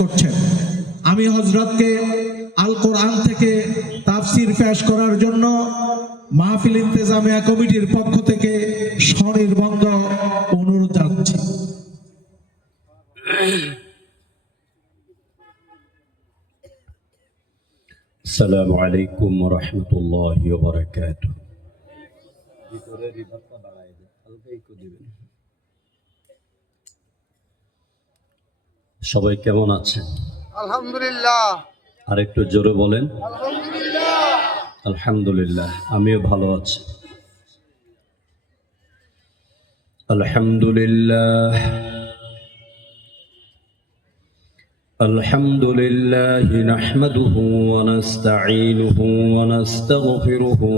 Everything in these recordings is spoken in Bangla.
করছেন। আমি হযরতকে আল কোরআন থেকে তাফসীর পেশ করার জন্য মাহফিল ইন্তেজামিয়া কমিটির পক্ষ থেকে সনির্বন্ধ অনুরোধ জানাচ্ছি। আসসালামু আলাইকুম ওয়া রাহমাতুল্লাহি ওয়া বারাকাতুহু। সবাই কেমন আছেন? আলহামদুলিল্লাহ। আর একটু জোরে বলেন। আলহামদুলিল্লাহ। আলহামদুলিল্লাহ, আমিও ভালো আছি। আলহামদুলিল্লাহ আলহামদুলিল্লাহ নাহমাদুহু ওয়া নাস্তাঈনুহু ওয়া নাস্তাগফিরুহু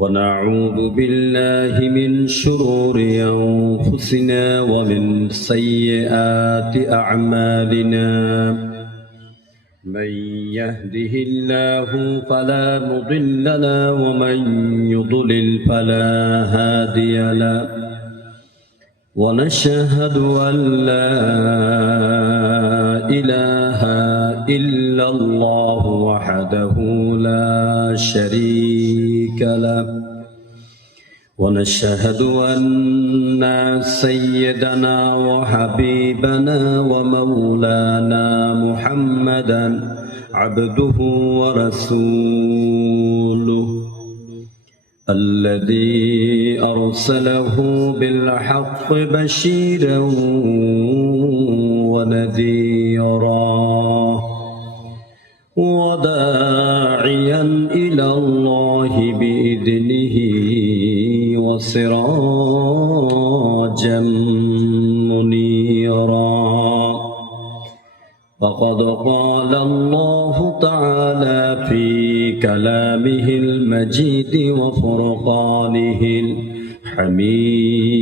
ونعوذ بالله من شرور أنفسنا ومن سيئات أعمالنا من يهده الله فلا مضل له ومن يضلل فلا هادي له ونشهد أن لا إله إلا الله وحده لا شريك له ونشهد أن سيدنا وحبيبنا ومولانا محمدا عبده ورسوله الذي أرسله بالحق بشيرا ونذيرا وداعيا إلى الله بإذنه وسراجا منيرا فقد قال الله تعالى في كلامه المجيد وفرقانه الحميد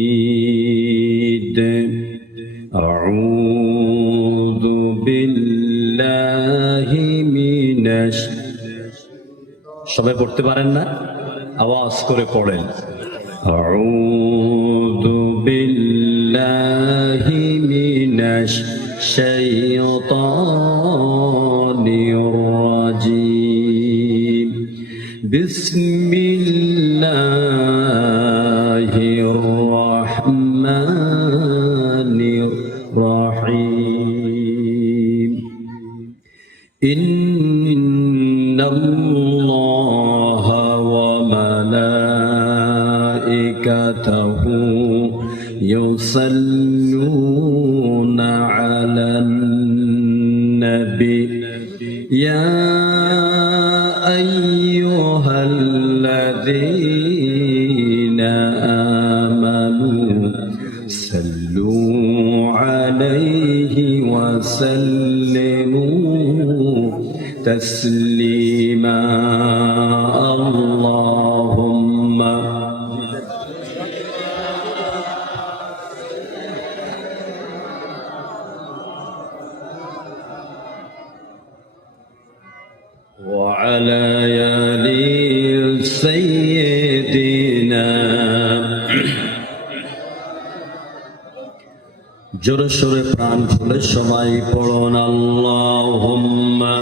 أعوذ بالله من সবাই পড়তে পারেন না? আওয়াজ করে পড়েন। أعوذ بالله من الشيطان الرجيم بسم الله الرحمن الرحيم إن الله وملائكته يصلون على النبي يا أيها الذين آمنوا صلوا عليه وسلموا تسليما اللهم وعلى آل سيدنا জোরে সোরে প্রাণ খুলে সবাই পড়ুন আল্লাহুম্মা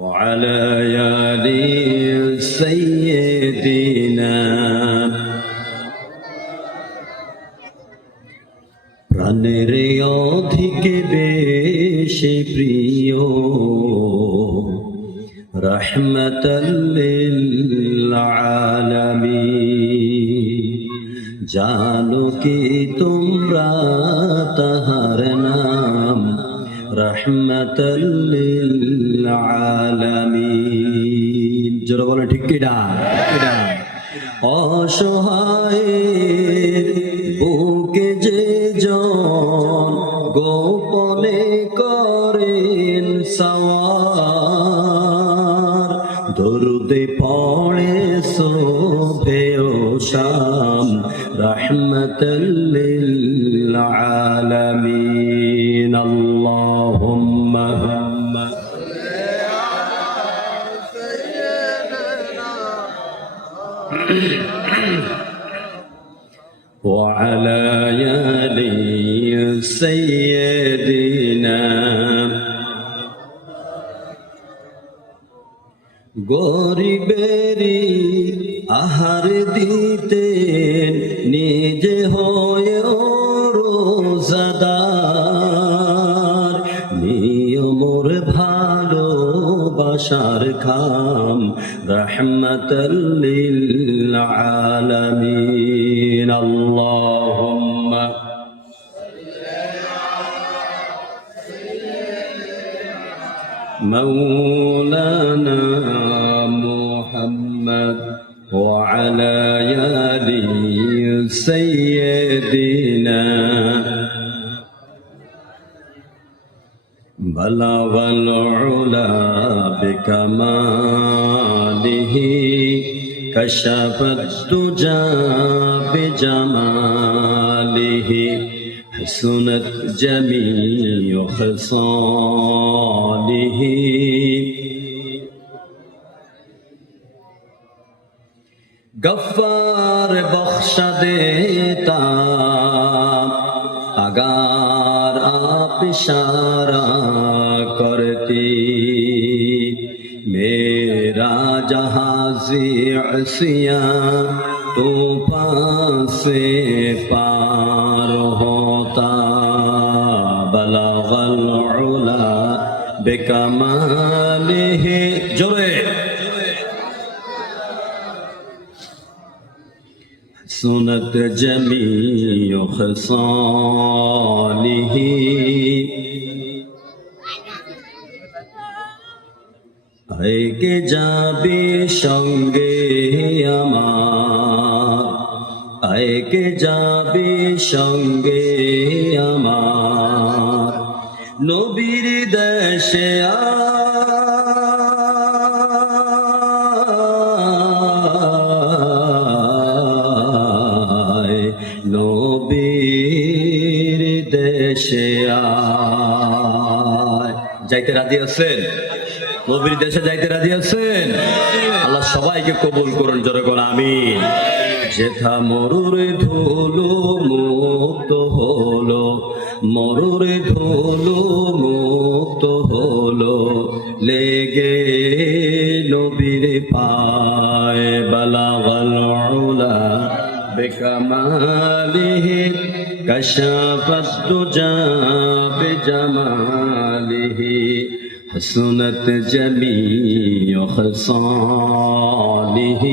وعلى آل سيدنا প্রাণের অধিক বেশি প্রিয় রহমতাল লিল আলামিন জানো কি তোমরা তাহার নাম রহমতাল লিল আলামিন। জোরে বলো ঠিক কি না? অসহায় বুকে যে জন গোপনে করেন সওয়ার দরুদে পড়ে শোভেও শাম রহমতাল লিল আলামিন। আল্লাহুম্মা وعلى آل سيدنا গরিবেরি আহার দিতেন নিজে হয়ে রোজাদার নিয়মর ভালোবাসার খাম রহমতাল লিল আলামিন আল্লাহুম্মা مولانا محمد وعلى آل سيدنا بلغ العلا بكماله كشف الدجى بجماله حسنت جميع خصاله गफ्फार बख्श देता अगर आप इशारा करती मेरा जहाज़ी असिया तूफान से पार होता बलगल उला बिकमालिही जोरे सुनत जमीय खसालिही आएके जाबे संगे আমার আয়েকে যাবে সঙ্গে আমার নবীর দেশে আয় নবীর দেশে আয় যাইতে রাজি আছেন নবীর দেশে যাইতে রাজি আছেন আল্লাহ সবাইকে কবুল করুন জোরে বলুন আমিন যেথা মরুরে ধুলো মুক্ত হলো মরুরে ধুলো মুক্ত হলো লেগে নবীর পায় বালাগাল উলা বিকামালিহি কাশাফাত দুজা বিজামালিহি حسنت جميع خصاله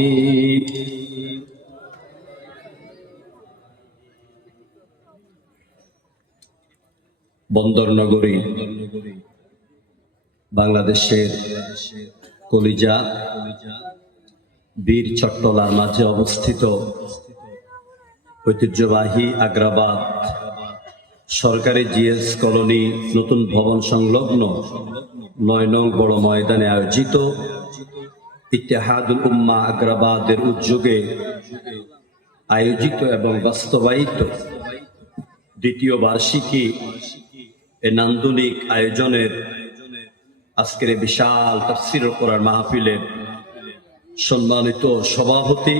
বন্দর নগরী বাংলাদেশের কলিজা বীর চট্টলার মাঝে অবস্থিত ঐতিহ্যবাহী আগ্রাবাদ সরকারি জিএস কলোনি নতুন ভবন সংলগ্ন 9 নং বড় ময়দানে আয়োজিত ইত্তেহাদুল উম্মাহ আগ্রাবাদের উদ্যোগে আয়োজিত এবং বাস্তবায়িত দ্বিতীয় বার্ষিকী এই নান্দনিক আয়োজনের আজকের এই বিশাল তাফসীর কোরআন মাহফিলের সম্মানিত সভাপতি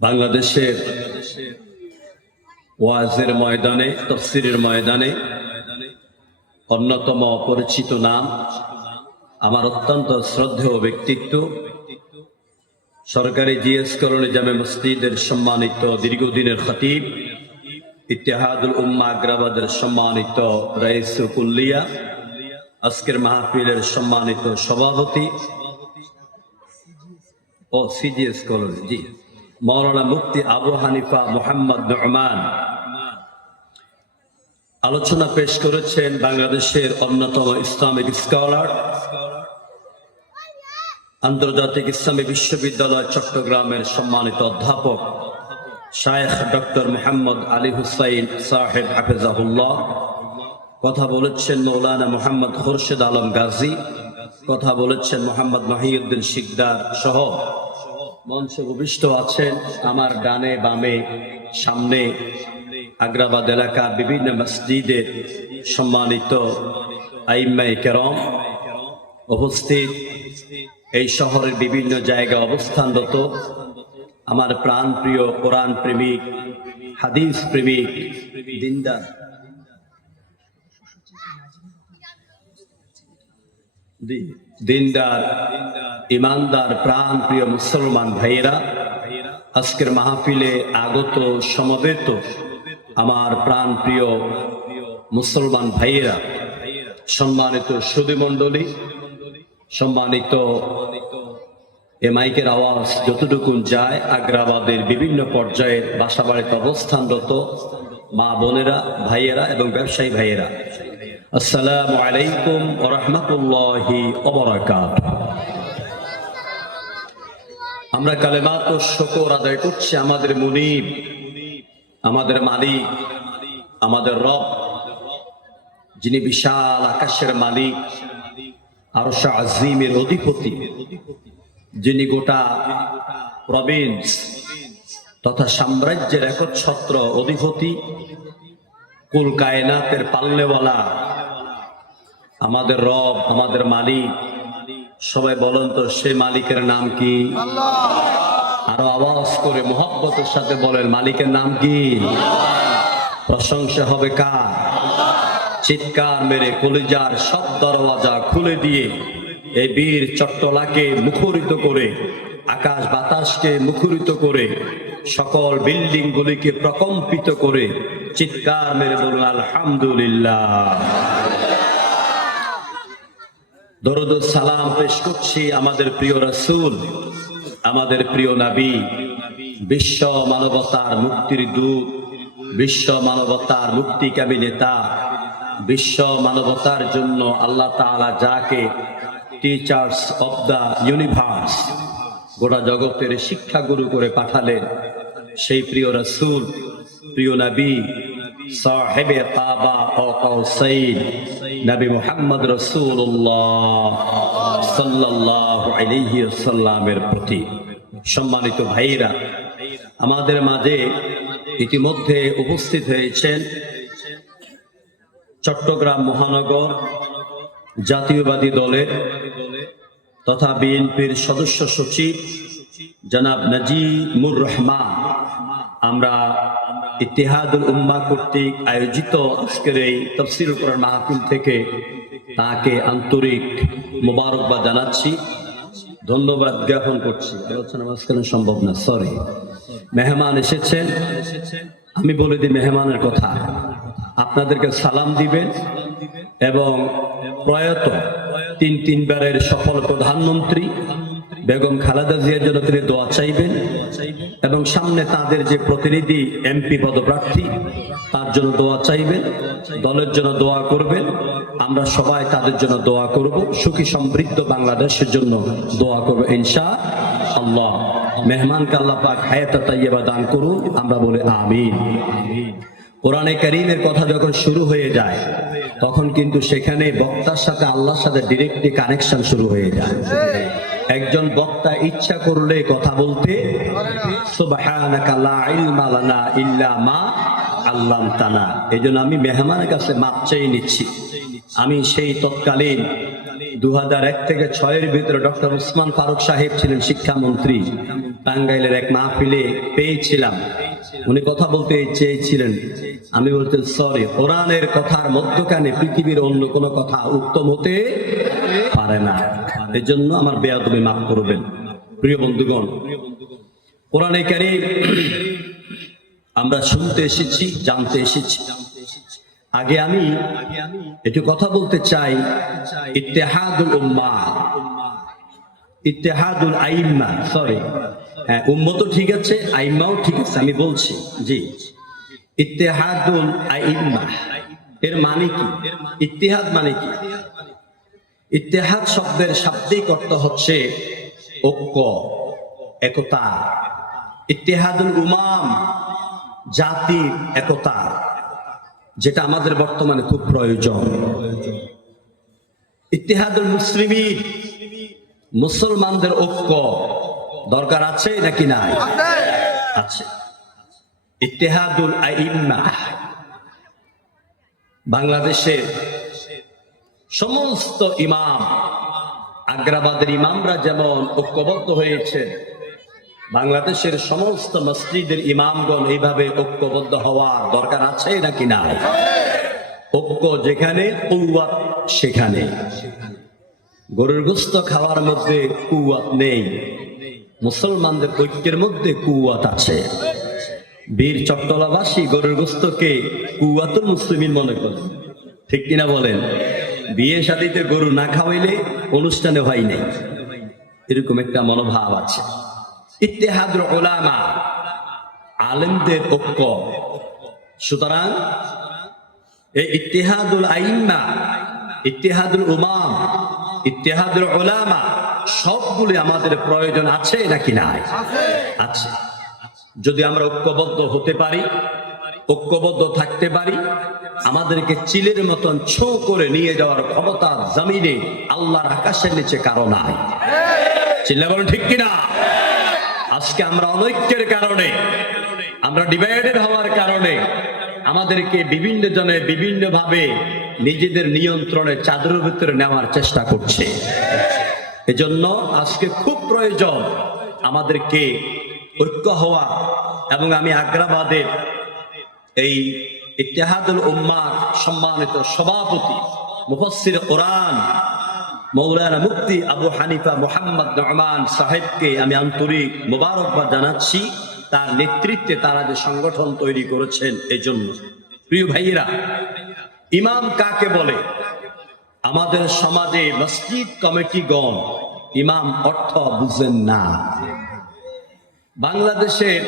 বাংলাদেশের ওয়াজের ময়দানে তাফসীরের ময়দানে অন্যতম পরিচিত নাম আমার অত্যন্ত শ্রদ্ধেয় ব্যক্তিত্ব সরকারি জিএস কলোনি জামে মসজিদের সম্মানিত দীর্ঘদিনের খতিব ইত্তেহাদুল উম্মাহ আগ্রাবাদের সম্মানিত রাইসুল কুল্লিয়া আজকের মাহফিলের সম্মানিত সভাপতি ও সিজিএস কলোনি জি মাওলানা মুফতি আবু হানিফা মুহাম্মদ নু'মান আলোচনা পেশ করেছেন বাংলাদেশের অন্যতম ইসলামিক স্কলার আন্তর্জাতিক ইসলামী বিশ্ববিদ্যালয় চট্টগ্রামের সম্মানিত অধ্যাপক শায়েখ ডক্টর মোহাম্মদ আলী হুসাইন সাহেব হাফেজাহুল্লাহ কথা বলেছেন মৌলানা মোহাম্মদ খুরশেদ আলম গাজী কথা বলেছেন মোহাম্মদ মহিউদ্দিন শিকদার সহ মঞ্চে উপবিষ্ট আছেন আমার ডানে বামে সামনে আগ্রাবাদ এলাকা বিভিন্ন মসজিদের সম্মানিত আইম্মায়ে কেরাম উপস্থিত এই শহরের বিভিন্ন জায়গায় অবস্থানরত আমার প্রাণ প্রিয় কোরআন প্রেমিক, হাদিস প্রেমিক, দিনদার ইমানদার প্রাণ প্রিয় মুসলমান ভাইয়েরা, আজকের মাহফিলে আগত সমবেত আমার প্রাণ প্রিয় মুসলমান ভাইয়েরা, সম্মানিত সুধীমণ্ডলী, সম্মানিত এ মাইকের আওয়াজ যতটুকুন যায় আগ্রাবাদের বিভিন্ন পর্যায়ের বাসাবাড়িতে অবস্থানরত মা বোনেরা, ভাইয়েরা এবং ব্যবসায়ী ভাইয়েরা, আসসালামু আলাইকুম ওয়া রাহমাতুল্লাহি ওয়া বারাকাতুহু। আমরা কালেমাত ও শুকর আদায় করছি আমাদের মুনিব, আমাদের মালিক, আমাদের রব, যিনি বিশাল আকাশের মালিক, আরশ আজিমের অধিপতি, যিনি গোটা প্রভিন্স তথা সাম্রাজ্যের একচ্ছত্র অধিপতি, কুল কায়নাতের পাল্লেওয়ালা, আমাদের রব, আমাদের মালিক। সবাই বলেন তো সে মালিকের নাম কি? আরো আওয়াজ করে মোহব্বতের সাথে বলেন, মালিকের নাম কি? প্রশংসা হবে কার? চিৎকার মেরে কলিজার সব দরওয়াজা খুলে দিয়ে এই বীর চট্টলাকে মুখরিত করে, আকাশ বাতাসকে মুখরিত করে, সকল বিল্ডিং গুলিকে প্রকম্পিত করে চিৎকার মেরে বলুন আলহামদুলিল্লাহ। দরুদ ও সালাম পেশ করছি আমাদের প্রিয় রাসূল, আমাদের প্রিয় নবী, বিশ্ব মানবতার মুক্তির দূত, বিশ্ব মানবতার মুক্তিকামী নেতা, বিশ্ব মানবতার জন্য আল্লাহ তাআলা যাকে টিচার্স অফ দ্য ইউনিভার্স, গোটা জগতের শিক্ষাগুরু করে পাঠালেন, সেই প্রিয় রাসূল, প্রিয় নবী, সাহেবে কাবা ও কাউসাইন, নবী মুহাম্মদ রাসূলুল্লাহ সাল্লাল্লাহু আলাইহি ওয়াসাল্লামের প্রতি সম্মানিত ভাইরা, আমাদের মাঝে ইতিমধ্যে উপস্থিত হয়েছেন চট্টগ্রাম মহানগর জাতীয়বাদী দলের তথা বিএনপির সদস্য সচিব জনাব নাজিমুর রহমান। আমরা ইত্তেহাদুল উম্মাহ কর্তৃক আয়োজিত আজকের এই তাফসীরুল কোরআন মাহফিল থেকে তাকে আন্তরিক মোবারকবাদ জানাচ্ছি, ধন্যবাদ জ্ঞাপন করছি। আলোচনা মাঝখানে সম্ভব না, সরি। মেহমান এসেছেন, আমি বলে দিই মেহমানের কথা, আপনাদেরকে সালাম দিবেন এবং প্রয়াত তিনবারের সফল প্রধানমন্ত্রী বেগম খালেদা জিয়ার জন্য তিনি দোয়া চাইবেন এবং সামনে তাদের যে প্রতিনিধি এমপি পদপ্রার্থী তার জন্য দোয়া চাইবেন, দলের জন্য দোয়া করবেন। আমরা সবাই তাদের জন্য দোয়া করব, সুখী সমৃদ্ধ বাংলাদেশের জন্য দোয়া করব ইনশাআল্লাহ। মেহমানকে আল্লাহ পাক হায়াত তাইয়্যিবা দান করুন, আমরা বলি আমিন। কোরআনে কারীমের কথা যখন শুরু হয়ে যায় তখন কিন্তু সেখানে বক্তার সাথে আল্লাহর সাথে ডিরেক্টলি কানেকশন শুরু হয়ে যায়। একজন বক্তা ইচ্ছা করলে কথা বলতে সুবহানাকা লা ইলমা লানা ইল্লা মা আল্লামতানা। এজন্য আমি মেহমানের কাছে মাপ চেয়ে নিচ্ছি। আমি সেই তৎকালীন 2001 থেকে 6 ভিতরে ডক্টর ওসমান ফারুক সাহেব ছিলেন শিক্ষামন্ত্রী, টাঙ্গাইলের এক মাহফিলে পেয়েছিলাম, উনি কথা বলতে চেয়েছিলেন, আমি বলতে সরি, কোরআনের কথার মধ্যখানে পৃথিবীর অন্য কোনো কথা উত্তম হতে পারে না, এই জন্য আমার বেয়াদবি মাফ করবেন। প্রিয় বন্ধুগণ, কোরআনে কারীম আমরা শুনতে এসেছি, জানতে এসেছি। আগে আমি একটু কথা বলতে চাই ইত্তেহাদুল উম্মাহ, ইত্তেহাদুল আইম্মা, সরি, হ্যাঁ উম্মত ঠিক আছে, আইম্মাও ঠিক আছে, আমি বলছি জি। ইত্তেহাদুল আইম্মা এর মানে কি? ইত্তেহাদ মানে কি? ইত্তেহাদ শব্দের শাব্দিক অর্থ হচ্ছে ঐক্য, একতা। ইত্তেহাদুল উমাম জাতির একতা, যেটা আমাদের বর্তমানে খুব প্রয়োজন। ইত্তেহাদুল মুসলিমিন মুসলমানদের ঐক্য দরকার আছে নাকি নাই? আছে। ইত্তেহাদুল আইম্মা বাংলাদেশের সমস্ত ইমাম আগ্রাবাদের ইমামরা যেমন ঐক্যবদ্ধ হয়েছে, বাংলাদেশের সমস্ত মসজিদের ইমামগণ এইভাবে ঐক্যবদ্ধ হওয়ার দরকার আছে নাকি নাই? ঐক্য যেখানে কুওয়াত সেখানে। গরুর গোশত খাওয়ার মধ্যে কুওয়াত নেই, মুসলমানদের ঐক্যের মধ্যে কুওয়াত আছে। বীর চট্টলাবাসী গরুর গোশতকে কুওয়াতুল মুসলিমিন মনে করে, ঠিক কিনা বলেন? বিয়ে শাদীতে গরু না খাওয়াইলে অনুষ্ঠানে হয় নাই, এরকম একটা মনোভাব আছে। ইত্তেহাদুল উলামা, আলেমদের ঐক্য। সুতরাং এই ইত্তেহাদুল আইম্মা, ইত্তেহাদুল উমাম, ইত্তেহাদুল উলামা সবগুলি আমাদের প্রয়োজন আছে নাকি নাই? আছে। যদি আমরা ঐক্যবদ্ধ হতে পারি, ঐক্যবদ্ধ থাকতে পারি, আমাদেরকে চিলের মতন ছো করে নিয়ে যাওয়ার ক্ষমতা জমিনে আল্লাহর আকাশের নিচে কারো নাই। চিল্লা বলেন ঠিক কিনা? আজকে আমরা অনৈক্যের কারণে, আমরা ডিভাইডেড হওয়ার কারণে আমাদেরকে বিভিন্ন জনে বিভিন্ন ভাবে নিজেদের নিয়ন্ত্রণে চাদরের ভিতরে নেওয়ার চেষ্টা করছে। এজন্য আজকে খুব প্রয়োজন আমাদেরকে ঐক্য হওয়া। এবং আমি আগ্রাবাদের এই ইত্তেহাদুল উম্মাহ সম্মানিত সভাপতি মুফাসসির কোরআন মৌলানা মুফতি আবু হানিফা মুহাম্মদ নুমান সাহেবকে আমি আন্তরিক মোবারকবাদ জানাচ্ছি, তার নেতৃত্বে তারা যে সংগঠন তৈরি করেছেন। এজন্য প্রিয় ভাইয়েরা, ইমাম কাকে বলে? আমাদের সমাজে মসজিদ কমিটিগণ ইমাম অর্থ বুঝেন না। বাংলাদেশের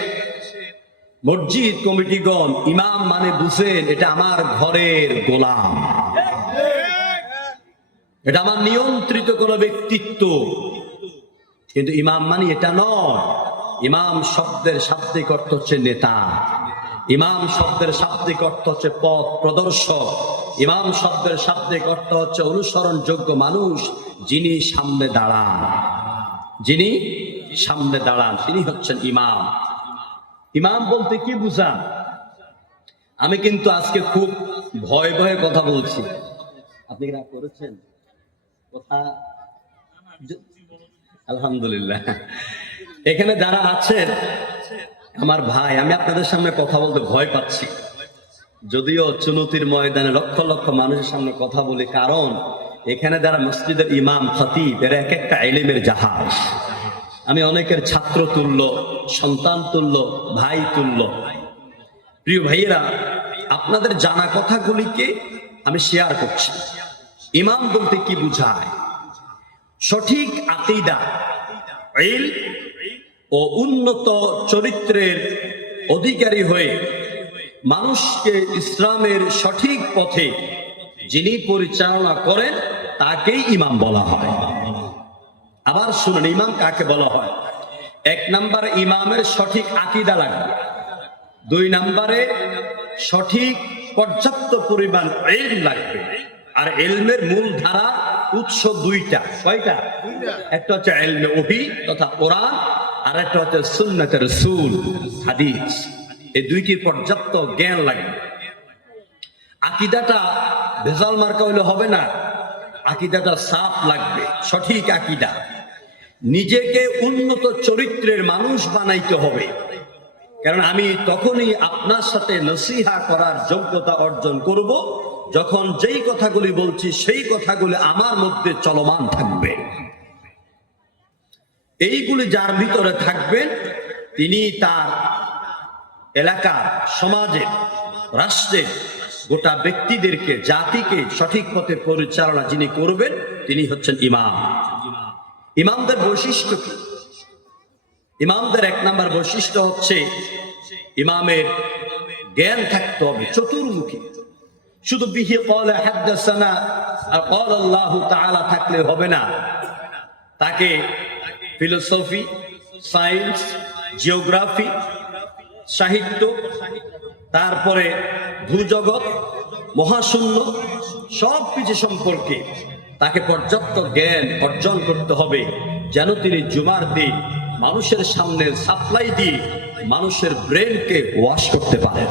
মসজিদ কমিটিগণ ইমাম মানে বুঝেন এটা আমার ঘরের গোলাম, এটা আমার নিয়ন্ত্রিত কোনো ব্যক্তিত্ব। কিন্তু ইমাম মানে এটা নয়। ইমাম শব্দের শাব্দিক অর্থ হচ্ছে নেতা, ইমাম শব্দের শাব্দিক অর্থ হচ্ছে পথ প্রদর্শক, ইমাম শব্দের শাব্দিক অর্থ হচ্ছে অনুসরণযোগ্য মানুষ, যিনি সামনে দাঁড়ান, যিনি সামনে দাঁড়ান তিনি হচ্ছেন ইমাম। ইমাম বলতে কি বুঝান? আমি কিন্তু আজকে খুব ভয়ে ভয়ে কথা বলছি, আপনি রাগ করেছেন? কথা আলহামদুলিল্লাহ। এখানে যারা আছেন আমার ভাই, আমি আপনাদের সামনে কথা বলতে ভয় পাচ্ছি, যদিও চুনতির ময়দানে লক্ষ লক্ষ মানুষের সামনে কথা বলি, কারণ এখানে যারা মসজিদের ইমাম খতিব এরা এক একটা ইলমের জাহাজ। আমি অনেকের ছাত্র তুল্য, সন্তান তুল্য, ভাই তুল্য। প্রিয় ভাইয়েরা, আপনাদের জানা কথাগুলিকে আমি শেয়ার করছি। ইমাম বলতে কি বুঝায়? সঠিক আকীদা, ইলম ও উন্নত চরিত্রের অধিকারী হয়ে মানুষকে ইসলামের সঠিক পথে যিনি পরিচালনা করেন তাকেই ইমাম বলা হয়। আবার শুনুন, ইমাম কাকে বলা হয়? এক নম্বরে ইমামের সঠিক আকীদা লাগবে, দুই নম্বরে সঠিক পর্যাপ্ত পরিমাণ ইলম লাগবে। আর ইলমের মূল ধারা উৎস দুইটা। কয়টা? একটা হচ্ছে ইলমে ওহী তথা কোরআন, আর একটা হচ্ছে সুন্নাতে রাসূল হাদিস। এই দুইটির পর্যাপ্ত জ্ঞান লাগবে। আকীদাটা ভেজাল মার্কা হইলে হবে না, আকীদাটা সাফ লাগবে, সঠিক আকীদা। নিজেকে উন্নত চরিত্রের মানুষ বানাইতে হবে, কারণ আমি তখনই আপনার সাথে নসিহা করার যোগ্যতা অর্জন করব যখন যেই কথাগুলি বলছি সেই কথাগুলি আমার মধ্যে চলমান থাকবে। এইগুলি যার ভিতরে থাকবেন তিনি তার এলাকার, সমাজের, রাষ্ট্রের গোটা ব্যক্তিদেরকে, জাতিকে সঠিক পথে পরিচালনা যিনি করবেন তিনি হচ্ছেন ইমাম। ইমামদের বৈশিষ্ট্য কি? ইমামদের এক নাম্বার বৈশিষ্ট্য হচ্ছে ইমামের জ্ঞান থাকতে হবে চতুর্মুখী। শুধু বিহি ক্বালা হাদাসানা আর ক্বালা আল্লাহু তাআলা থাকলে হবে না, তাকে ফিলোসফি, সায়েন্স, জিওগ্রাফি, সাহিত্য, তারপরে ভূজগৎ, মহাশূন্য সব কিছু সম্পর্কে তাকে পর্যাপ্ত জ্ঞান অর্জন করতে হবে, যেন তিনি জুমার দিন মানুষের সামনে সাপ্লাই দিয়ে মানুষের ব্রেনকে ওয়াশ করতে পারেন।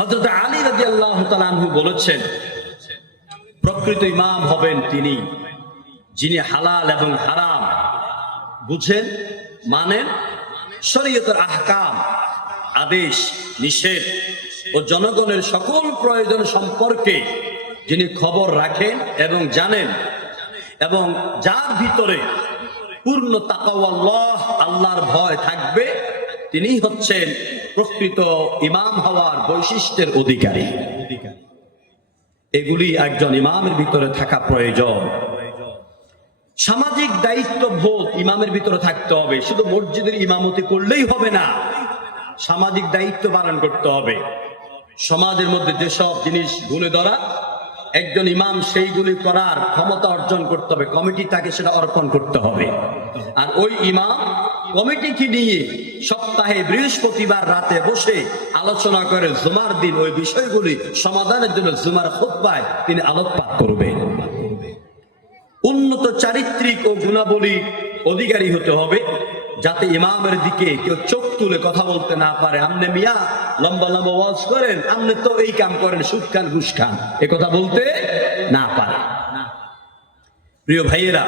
হযরত আলী রাদিয়াল্লাহু তাআলা আনহু বলেছেন, প্রকৃত ইমাম হবেন তিনি, যিনি হালাল এবং হারাম বুঝেন, মানেন, শরীয়তের আহকাম, আদেশ নিষেধ ও জনগণের সকল প্রয়োজন সম্পর্কে যিনি খবর রাখেন এবং জানেন, এবং যার ভিতরে পূর্ণ তাকওয়াল্লাহ, আল্লাহর ভয় থাকবে, তিনি হচ্ছেন প্রকৃত ইমাম হওয়ার বৈশিষ্ট্যের অধিকারী। এগুলি একজন ইমামের ভিতরে থাকা প্রয়োজন। সামাজিক দায়িত্ববোধ ইমামের ভিতরে থাকতে হবে। শুধু মসজিদের ইমামতি করলেই হবে না, সামাজিক দায়িত্ব পালন করতে হবে। সমাজের মধ্যে যেসব জিনিস গুণে ধরা, একজন ইমাম সেইগুলি করার ক্ষমতা অর্জন করতে হবে, কমিটি তাকে সেটা অর্পণ করতে হবে। আর ওই ইমাম কমিটিকে নিয়ে সপ্তাহে বৃহস্পতিবার রাতে বসে আলোচনা করে জুমার দিন ওই বিষয়গুলি সমাধানের জন্য জুমার খুতবায় তিনি আলোকপাত করবেন। উন্নত চারিত্রিক ও গুণাবলী অধিকারী হতে হবে, যাতে ইমামের দিকে কেউ চোখ তুলে কথা বলতে না পারে। আমনে মিয়া লম্বা লম্বা ওয়াজ করেন, আমনে তো এই কাম করেন, সুদ খান ঘুষ খান, এ কথা বলতে না পারে। প্রিয় ভাইয়েরা,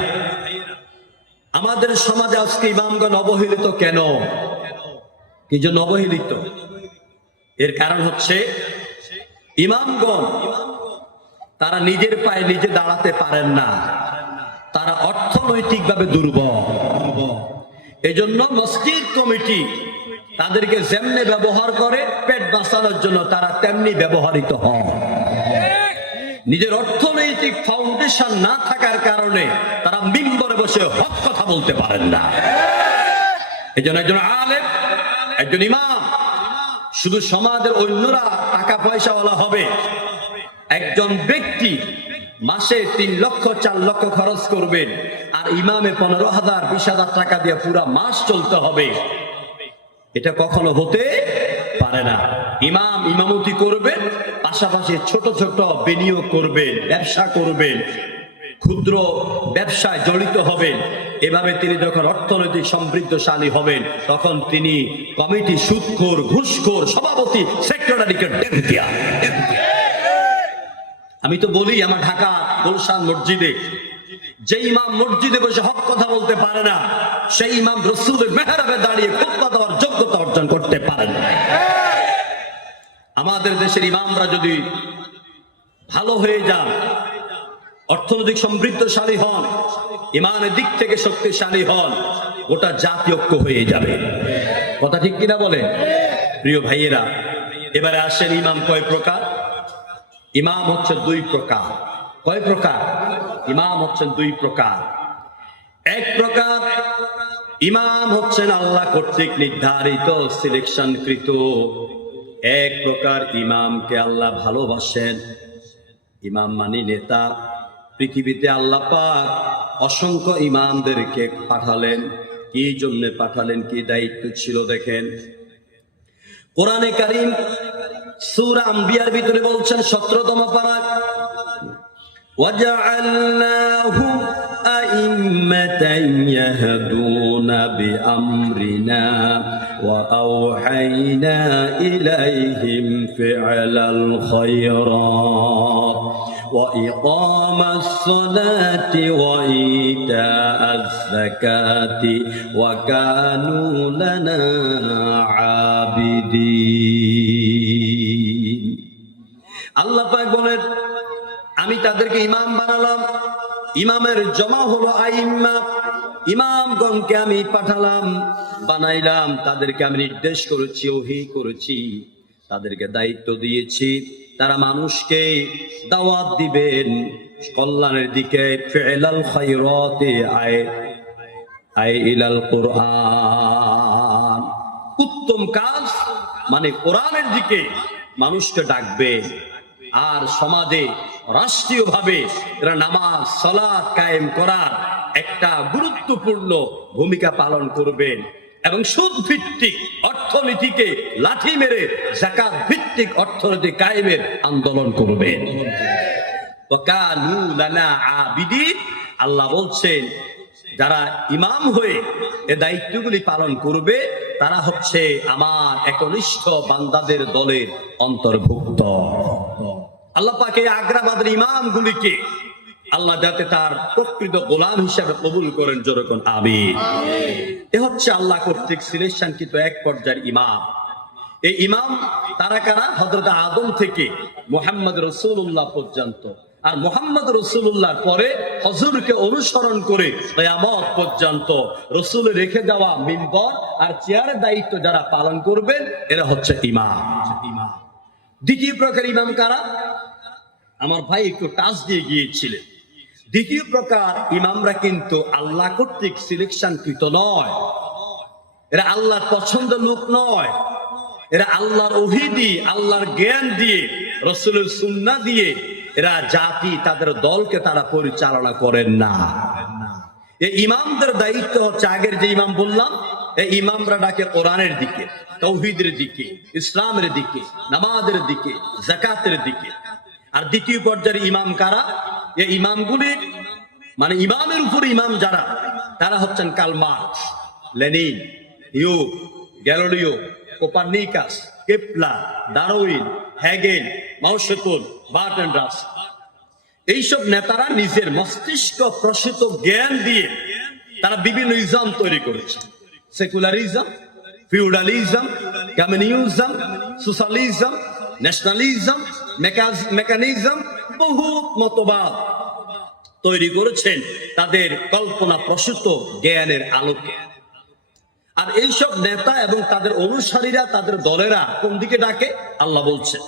আমাদের সমাজে আজকে ইমামগণ অবহেলিত কেন? কি জন্য অবহেলিত? এর কারণ হচ্ছে ইমামগণ তারা নিজের পায়ে নিজে দাঁড়াতে পারেন না, তারা অর্থনৈতিকভাবে দুর্বল। এজন্য মসজিদ কমিটি তাদেরকে যেমনি ব্যবহার করে পেট বাঁচানোর জন্য, তারা তেমনি ব্যবহৃত হয়। নিজের অর্থনৈতিক ফাউন্ডেশন না থাকার কারণে তারা মিম্বরে বসে হক কথা বলতে পারেন না। এজন্য একজন আলেম, একজন ইমাম শুধু সমাজের অন্যরা টাকা পয়সাওয়ালা হবে, একজন ব্যক্তি মাসে 3 লক্ষ 4 লক্ষ খরচ করবেন, আর ইমামে 15,000 20,000 টাকা দিয়ে পুরা মাস চলতে হবে, এটা কখনো হতে পারে না। ইমাম ইমামতি করবেন, পাশাপাশি ছোট ছোট বিনিয়োগ করবেন, ব্যবসা করবেন, ক্ষুদ্র ব্যবসায় জড়িত হবেন। এভাবে তিনি যখন অর্থনৈতিক সমৃদ্ধশালী হবেন, তখন তিনি কমিটি সুদখোর, ঘুষখোর, সভাপতি, সেক্রেটারিকে ডেপুটিয়া। আমি তো বলি, আমার ঢাকা গুলশান মসজিদে যে ইমাম মসজিদে বসে হক কথা বলতে পারে না, সেই ইমাম রাসূলের মেহরাবে দাঁড়িয়ে খুতবা দেওয়ার যোগ্যতা অর্জন করতে পারেন না। আমাদের দেশের ইমামরা যদি ভালো হয়ে যান, অর্থনৈতিক সমৃদ্ধশালী হন, ইমানের দিক থেকে শক্তিশালী হন, গোটা জাতি ঐক্য হয়ে যাবে। কথা ঠিক কিনা বলে? প্রিয় ভাইয়েরা, এবারে আসেন ইমাম কয় প্রকার? ইমাম হচ্ছে 2 প্রকার। কয় প্রকার? ইমাম হচ্ছেন 2 প্রকার। এক প্রকার ইমাম হচ্ছেন আল্লাহ কর্তৃক নির্ধারিত, সিলেকশনকৃত। এক প্রকার ইমামকে আল্লাহ ভালোবাসেন। ইমাম মানি নেতা। পৃথিবীতে আল্লাহ পাক অসংখ্য ইমামদেরকে পাঠালেন। কি জন্য পাঠালেন, কি দায়িত্ব ছিল দেখেন। কোরআনে কারীম সূরা আম্বিয়ার ভিতরে বলছেন 17তম পারা, ওয়াজআলনাহুম আইম্মাতান ইয়াহদুনা বিআমরিনা ওয়া আওহাইনা ইলাইহিম ফি'লাল খায়রাত ওয়া ইকামাস সালাতি ওয়া ইতাআজ যাকাতি ওয়া কানু লানা আবিদিন। আল্লাহ পাক বলেন, আমি তাদেরকে ইমাম বানালাম। ইমামের জমা হলো আইম্মা। ইমামগণকে আমি পাঠালাম, বানাইলাম, তাদেরকে আমি নির্দেশ করেছি, ওহী করেছি, তাদেরকে দায়িত্ব দিয়েছি। তারা মানুষকে দাওয়াত দিবেন কল্যাণের দিকে, ফি'লাল খায়রাতি আয় ইলাল কুরআন, উত্তম কাজ মানে কোরআনের দিকে মানুষকে ডাকবে। আর সমাজে রাষ্ট্রীয়ভাবে এরা নামাজ সালাত কায়েম করার একটা গুরুত্বপূর্ণ ভূমিকা পালন করবেন, এবং সুদ ভিত্তিক অর্থনীতিকে লাঠি মেরে যাকাত ভিত্তিক অর্থনীতি কায়েমের আন্দোলন করবেন। ওয়া কানু লানা আবিদিন। আল্লাহ বলছেন, যারা ইমাম হয়ে এই দায়িত্বগুলি পালন করবে, তারা হচ্ছে আমার একনিষ্ঠ বান্দাদের দলের অন্তর্ভুক্ত। আল্লাহ পাক এই আগ্রাবাদের ইমামগুলিকে আল্লাহ যাতে তার প্রকৃত গোলাম হিসাবে কবুল করেন, যেরকম আমিন। এ হচ্ছে আল্লাহ কর্তৃক সিলেকশনকৃত এক পর্যায়ের ইমাম। এই ইমাম তারা কারা? হযরত আদম থেকে মুহাম্মদ রাসূলুল্লাহ পর্যন্ত। আর মুহাম্মদ রাসূলুল্লাহর পরে হুজুরকে অনুসরণ করে কিয়ামত পর্যন্ত রাসূলের রেখে যাওয়া মিম্বর আর চেয়ারের দায়িত্ব যারা পালন করবেন এরা হচ্ছে ইমাম। দ্বিতীয় প্রকার ইমাম কারা? আমার ভাই একটু টাচ দিয়ে গিয়েছিলেন। দ্বিতীয় প্রকার ইমামরা কিন্তু আল্লাহ কর্তৃক সিলেকশনকৃত নয়, এরা আল্লাহর পছন্দের লোক নয়, এরা আল্লাহর ওহী দিয়ে, আল্লাহর জ্ঞান দিয়ে, রাসূলের সুন্নাহ দিয়ে এরা জাতি তাদের দলকে তারা পরিচালনা করেন না। এই ইমামদের দায়িত্ব হচ্ছে, আগের যে ইমাম বললাম, এই ইমামরা ডাকে কোরআনের দিকে, তাওহীদের দিকে, ইসলামের দিকে, নামাজের দিকে, যাকাতের দিকে। আর দ্বিতীয় পর্যায়ের ইমাম কারা? এই ইমামগুলির মানে ইমামের উপর ইমাম যারা, তারা হচ্ছেন কার্ল মার্কস, লেনিন, হিউগ, Galileo, Copernicus, Kepler, Darwin, Hegel, Mao Tse Tung, Bertrand Russell. এইসব নেতারা নিজের মস্তিষ্ক প্রসূত জ্ঞান দিয়ে তারা বিভিন্ন ইজম তৈরি করেছে। Secularism, feudalism, communism, socialism, nationalism, mechanism, বহু মতবাদ তৈরি করেছেন তাদের কল্পনা প্রসূত জ্ঞানের আলোকে। আর এইসব নেতা এবং তাদের অনুসারীরা, তাদের দলেরা কোন দিকে ডাকে? আল্লাহ বলছেন,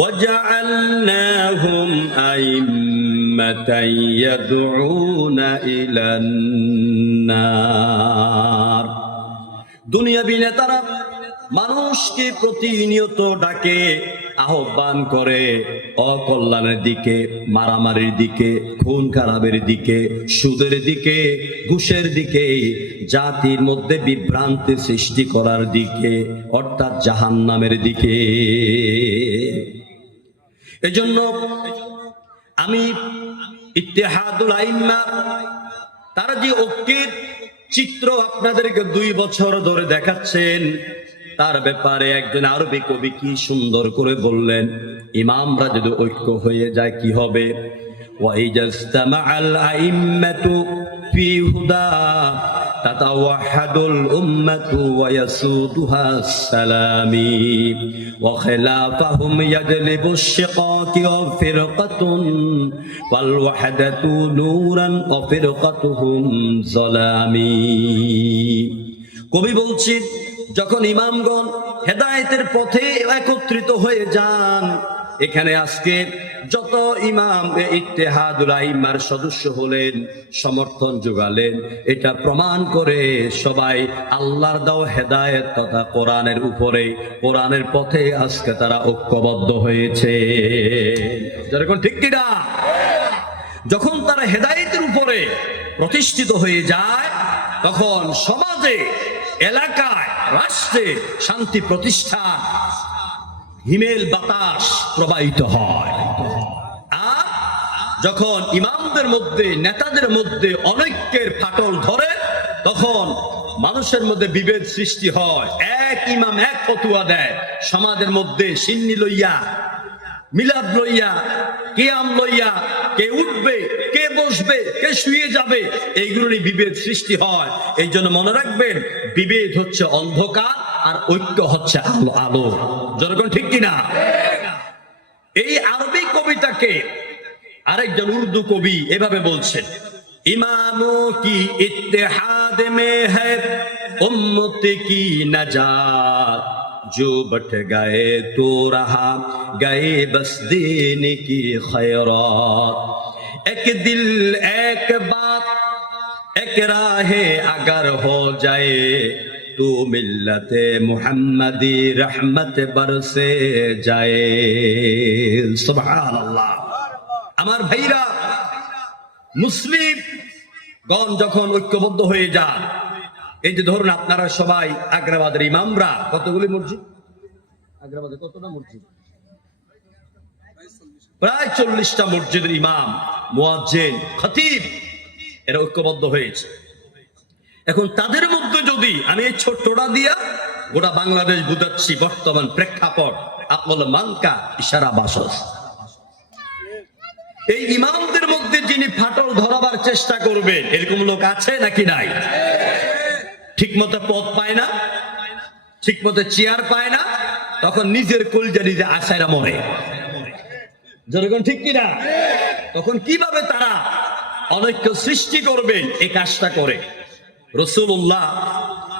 وَجَعَلْنَاهُمْ أَئِمَّةً يَدْعُونَ إِلَى النَّارِ। দুনিয়াবী নেতারা মানুষকে প্রতিনিয়ত ডাকে, আহ্বান করে অকল্যাণের দিকে, মারামারির দিকে, খুন খারাপের দিকে, সুদের দিকে, ঘুষের দিকে, জাতির মধ্যে বিভ্রান্তি সৃষ্টি করার দিকে, অর্থাৎ জাহান্নামের দিকে। এজন্য আমি ইত্তেহাদুল আইম্মা, তারা যে ঐক্যের চিত্র আপনাদেরকে 2 বছর ধরে দেখাচ্ছেন, তার ব্যাপারে একজন আরবি কবি কি সুন্দর করে বললেন, ইমামরা যদি ঐক্য হয়ে যায় কি হবে? ওয়াইজাস্তামাআল আইম্মাতু ফি হুদা তাতাওয়াহাদুল উম্মাতু ওয়া ইয়াসুদুহা সালামি ওয়া খিলাফাহুম ইয়াজলিবুশ শিকাকি ওয়া ফিরকাতুন ওয়াল ওয়াহদাতু নূরান ওয়া ফিরকাতুহুম যালামি। কবি বলছেন, যখন ইমামগণ হেদায়েতের পথে একত্রিত হয়ে যান, এখানে আজকে যত ইমাম ইত্তেহাদুল আইম্মার সদস্য হলেন, সমর্থন যোগালেন, এটা প্রমাণ করে সবাই আল্লাহর দাও হেদায়েত তথা কোরআনের উপরে, কোরআনের পথে আজকে তারা ঐক্যবদ্ধ হয়েছে। যেরকম ঠিক কিনা? যখন তারা হেদায়েতের উপরে প্রতিষ্ঠিত হয়ে যায়, তখন সমাজে, এলাকায়, রাষ্ট্রে শান্তি প্রতিষ্ঠা, হিমেল বাতাস প্রবাহিত হয়। আর যখন ইমামদের মধ্যে, নেতাদের মধ্যে অনৈক্যের ফাটল ধরে, তখন মানুষের মধ্যে বিভেদ সৃষ্টি হয়। এক ইমাম এক ফতোয়া দেয়, সমাজের মধ্যে সিন্নি লইয়া, মিলাদ লইয়া, কিয়াম লইয়া, কে উঠবে, কে বসবে, কে শুয়ে যাবে, এইগুলো নিয়ে বিভেদ সৃষ্টি হয়। এই জন্য মনে রাখবেন, বিভেদ হচ্ছে অন্ধকার আর ঐক্য হচ্ছে আলো। আলো যেরকম ঠিক কিনা? এই আরবি কবিতাকে আরেকজন উর্দু কবি এভাবে বলছেন, ইমামো কি ইত্তেহাদ মে হ্যায় উম্মত কি নাজাত, जो बट गए तो रहा गए बस देने की खैरात, एक दिल एक बात एक राहे अगर हो जाए तो मिल्लते मुहम्मदी रहमत बरसे जाए। सुबहानाल्लाह। আমার ভাইরা, মুসলিম গণ যখন ঐক্যবদ্ধ হয়ে যায়, এই যে ধরুন আপনারা সবাই আগ্রাবাদের ইমামরা, কতগুলি মসজিদ আগ্রাবাদে? কতটা মসজিদ? প্রায় 40টা মসজিদের ইমাম, মুয়াজ্জিন, খতিব, এরা ঐক্যবদ্ধ হয়েছে। এখন তাদের মধ্যে যদি আমি এই ছোট্টটা দিয়া গোটা বাংলাদেশ বুঝাচ্ছি, বর্তমান প্রেক্ষাপট আকল মানকা ইশারা বাসস, এই ইমামদের মধ্যে যে তিনি ফাটল ধরাবার চেষ্টা করবেন, এরকম লোক আছে নাকি নাই? ঠিক মতো পদ পায় না, ঠিক মতো চেয়ার পায় না, তখন নিজের কলজা নিজে আশায়রা মরে। যেরকম ঠিক কিনা? তখন কিভাবে তারা অনৈক্য সৃষ্টি করবেন এই কাজটা করে। রাসূলুল্লাহ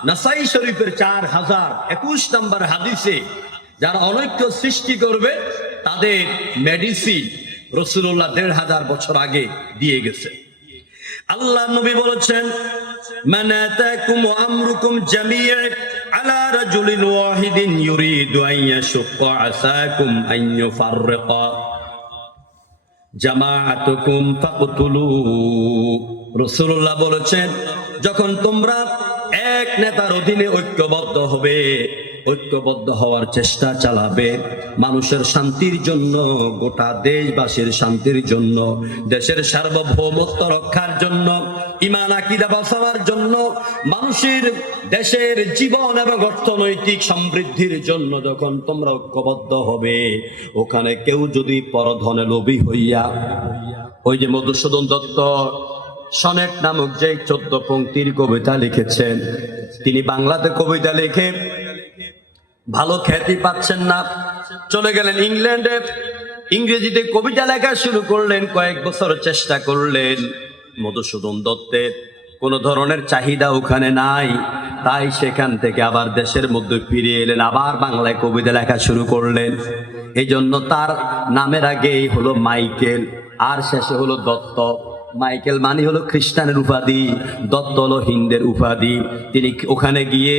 নাসাই শরীফের 4021 নম্বর হাদিসে যারা অনৈক্য সৃষ্টি করবে তাদের মেডিসিন রাসূলুল্লাহ 1500 বছর আগে দিয়ে গেছে। আল্লাহ নবী বলেছেন, মান আতাকুম আমরুকুম জামিআ আলা রাজুলিন ওয়াহিদিন ইউরিদু আন ইয়াশুক্কা আসাকুম আন ইউফাররিকা জামাআতুকুম ফাকতুলু। রাসূলুল্লাহ বলেছেন, যখন তোমরা এক নেতার অধীনে ঐক্যবদ্ধ হবে, ঐক্যবদ্ধ হওয়ার চেষ্টা চালাবে মানুষের শান্তির জন্য, গোটা দেশবাসীর শান্তির জন্য, দেশের সার্বভৌমত্ব রক্ষার জন্য, ঈমান আকীদা বাঁচানোর জন্য, মানুষের দেশের জীবন এবং অর্থনৈতিক সমৃদ্ধির জন্য যখন তোমরা ঐক্যবদ্ধ হবে, ওখানে কেউ যদি পরধনে লোভী হইয়া, ওই যে মধুসূদন দত্ত সনেট নামক যে 14 পংক্তির কবিতা লিখেছেন, তিনি বাংলাতে কবিতা লিখে ভালো খ্যাতি পাচ্ছেন না, চলে গেলেন ইংল্যান্ডে, ইংরেজিতে কবিতা লেখা শুরু করলেন, কয়েক বছর চেষ্টা করলেন। মধুসূদন দত্তের কোনো ধরনের চাহিদা ওখানে নাই, তাই সেখান থেকে আবার দেশের মধ্যে ফিরে এলেন, আবার বাংলায় কবিতা লেখা শুরু করলেন। এই জন্য তার নামের আগেই হলো মাইকেল, আর শেষে হলো দত্ত। মাইকেল মানে হলো খ্রিস্টানের উপাধি, দত্ত হলো হিন্দের উপাধি। তিনি ওখানে গিয়ে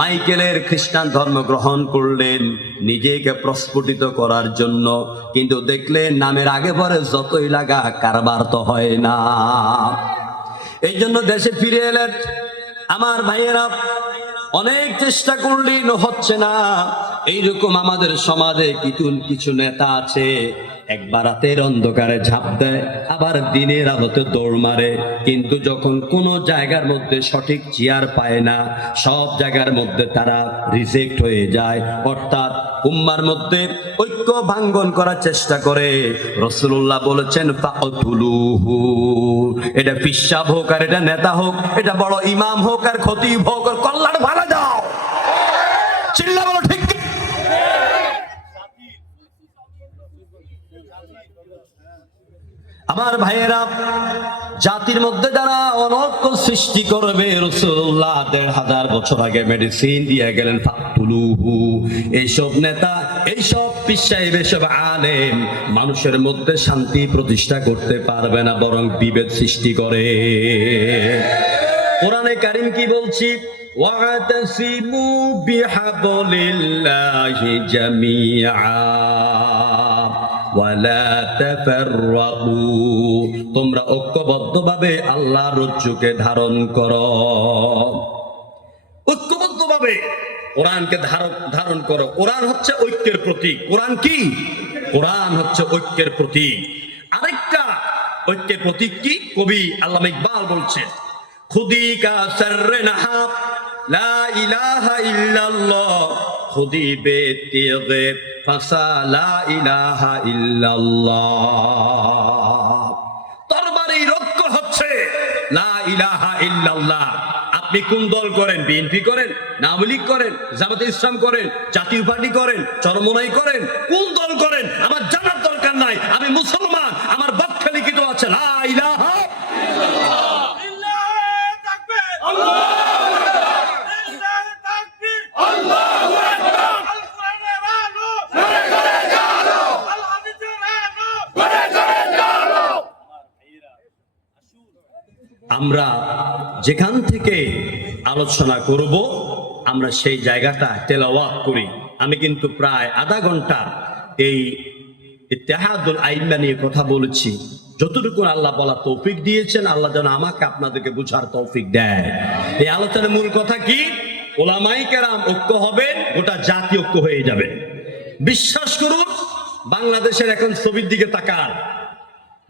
মাইকেলের খ্রিস্টান ধর্ম গ্রহণ করলেন নিজেকে প্রস্ফুটিত করার জন্য, কিন্তু দেখলেন নামের আগে পরে যতই লাগা কারবার তো হয় না। এই জন্য দেশে ফিরে এলেন। আমার ভাইয়েরা, অনেক চেষ্টা করলেন, হচ্ছে না। এইরকম আমাদের সমাজে কিছু নেতা আছে, একবার রাতের অন্ধকারে ঝাঁপ দেয়, আবার দিনের আলোতে দৌড় মারে, কিন্তু যখন কোনো জায়গার মধ্যে সঠিক চেয়ার পায় না, সব জায়গার মধ্যে তারা রিজেক্ট হয়ে যায়, অর্থাৎ উম্মার মধ্যে ঐক্য ভাঙ্গন করার চেষ্টা করে। রাসূলুল্লাহ বলেছেন, ফাকতুলুহু। এটা পিসাব হোক আর এটা নেতা হোক, এটা বড় ইমাম হোক আর খতিব হোক, আর কল্যাণ ভালো দাও, চিল্লা বলো ঠিক। আমার ভাইয়েরা, জাতির মধ্যে যারা অনৈক্য সৃষ্টি করবে, রাসূলুল্লাহ 1500 বছর আগে মেডিসিন দিয়ে গেলেন, ফাকতুলুহু। এইসব নেতা, এইসব পীর সাহেব, এইসব আলেম মানুষের মধ্যে শান্তি প্রতিষ্ঠা করতে পারবে না, বরং বিভেদ সৃষ্টি করে। কোরআনে কারীম কি বলছি? ওয়াতাসিমু বিহাবলিল্লাহি জামিআ ওয়ালা তাফাররাকু। তোমরা ঐক্যবদ্ধভাবে আল্লাহর রজ্জুকে ধারণ করো, ঐক্যবদ্ধভাবে কোরআনকে ধারণ করো। কোরআন হচ্ছে ঐক্যের প্রতীক। কোরআন কি? কোরআন হচ্ছে ঐক্যের প্রতীক। আরেকটা ঐক্যের প্রতীক কি? কবি আল্লামা ইকবাল বলছেন, খুদি কা সররে নাহা লা ইলাহা ইল্লাল্লাহ, খুদি বেতিগে ফাসা লা ইলাহা ইল্লাল্লাহ। তরবারির ঐক্য হচ্ছে লা ইলাহা ইল্লাল্লাহ। আপনি কোন দল করেন? বিএনপি করেন, আওয়ামী লীগ করেন, জামাতে ইসলাম করেন, জাতীয় পার্টি করেন, চরমোনাই করেন, কোন দল করেন আমার জানার দরকার নাই। আমি মুসলমান, আমার বক্ষে লিখিত আছে লা ইলাহা আমরা যেখান থেকে আলোচনা করব আমরা সেই জায়গাটা তেলাওয়াত করি। আমি কিন্তু প্রায় আধা ঘন্টা এই ইত্তেহাদুল আইম্মা নিয়ে কথা বলেছি। যতটুকু আল্লাহ বলা তৌফিক দিয়েছেন, আল্লাহ যেন আমাকে আপনাদেরকে বুঝার তৌফিক দেয়। এই আলোচনার মূল কথা কি? ওলামায়ে কেরাম ঐক্য হবেন, গোটা জাতি ঐক্য হয়ে যাবে। বিশ্বাস করুন, বাংলাদেশের এখন ছবির দিকে তাকান,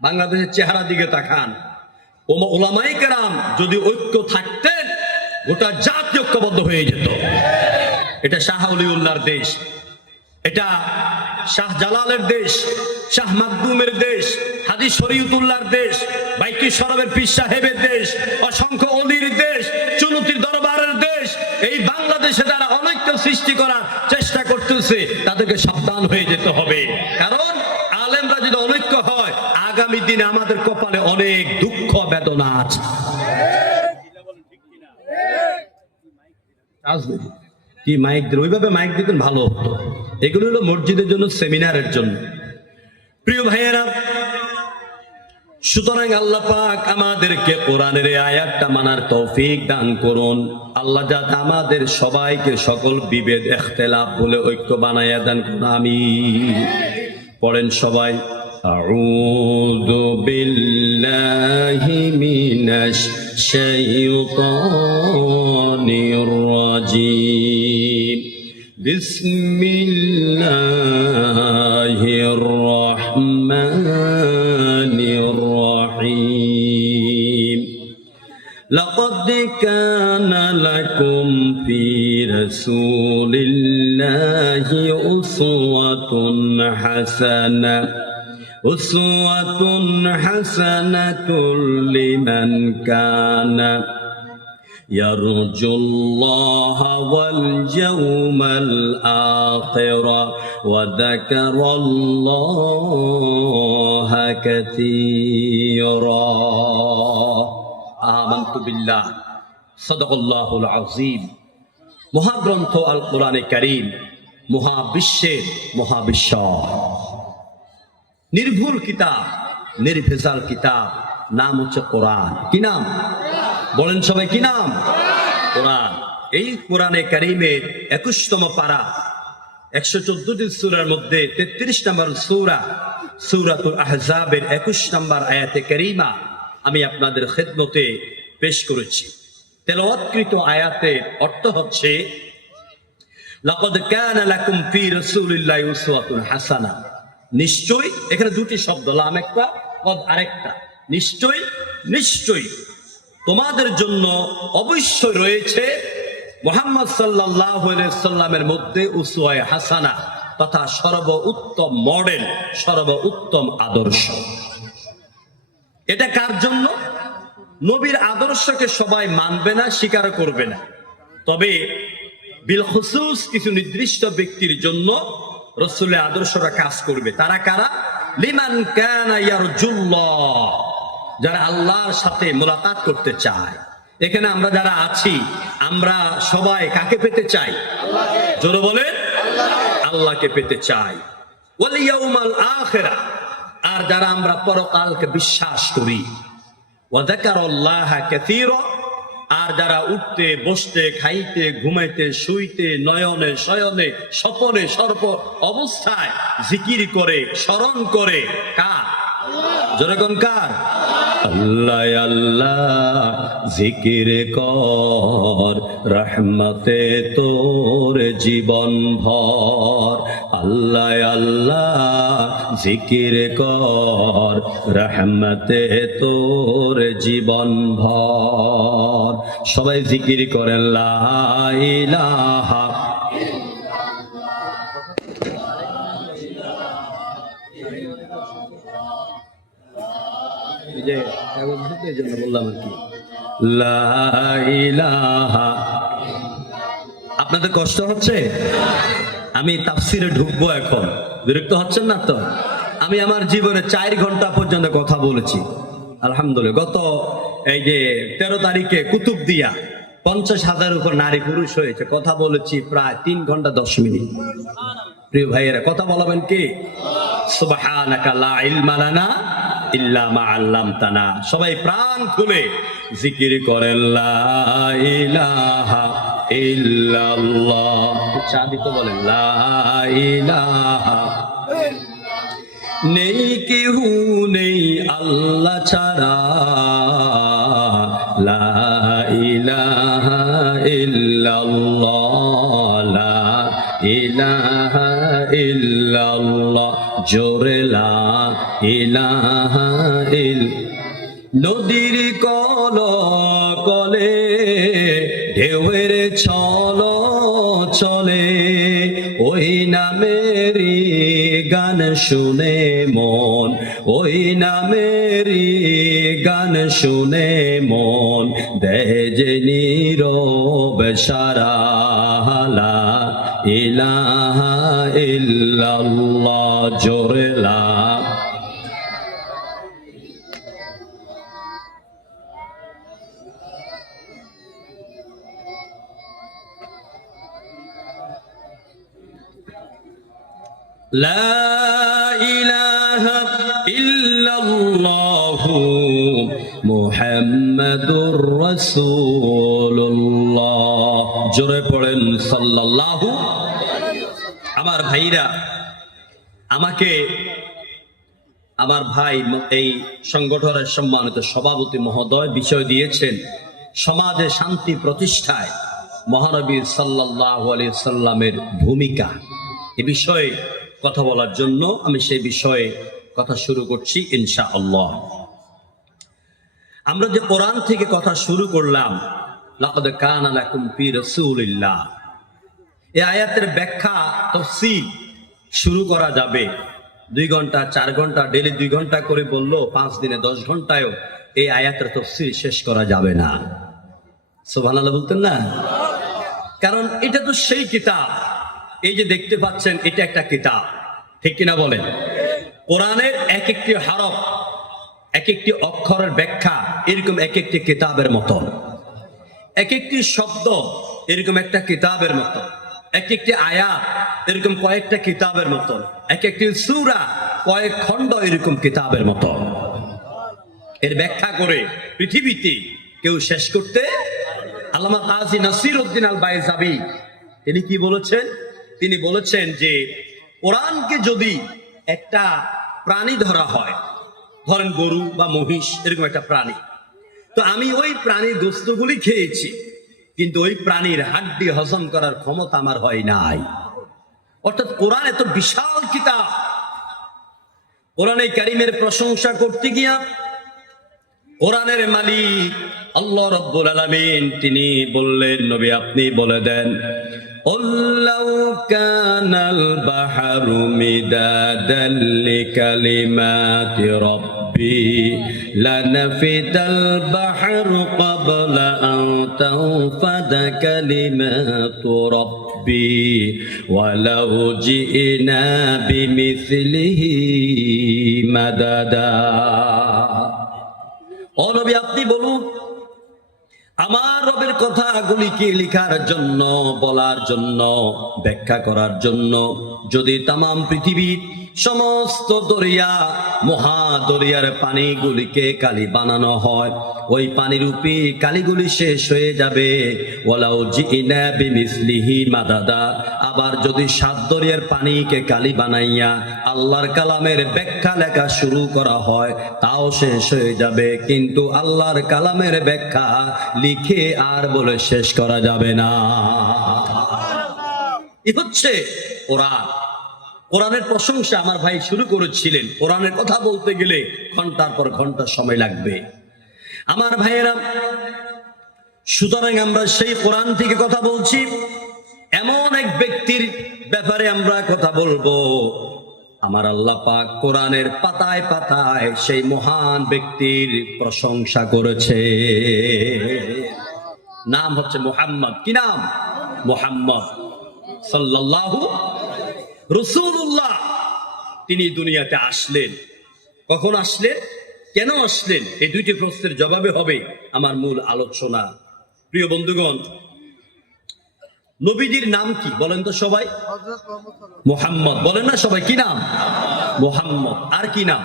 বাংলাদেশের চেহারা দিকে তাকান। ওলামায়ে কেরাম যদি ঐক্য থাকতেন, গোটা জাতি ঐক্যবদ্ধ হয়ে যেত। এটা শাহ ওলিউল্লাহর দেশ, এটা শাহ জালালের দেশ, শাহ মাকদুমের দেশ, হাজী শরীয়তুল্লাহর দেশ, বাইতুল শরফের পীর সাহেবের দেশ, অসংখ্য অলির দেশ, চুনতির দরবারের দেশ। এই বাংলাদেশে যারা অনৈক্য সৃষ্টি করার চেষ্টা করতেছে তাদেরকে সাবধান হয়ে যেতে হবে। কারণ আলেমরা যদি অনৈক্য হয়, আগামী দিনে আমাদের কপালে অনেক দুঃখ বেদনা আছে। কি মাইক দিল, ওইভাবে মাইক দিতেন ভালো হতো। এগুলো হলো মসজিদের জন্য, সেমিনারের জন্য। প্রিয় ভাইয়েরা, সুতরাং আল্লাহ পাক আমাদেরকে কোরআনের এই আয়াতটা মানার তৌফিক দান করুন। আল্লাহ যাতে আমাদের সবাইকে সকল বিভেদ ইখতিলাফ বলে ঐক্য বানায়া দান করুন, আমিন। পড়েন সবাই, আউযু বিল্লাহি মিনাশ শাইতানির রাজিম, বিসমিল্লাহির রাহমানির রহিম। লাকাদ কানা লাকুম ফি রাসূলিল্লাহি উসওয়াতুন হাসানাতুন লিমান কানা ইয়ারজুল্লাহা ওয়াল ইয়াওমাল আখিরা ওয়া যাকারাল্লাহা কাসীরা। আমানতু বিল্লাহ, সাদাকাল্লাহুল আযীম। মহাগ্রন্থ আল কোরআনে কারীম মহাবিশ্বের মহাবিশ্বর, নির্ভুল কিতাব, নির্ভেজাল কিতাব, নাম হচ্ছে কোরআন। কি নাম বলেন সবাই, কি নাম? কোরআন। এই কোরআনে কারীমের 21তম পারা, 114টি সূরার মধ্যে 33 নম্বর সূরা, সূরাতুল আহজাবের 21 নম্বর আয়াতে কারীমা আমি আপনাদের খেদমতে পেশ করেছি। তেলাওয়াতকৃত আয়াতের অর্থ হচ্ছে, লাকাদ কানা লাকুম ফি রাসূলিল্লাহি উসওয়াতুন হাসানা। নিশ্চয়, এখানে দুটি শব্দ, লাম একটা, কদ আরেকটা। নিশ্চয়, নিশ্চয় তোমাদের জন্য অবশ্যই রয়েছে মুহাম্মদ সাল্লাল্লাহু আলাইহি সাল্লামের মধ্যে উসওয়ায়ে হাসানা, তথা সর্বোত্তম মডেল, সর্বোত্তম আদর্শ। এটা কার জন্য? নবীর আদর্শকে সবাই মানবে না, স্বীকার করবে না, তবে বিল খুসুস কিছু নির্দিষ্ট ব্যক্তির জন্য রাসূলের আদর্শটা কাজ করবে। তারা কারা? লিমান কানা ইয়ারজুল্লাহ, যারা আল্লাহর সাথে মুলাকাত করতে চায়। এখানে আমরা যারা আছি, আমরা সবাই কাকে পেতে চাই? জোরে বলে, আল্লাহকে পেতে চাই। ওয়াল ইয়াউমাল আখিরা, আর যারা আমরা পরকালকে বিশ্বাস করি। ওয়া যাকারাল্লাহা কাসীরা, আর যারা উঠতে বসতে খাইতে ঘুমাইতে শুইতে নয়নে শয়নে স্বপনে সর্ব অবস্থায় জিকির করে, স্মরণ করে কার? জনগণ কার? আল্লাহ আল্লাহ জিকির কর, রহমতে তোর জীবন ভর। আল্লাহ আল্লাহ জিকির কর, রহমতে তোর জীবন ভর। সবাই জিকির করেন, লা ইলাহা বললাম আর কি, লা ইলাহা। আপনাদের কষ্ট হচ্ছে? আমি তাফসিরে ঢুকবো এখন, বিরক্ত হচ্ছেন না তো? আমি আমার জীবনে 4 ঘন্টা পর্যন্ত কথা বলেছি আলহামদুলিল্লাহ। গত এই যে 13 তারিখে কুতুবদিয়া 50,000 উপর নারী পুরুষ হয়েছে, কথা বলেছি প্রায় 3 ঘন্টা 10 মিনিট। প্রিয় ভাইয়েরা, কথা বলবেন কি? সুবহানাকা লা ইলমা লানা ইল্লা মা আল্লামতানা। সবাই প্রাণ খুলে জিকির করেন, লা ইলাহা ইল্লাল্লাহ। চাঁদিত বলেন, লা ইলাহা, নেই কেউ নেই আল্লাহ ছাড়া, লা ইলাহা ইল্লাল্লাহ, লা ইলাহা ইল্লাল্লাহ। জোরে লা ইলাহা ইল। নদীর কল কলে ঢেউয়ের ছল চলে, ওই নামেরই গান শুনে ওই নামেরই গান শুনে মন দেয় যে নীরব সারা, লা ইলাহা ইল্লাল্লাহ, জোরে লা। লা ইলাহা ইল্লাল্লাহু মুহাম্মাদুর রাসূলুল্লাহ, জোরে পড়েন সাল্লাল্লাহু। আমার ভাইরা, আমাকে আমার ভাই এই সংগঠনের সম্মানিত সভাপতি মহোদয় বিষয় দিয়েছেন সমাজে শান্তি প্রতিষ্ঠায় মহানবী সাল্লাল্লাহু আলাইহি সাল্লামের ভূমিকা, এ বিষয়ে কথা বলার জন্য আমি সেই বিষয়ে কথা শুরু করছি ইনশাআল্লাহ। আমরা যে কোরআন থেকে কথা শুরু করলাম, লাকাদ কানা লাকুম ফি রাসূলিল্লাহ, এই আয়াতের ব্যাখ্যা তাফসীর শুরু করা যাবে 2 ঘন্টা 4 ঘন্টা, ডেলি 2 ঘন্টা করে বললো 5 দিনে 10 ঘন্টায়ও এই আয়াতের তাফসীর শেষ করা যাবে না। সুবহানাল্লাহ বলতেন না? কারণ এটা তো সেই কিতাব, এই যে দেখতে পাচ্ছেন এটা একটা কিতাব, ঠিক কিনা বলেন? কোরআনের এক একটি হরফ, এক একটি অক্ষরের ব্যাখ্যা এরকম এক একটি কিতাবের মতো, এক একটি শব্দ এরকম একটা কিতাবের মতো, এক একটি আয়াত এরকম কয়েকটা কিতাবের মতো, এক একটি সূরা কয়েক খণ্ড এরকম কিতাবের মতো। এর ব্যাখ্যা করে পৃথিবীতে কেউ শেষ করতে। আল্লামা কাজী নাসিরউদ্দিন আল বাইজাবি তিনি কি বলেছেন? তিনি বলেছেন যে কোরআনকে যদি একটা প্রাণী ধরা হয়, ধরেন গরু বা মহিষ এরকম একটা প্রাণী, তো আমি ওই প্রাণীর গোস্তগুলি খেয়েছি, কিন্তু ওই প্রাণীর হাড্ডি হজম করার ক্ষমতা আমার হয় নাই। অর্থাৎ কোরআন এত বিশাল কিতাব, কোরআনে কারীমের প্রশংসা করতে গিয়া কোরআনের মালিক আল্লাহ রাব্বুল আলামিন তিনি বললেন, নবী আপনি বলে দেন, আল্লাউ কানাল বাহরু মিদাদাল লিকালিমাতি রাব্বি লানাফিদাল বাহরু ক্বাবলা আন তানফাদা কালিমাতু রাব্বি ওয়ালাউ জিনা বিমিসলিহি মাদাদা। ও নবী আপনি বলুন, আমার রবের কথাগুলিকে লেখার জন্য, বলার জন্য, ব্যাখ্যা করার জন্য যদি তামাম পৃথিবীর সমস্ত দরিয়া, মহাদরিয়ার পানিগুলিকে কালি বানানো হয়, ওই পানির রূপে কালিগুলি শেষ হয়ে যাবে। ওয়ালাউ জিনা বিমিসলিহি মাদাদা, আবার যদি 7 দরিয়ার পানিকে কালি বানাইয়া আল্লাহর কালামের ব্যাখ্যা লেখা শুরু করা হয়, তাও শেষ হয়ে যাবে, কিন্তু আল্লাহর কালামের ব্যাখ্যা লিখে আর বলে শেষ করা যাবে না। এ হচ্ছে কোরআন। কোরআনের প্রশংসা আমার ভাই শুরু করেছিলেন। কোরআনের কথা বলতে গেলে ঘন্টার পর ঘন্টা সময় লাগবে আমার ভাইয়েরা। সুতরাং আমরা সেই কোরআন থেকে কথা বলছি, এমন এক ব্যক্তির ব্যাপারে আমরা কথা বলবো, আমার আল্লাহ পাক কোরআনের পাতায় পাতায় সেই মহান ব্যক্তির প্রশংসা করেছে। নাম হচ্ছে মুহাম্মদ। কি নাম? মুহাম্মদ সাল্লাল্লাহু রাসূলুল্লাহ। তিনি দুনিয়াতে আসলেন। কখন আসলেন, কেন আসলেন, এই 2টি প্রশ্নের জবাবে হবে আমার মূল আলোচনা। প্রিয় বন্ধুগণ, নবীজির নাম কি বলেন তো সবাই? হযরত মুহাম্মদ। মুহাম্মদ বলেন না সবাই? কি নাম? মুহাম্মদ। আর কি নাম?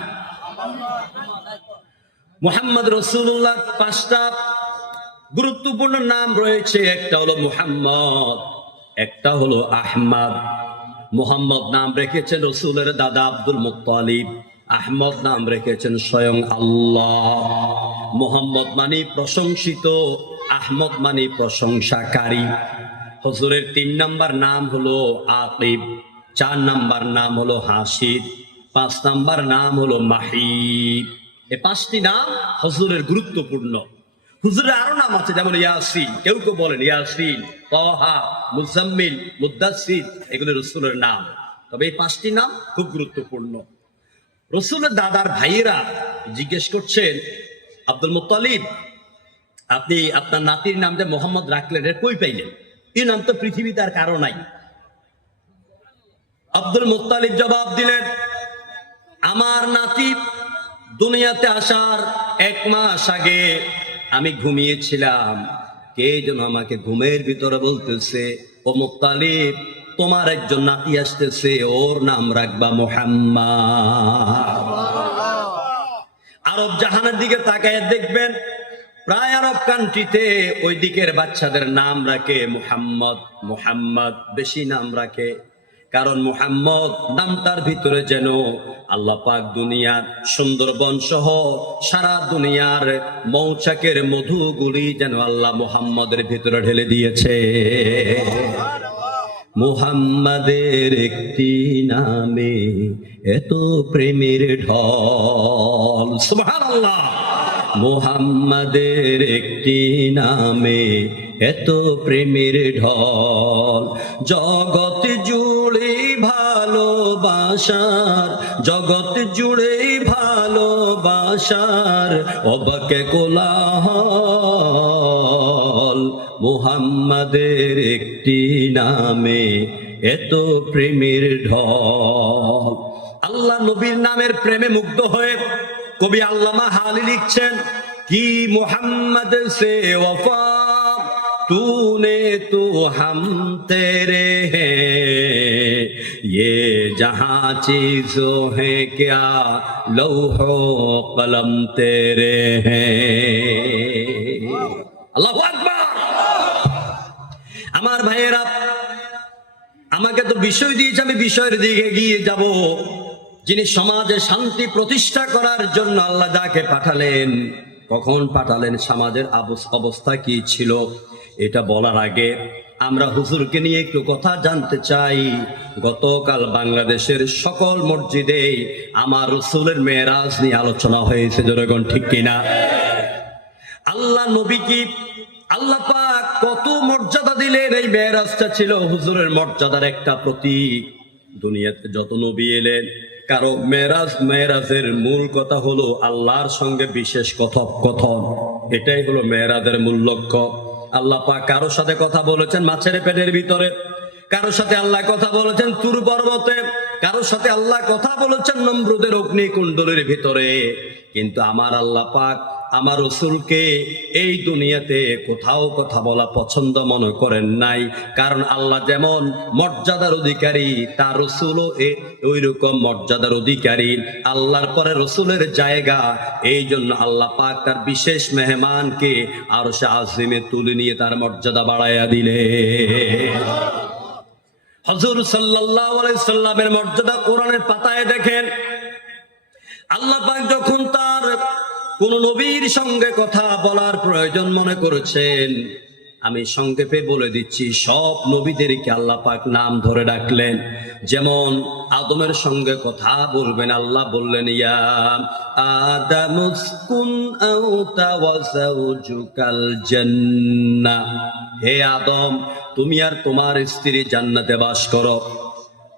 মুহাম্মদ রাসূলুল্লাহ 5টা গুরুত্বপূর্ণ নাম রয়েছে। একটা হলো মুহাম্মদ, একটা হলো আহমদ। মুহাম্মদ নাম রেখেছেন রসুলের দাদা আব্দুল মুত্তালিব, আহমদ নাম রেখেছেন স্বয়ং আল্লাহ। মুহাম্মদ মানে প্রশংসিত, আহমদ মানে প্রশংসাকারী। হুজুরের 3 নাম্বার নাম হলো আকিব, 4 নাম্বার নাম হলো হাসিদ, 5 নাম্বার নাম হলো মাহিব। এই 5টি নাম হুজুরের গুরুত্বপূর্ণ। হুজুরের আরো নাম আছে, যেমন ইয়াসিন, কেউ কেউ বলেন ইয়াসিন, তাহা, মুজাম্মিল, মুদ্দাসির, এগুলো রাসূলের নাম। তবে এই 5টি নাম খুব গুরুত্বপূর্ণ। রসুলের দাদার ভাইয়েরা জিজ্ঞেস করছেন, আব্দুল মুত্তালিব, আপনি আপনার নাতির নামটা মোহাম্মদ রাখলেন, এর কই পাইলেন? এই নাম তো পৃথিবীতে আর কারো নাই। আব্দুল মুত্তালিব জবাব দিলেন, আমার নাতি দুনিয়াতে আসার 1 মাস আগে আমি ঘুমিয়েছিলাম, কে যেন আমাকে ঘুমের ভিতরে বলতেছে, ও মুত্তালিব, তোমার একজন নাতি আসতেছে, ওর নাম রাখবা মুহাম্মদ। আরব জাহানের দিকে তাকায় দেখবেন, প্রায় আরব কান্ট্রিতে ওই দিকের বাচ্চাদের নাম রাখে মুহাম্মদ। মুহাম্মদ বেশি নাম রাখে, কারণ মুহাম্মদ নামটার ভিতরে যেন আল্লাহ পাক দুনিয়ার সুন্দরবন সহ সারা দুনিয়ার মৌচাকের মধুগুলি যেন আল্লাহ মুহাম্মদের ভিতরে ঢেলে দিয়েছে। মুহাম্মাদের একটি নামে এত প্রেমের ঢল, সুবহানাল্লাহ। মুহাম্মাদের একটি নামে এত প্রেমের ঢল, জগৎ জুড়ে ভালোবাসার, জগৎ জুড়ে ভালোবাসার অবাকে কোলাহল। মুহাম্মাদের একটি নামে এত প্রেমের ঢল। আল্লাহ নবীর নামের প্রেমে মুগ্ধ হয়ে কবি আল্লামা হালি লিখছেন, কি মুহাম্মদ সে ওফা तूने तो हम तेरे हैं, ये जहां चीजों है क्या लौहो कलम तेरे हैं। আল্লাহু আকবার। আমার ভাইয়েরা, আমাকে তো বিষয় দিয়েছে, আমি বিষয়ের দিকে গিয়ে যাব। যিনি সমাজে শান্তি প্রতিষ্ঠা করার জন্য আল্লাহ যাকে পাঠালেন, কখন পাঠালেন, সমাজের অবস্থা কি ছিল, এটা বলার আগে আমরা হুজুরকে নিয়ে একটু কথা জানতে চাই। গতকাল বাংলাদেশের সকল মসজিদে আমার রাসূলের মেরাজ নিয়ে আলোচনা হয়েছে, জনগণ ঠিক কিনা? আল্লাহ নবী কি আল্লাহ পাক কত মর্যাদা দিলেন, এই মেরাজটা ছিল হুজুরের মর্যাদার একটা প্রতীক। দুনিয়াতে যত নবী এলেন, কারো মেরাজের মূল কথা হলো আল্লাহর সঙ্গে বিশেষ কথোপকথন, এটাই হলো মেরাজের মূল লক্ষ্য। আল্লাহ পাক কারো সাথে কথা বলেছেন মাছের পেটের ভিতরে, কারো সাথে আল্লাহ কথা বলেছেন তুর পর্বতে, কারো সাথে আল্লাহ কথা বলেছেন নমরুদের অগ্নিকুণ্ডলের ভিতরে। কিন্তু আমার আল্লাহ পাক আমার রাসূলকে এই দুনিয়াতে কোথাও কথা বলা পছন্দ মনে করেন নাই, কারণ আল্লাহ যেমন মর্যাদার অধিকারী, তার রাসূলও ওই রকম মর্যাদার অধিকারী। আল্লাহর পরে রাসূলের জায়গা, এই জন্য আল্লাহ পাক তার বিশেষ মেহমানকে আরশে আজিমে তুলে নিয়ে তার মর্যাদা বাড়াইয়া দিলে। হুজুর সাল্লাল্লাহু আলাইহি সাল্লামের মর্যাদা কোরআনের পাতায় দেখেন। আল্লাহ পাক যখন তার কোন নবীর সঙ্গে কথা বলার প্রয়োজন মনে করেছেন, আমি সংক্ষেপে বলে দিচ্ছি, সব নবীদেরকে আল্লাহ পাক নাম ধরে ডাকলেন। যেমন আদমের সঙ্গে কথা বলবেন, আল্লাহ বললেন, ইয়া আদামুসকুন আনতা ওয়া যাওজুকাল জান্নাহ, হে আদম, তুমি আর তোমার স্ত্রী জান্নাতে বাস করো।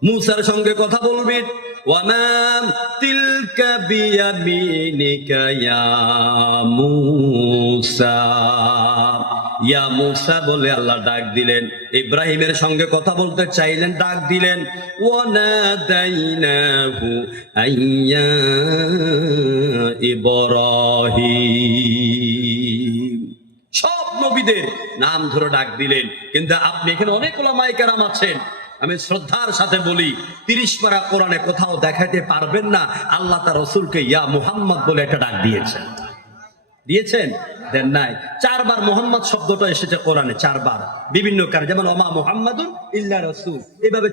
মূসার সঙ্গে কথা বলবেন, ওয়ামা তিলকা বিয়ামিনিকা ইয়া মূসা, ইয়া মূসা বলে আল্লাহ ডাক দিলেন। ইব্রাহিমের সঙ্গে কথা বলতে চাইলেন, ডাক দিলেন, ওয়ানাদাইনাহু আইয়া ইব্রাহিম। সব নবীদের নাম ধরে ডাক দিলেন। কিন্তু আপনি এখানে অনেক উলামায়ে কেরাম আছেন, আমি শ্রদ্ধার সাথে বলি, 30 পারা কোরআনে কোথাও দেখাতে পারবেন না আল্লাহ তার রাসূলকে ইয়া মুহাম্মদ বলে একটা ডাক দিয়েছেন। দিয়েছেন? দেন নাই। 4 বার মুহাম্মদ শব্দটা এসেছে কোরআনে, 4 বার বিভিন্ন কারণে, যেমন ওমা মুহাম্মাদুন ইল্লা রাসূল, এইভাবে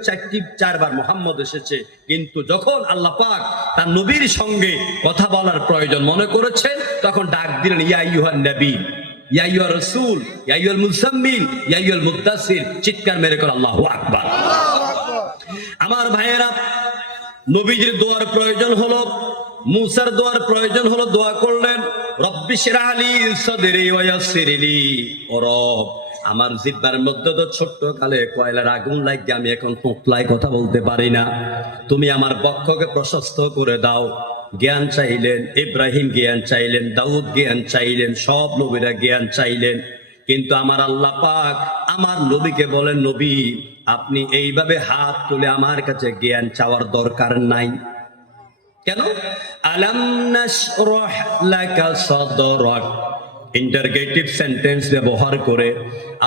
4 বার মুহাম্মদ এসেছে। কিন্তু যখন আল্লাহ পাক তার নবীর সঙ্গে কথা বলার প্রয়োজন মনে করেছেন, তখন ডাক দিলেন, ইয়া আইয়ুহান নবী, ইয়া আইয়ুহার রাসূল, ইয়া আইয়ুহাল মুজাম্মিল, ইয়া আইয়ুহাল মুদ্দাসসির। চিৎকার মেরে করে আল্লাহু আকবার। আমার ভাইয়েরা, নবীজির দোয়ার প্রয়োজন হলো, মূসার দোয়ার প্রয়োজন হলো, দোয়া করলেন, রব্বি শরহ লি সাদরি ওয়া ইয়াসসির লি, ও রব, আমার জিহ্বার মধ্যে তো ছোট্ট কালে কয়লার আগুন লাগিয়ে আমি এখন তোতলায় কথা বলতে পারি না, তুমি আমার বক্ষকে প্রশস্ত করে দাও। জ্ঞান চাইলেন, ইব্রাহিম জ্ঞান চাইলেন, দাউদ জ্ঞান চাইলেন, সব নবীরা জ্ঞান চাইলেন। কিন্তু আমার আল্লাহ পাক আমার নবীকে বলেন, নবী আপনি এইভাবে হাত তুলে আমার কাছে জ্ঞান চাওয়ার দরকার নাই। কেন? আলাম নাশরাহ লাকা সাদরাক, ইন্টারগেটিভ সেন্টেন্স ব্যবহার করে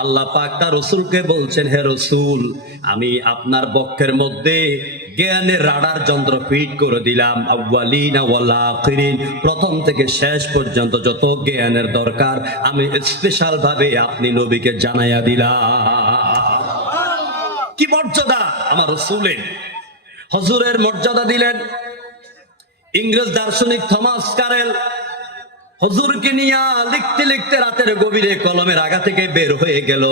আল্লাহ পাক তার রাসূলকে বলছেন, হে রাসূল আমি আপনার বক্ষের মধ্যে জ্ঞানের রাডার যন্ত্র ফিট করে দিলাম, আউয়ালিনা ওয়াল আখিরিন, প্রথম থেকে শেষ পর্যন্ত যত জ্ঞানের দরকার আমি স্পেশাল ভাবে আপনি নবীকে জানাইয়া দিলাম। কি মর্যাদা আমার রাসূলের! হুজুরের মর্যাদা দিলেন ইংরেজ দার্শনিক থমাস কারেল। হুজুরকে নিয়ে লিখতে লিখতে রাতের গভীরে কলমের আগা থেকে বের হয়ে গেল,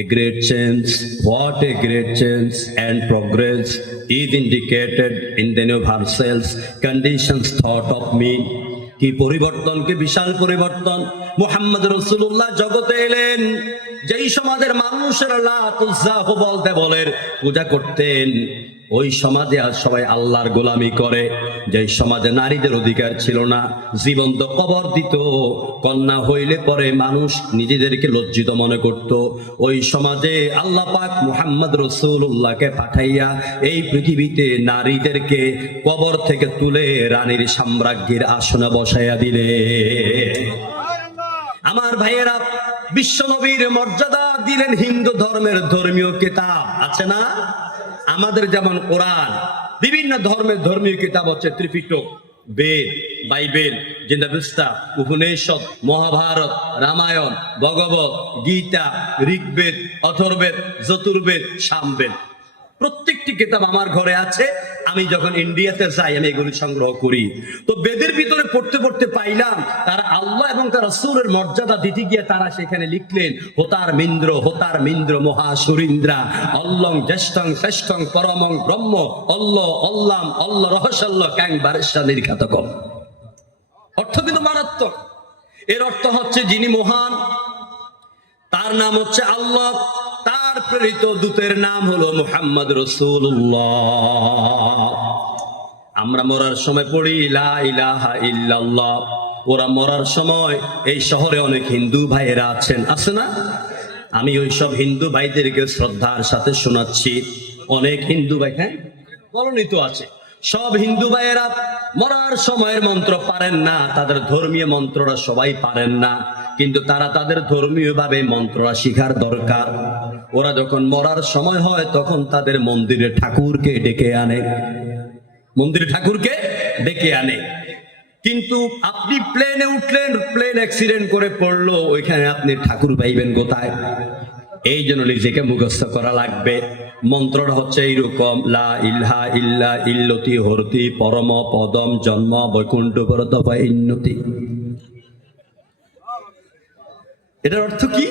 a great change, what a great change and progress is indicated in the universal conditions thought of me. কি পরিবর্তন, কি বিশাল পরিবর্তন! মুহাম্মদ রাসূলুল্লাহ জগতে এলেন, যেই সমাজের মানুষেরা লাত উজ্জা হুবল দেবলের পূজা করতেন, ওই সমাজে আজ সবাই আল্লাহর গোলামি করে। যেই সমাজে নারীদের অধিকার ছিল না, জীবন্ত কবর দিত, কন্যা হইলে পরে মানুষ নিজেদেরকে লজ্জিত মনে করত, ওই সমাজে আল্লাহ পাক মুহাম্মদ রাসূলুল্লাহকে পাঠাইয়া এই পৃথিবীতে নারীদেরকে কবর থেকে তুলে রানীর সাম্রাজ্ঞীর আসনে বসাইয়া দিলে। আমার ভাইয়েরা, বিশ্ব নবীর মর্যাদা দিলেন হিন্দু ধর্মের ধর্মীয় কিতাব আছে না আমাদের, যেমন কোরআন, বিভিন্ন ধর্মের ধর্মীয় কিতাব হচ্ছে ত্রিপিটক, বেদ, বাইবেল, জিন্দাবিস্তা, উপনিষদ, মহাভারত, রামায়ণ, ভগবত গীতা, ঋগ্বেদ, অথর্বেদ, যজুর্বেদ, সামবেদ। প্রত্যেকটি কিতাব আমার ঘরে আছে। আমি যখন ইন্ডিয়াতে যাই আমি এগুলি সংগ্রহ করি। তো বেদের ভিতরে পড়তে পড়তে পাইলাম তারা আল্লাহ এবং তার রাসূলের মর্যাদা দিতে গিয়ে তারা সেখানে লিখলেন, হোতার মিন্দ্র মহাসুরিন্দ্রা অল্লং জ্যেষ্ঠং শ্রেষ্ঠং পরমং ব্রহ্ম অল্লাম রহস্যল্ল ক্যাং বারেশা নির্ঘাতকম। অর্থ কিন্তু মারাত্মক। এর অর্থ হচ্ছে যিনি মহান তার নাম হচ্ছে আল্লাহ, তার প্রেরিত দূতের নাম হলো মুহাম্মদ রাসূলুল্লাহ। আমরা মরার সময় পড়ি লা ইলাহা ইল্লাল্লাহ। ওরা মরার সময় এই শহরে অনেক হিন্দু ভাইয়েরা আছেন, আছে না? আমি ওই সব হিন্দু ভাইদেরকে শ্রদ্ধার সাথে শোনাচ্ছি। অনেক হিন্দু ভাই, হ্যাঁ বলনি তো আছে, সব হিন্দু ভাইয়েরা মরার সময়ের মন্ত্র পারেন না, তাদের ধর্মীয় মন্ত্রটা সবাই পারেন না, কিন্তু তারা তাদের ধর্মীয় ভাবে মন্ত্রটা শিখার দরকার। ওরা যখন মরার সময় হয় তখন তাদের মন্দিরে ঠাকুরকে ডেকে আনে, কিন্তু আপনি প্লেনে উঠলেন, প্লেন অ্যাক্সিডেন্ট করে পড়লো, ওইখানে আপনি ঠাকুর পাইবেন কোথায়? এই জন্য নিজেকে মুখস্থ করা লাগবে। মন্ত্রটা হচ্ছে এইরকম, লা ইলাহা ইল্লা ইল্লতি হরতি পরম পদম জন্ম বৈকুণ্ঠ পরত ইন্নতি। এটার অর্থ কি?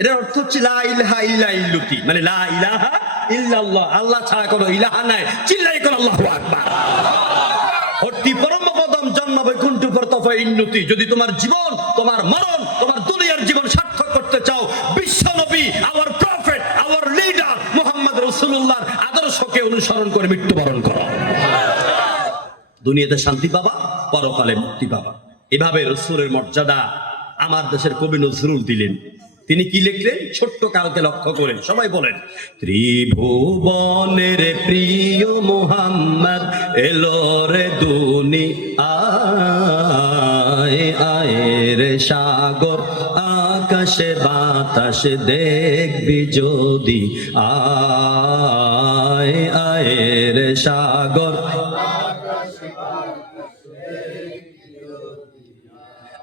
এটার অর্থ হচ্ছে লা ইলাহা ইল্লা ইল্লতি, মানে লা ইলাহা ইল্লাল্লাহ, আল্লাহ ছাড়া কোনো ইলাহা নাই, চিল্লাই করে আল্লাহু আকবার। হরতি পরম পদম জন্ম বৈকুণ্ঠ পরত ইন্নতি। যদি তোমার জীবন, তোমার মরণ, তোমার দুনিয়ার জীবন সার্থক করতে চাও, বিশ্ব নবী our prophet, our leader Muhammad রাসূলুল্লাহর আদর্শকে অনুসরণ করে মৃত্যুবরণ করো। দুনিয়াতে শান্তি পাবা, পরকালে মুক্তি পাবা। এভাবে রাসূলের মর্যাদা আমার দেশের কবি নজরুল দিলেন। তিনি কি লিখলেন? ছোট্ট কালকে লক্ষ্য করেন, সবাই বলেন, ত্রিভুবনের প্রিয় মুহাম্মদ এলো রে দুনিয়ায়, আয়ের সাগর আকাশে বাতাসে দেখবি যদি, আয়ের সাগর।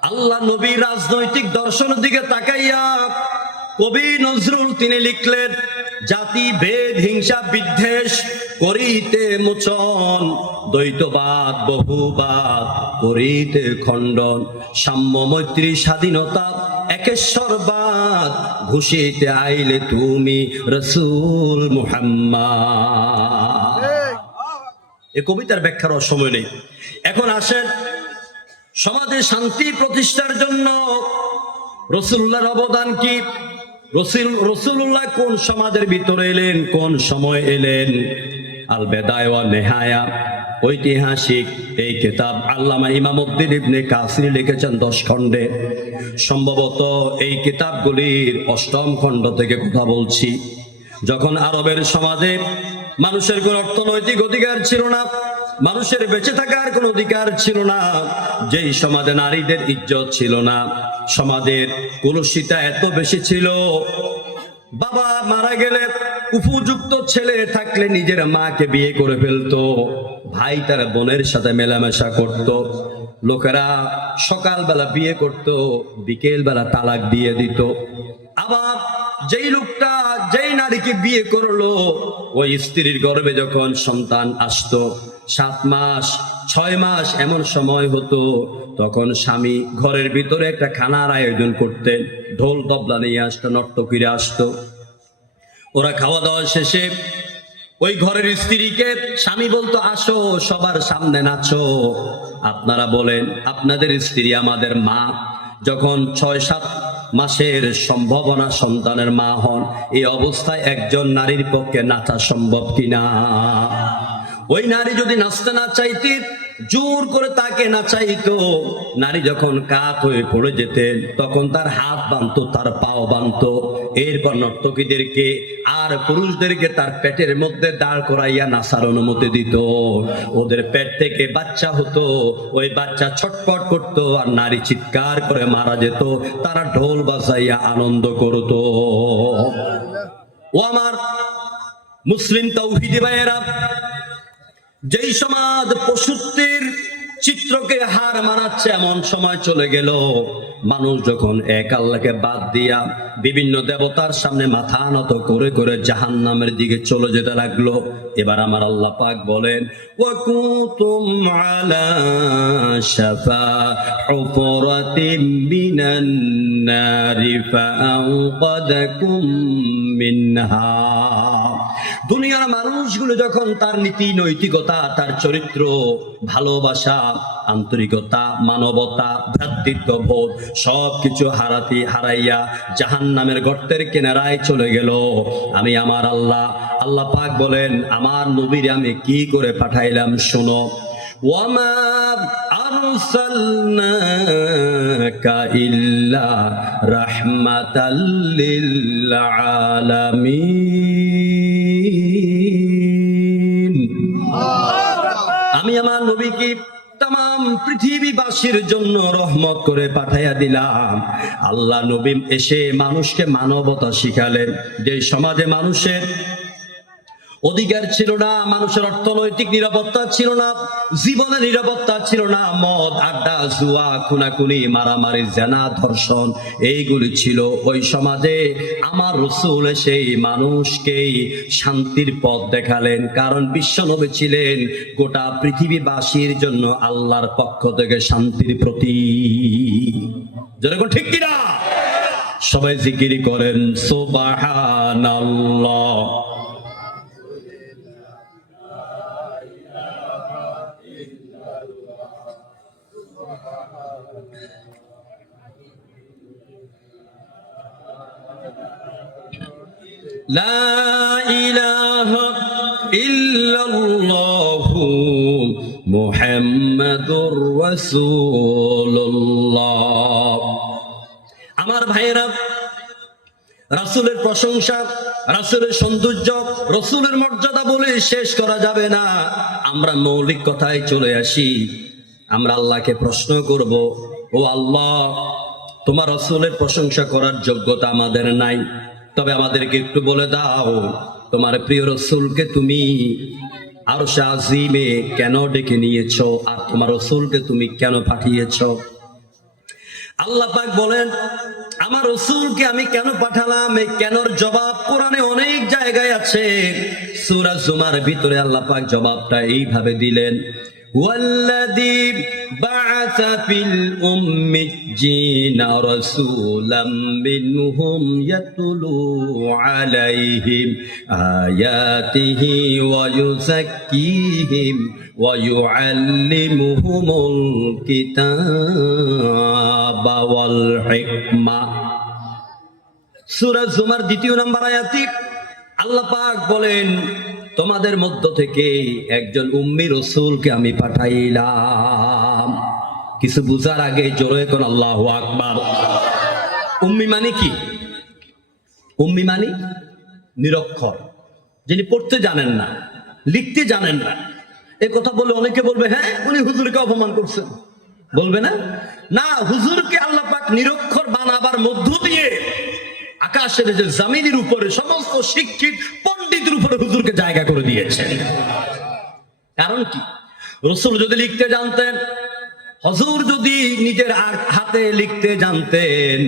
আল্লাহ নবী রাজনৈতিক দর্শনের দিকে তাকাইয়া কবি নজরুল তিনি লিখলেন, জাতি ভেদ হিংসা বিদ্বেষ করিতে মোচন, দ্বৈতবাদ বহুবাদ করিতে খণ্ডন, সাম্য মৈত্রী স্বাধীনতা একেশ্বরবাদ ঘোষিতে আইলে তুমি রাসূল মুহাম্মদ। এই কবিতার ব্যাখ্যার সময় নেই। এখন আসেন, সমাজে শান্তি প্রতিষ্ঠার জন্য রাসূলুল্লাহর অবদান কি? রাসূলুল্লাহ কোন সমাজের ভিতরে এলেন, কোন সময় এলেন? আল বেদায়া ওয়া নেহায়া, ঐতিহাসিক এই কিতাব আল্লামা ইমামউদ্দিন ইবনে কাসির লিখেছেন 10 খণ্ডে। সম্ভবত এই কিতাবগুলির 8ম খণ্ড থেকে কথা বলছি। যখন আরবের সমাজে মানুষের কোনো অর্থনৈতিক অধিকার ছিল না, মানুষের বেঁচে থাকার কোনো অধিকার ছিল না, যেই সমাজে নারীদের ইজ্জত ছিল না, সমাজের কলুষিতা এত বেশি ছিল, বাবা মারা গেলে উপযুক্ত ছেলে থাকলে নিজের মাকে বিয়ে করে ফেলতো, ভাই তার বোনের সাথে মেলামেশা করত, লোকেরা সকালবেলা বিয়ে করত, বিকেল বেলা তালাক দিয়ে দিত। আবার যেই লোকটা যেই নারীকে বিয়ে করলো, ওই স্ত্রীর গর্ভে যখন সন্তান আসতো 7 মাস 6 মাস এমন সময় হতো, তখন স্বামী ঘরের ভিতরে একটা খানার আয়োজন করতেন, ঢোল তবলা নিয়ে আসতো, নর্তকীরা আসতো। ওরা খাওয়া দাওয়া শেষে ওই ঘরের স্ত্রীকে স্বামী বলতো, আসো সবার সামনে নাচো। আপনারা বলেন, আপনাদের স্ত্রী আমাদের মা, যখন 6-7 মাসের সম্ভাবনা সন্তানের মা হন, এই অবস্থায় একজন নারীর পক্ষে নাচা সম্ভব কিনা? ওই নারী যদি নাচতে না চাইতে জোর করে তাকে নাচাইতো, নারী যখন কাত হয়ে পড়ে যেতেন তখন তার হাত বাঁধতো, তার পাও বাঁধতো, এরপর নর্তকীদেরকে আর পুরুষদেরকে তার পেটের মধ্যে দাঁড় করাইয়া নাচার অনুমতি দিত। ওদের পেট থেকে বাচ্চা হতো, ওই বাচ্চা ছটফট করতো আর নারী চিৎকার করে মারা যেত, তারা ঢোল বাজাইয়া আনন্দ করতো। ও আমার মুসলিম তাওহীদি ভাইয়েরা, যেই সমাজ পশুত্বের চিত্রকে হার মানাচ্ছে এমন সময় চলে গেল, মানুষ যখন এক আল্লাহকে বাদ দিয়া বিভিন্ন দেবতার সামনে মাথা নত করে করে জাহান্নামের দিকে চলে যেতে লাগলো। এবার আমার আল্লাহ পাক বলেন, ওয়াকুতুম আলা শাফা হুফরাতিম মিনান নারি ফাআনকাদাকুম মিনহা। দুনিয়ার মানুষগুলো যখন তার নীতি নৈতিকতা, তার চরিত্র, ভালোবাসা, আন্তরিকতা, মানবতা, ভ্রাতৃত্ববোধ সবকিছু হারাইয়া জাহান্নামের গর্তের কিনারায় চলে গেল, আমি আমার আল্লাহ পাক বলেন, আমার নবীর আমি কি করে পাঠাইলাম শোনো। ওয়ামা আরসালনাকা ইল্লা রাহমাতাল লিল আলামিন। আমি আমার নবীকে তাম পৃথিবীবাসীর জন্য রহমত করে পাঠাইয়া দিলাম। আল্লাহ নবী এসে মানুষকে মানবতা শিখালেন। যে সমাজে মানুষের অধিকার ছিল না, মানুষের অর্থনৈতিক নিরাপত্তা ছিল না, জীবনের নিরাপত্তা ছিল না, মদ, আড্ডা, জুয়া, খুনাখুনি, মারামারি, জেনা, ধর্ষণ এইগুলি ছিল, ওই সমাজে আমার রাসূল সেই মানুষকেই শান্তির পথ দেখালেন। কারণ বিশ্বনবী ছিলেন গোটা পৃথিবীবাসীর জন্য আল্লাহর পক্ষ থেকে শান্তির প্রতীক। যেরকম ঠিক কিনা? সবাই জিকির করেন সুবহানাল্লাহ। লা ইলাহা ইল্লাল্লাহু মুহাম্মাদুর রাসূলুল্লাহ। আমার ভাইয়েরা, রাসূলের প্রশংসা, রাসূলের সৌন্দর্য, রাসূলের মর্যাদা বলে শেষ করা যাবে না। আমরা মৌলিক কথায় চলে আসি। আমরা আল্লাহকে প্রশ্ন করব, ও আল্লাহ, তোমার রাসূলের প্রশংসা করার যোগ্যতা আমাদের নাই, তবে আমাদেরকে একটু বলে দাও, তোমার প্রিয় রাসূলকে তুমি আরশে আজিমে কেন ডেকে নিয়েছো, আর তোমার রাসূলকে তুমি কেন পাঠিয়েছো? আল্লাহ পাক বলেন, আমার রাসূলকে আমি কেন পাঠালাম, এই কেনর জবাব কোরআনে অনেক জায়গায় আছে। সূরা জুমার ভিতরে আল্লাহ পাক জবাবটা এইভাবে দিলেন, ওয়াল্লাযী বা'আসা ফিল উম্মিয়্যিনা রাসূলাম মিনহুম ইয়াতলু আলাইহিম আয়াতিহি ওয়া ইউযাক্কিহিম ওয়া ইউআল্লিমুহুমুল কিতাবা ওয়াল হিকমা। সূরা জুমার 2 নম্বর আয়াতে আল্লাহ পাক বলেন, তোমাদের মধ্য থেকে একজন উম্মি রসুলকে আমি পাঠাইলাম। কিছু বুঝার আগে জোরে কোন আল্লাহু আকবার। উম্মি মানে কি? উম্মি মানে নিরক্ষর, যিনি পড়তে জানেন না, লিখতে জানেন না। এ কথা বলে অনেকে বলবে, হ্যাঁ উনি হুজুরকে অপমান করছেন, বলবে না? না, হুজুরকে আল্লাহ পাক নিরক্ষর বানাবার মধ্য দিয়ে আকাশের যে জমিনের উপরে সমস্ত শিক্ষিত পণ্ডিতের উপরে হুজুরকে জায়গা করে দিয়েছেন। কারণ কি? রসুল যদি লিখতে জানতেন, হুজুর যদি নিজের হাতে লিখতে জানতেন,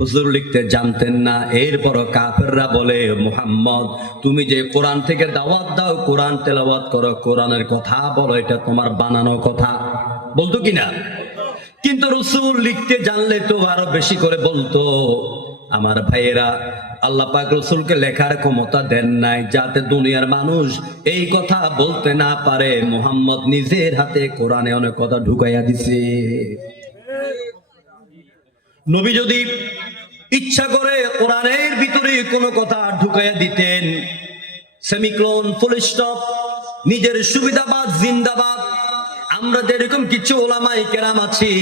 হুজুর লিখতে জানতেন না। এরপরও কাফেররা বলে, মুহাম্মদ তুমি যে কোরআন থেকে দাওয়াত দাও, কোরআন তেলাওয়াত করো, কোরআনের কথা বলো, এটা তোমার বানানো কথা, বলতো কিনা? কিন্তু রসুল লিখতে জানলে তো আরো বেশি করে বলতো। আমার ভাইয়েরা, আল্লাহ পাক রসুলকে লেখার ক্ষমতা দেন নাই যাতে দুনিয়ার মানুষ এই কথা বলতে না পারে। মুহাম্মদ নিজের হাতে কোরআনে অনেক কথা ঢুকাইয়া দিছে। নবী যদি ইচ্ছা করে কোরআনের ভিতরে কোনো কথা ঢুকাইয়া দিতেন, সেমিক্লোন, ফুল স্টপ, নিজের সুবিধাবাদ জিন্দাবাদ। আমরা যেরকম কিছু ওলামায়ে কেরাম আছি,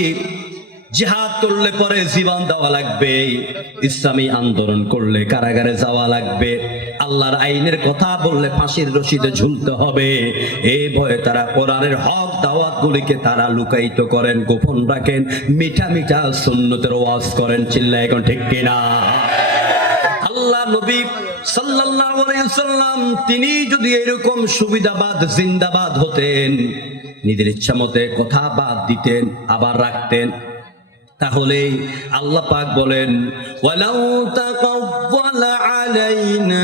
জিহাদ করলে পরে জীবন দেওয়া লাগবে, ইসলামী আন্দোলন করলে কারাগারে যাওয়া লাগবে, আল্লাহর আইনের কথা বললে ফাঁসির রশিদে ঝুলতে হবে, এই ভয়ে তারা কোরআনের হক দাওয়াত গুলিকে তারা লুকায়িত করেন, গোপন রাখেন, মিঠা মিঠা সুন্নতের ওয়াজ করেন। চিল্লায় এখন ঠিক কিনা? আল্লাহ নবী সাল্লাল্লাহু আলাইহি ওয়াসাল্লাম তিনি যদি এরকম সুবিধাবাদ জিন্দাবাদ হতেন, নিজের ইচ্ছা মতে কথা বাদ দিতেন আবার রাখতেন, তাহলে আল্লাহ পাক বলেন, ওয়ালাউ তাকাওয়ালা আলাইনা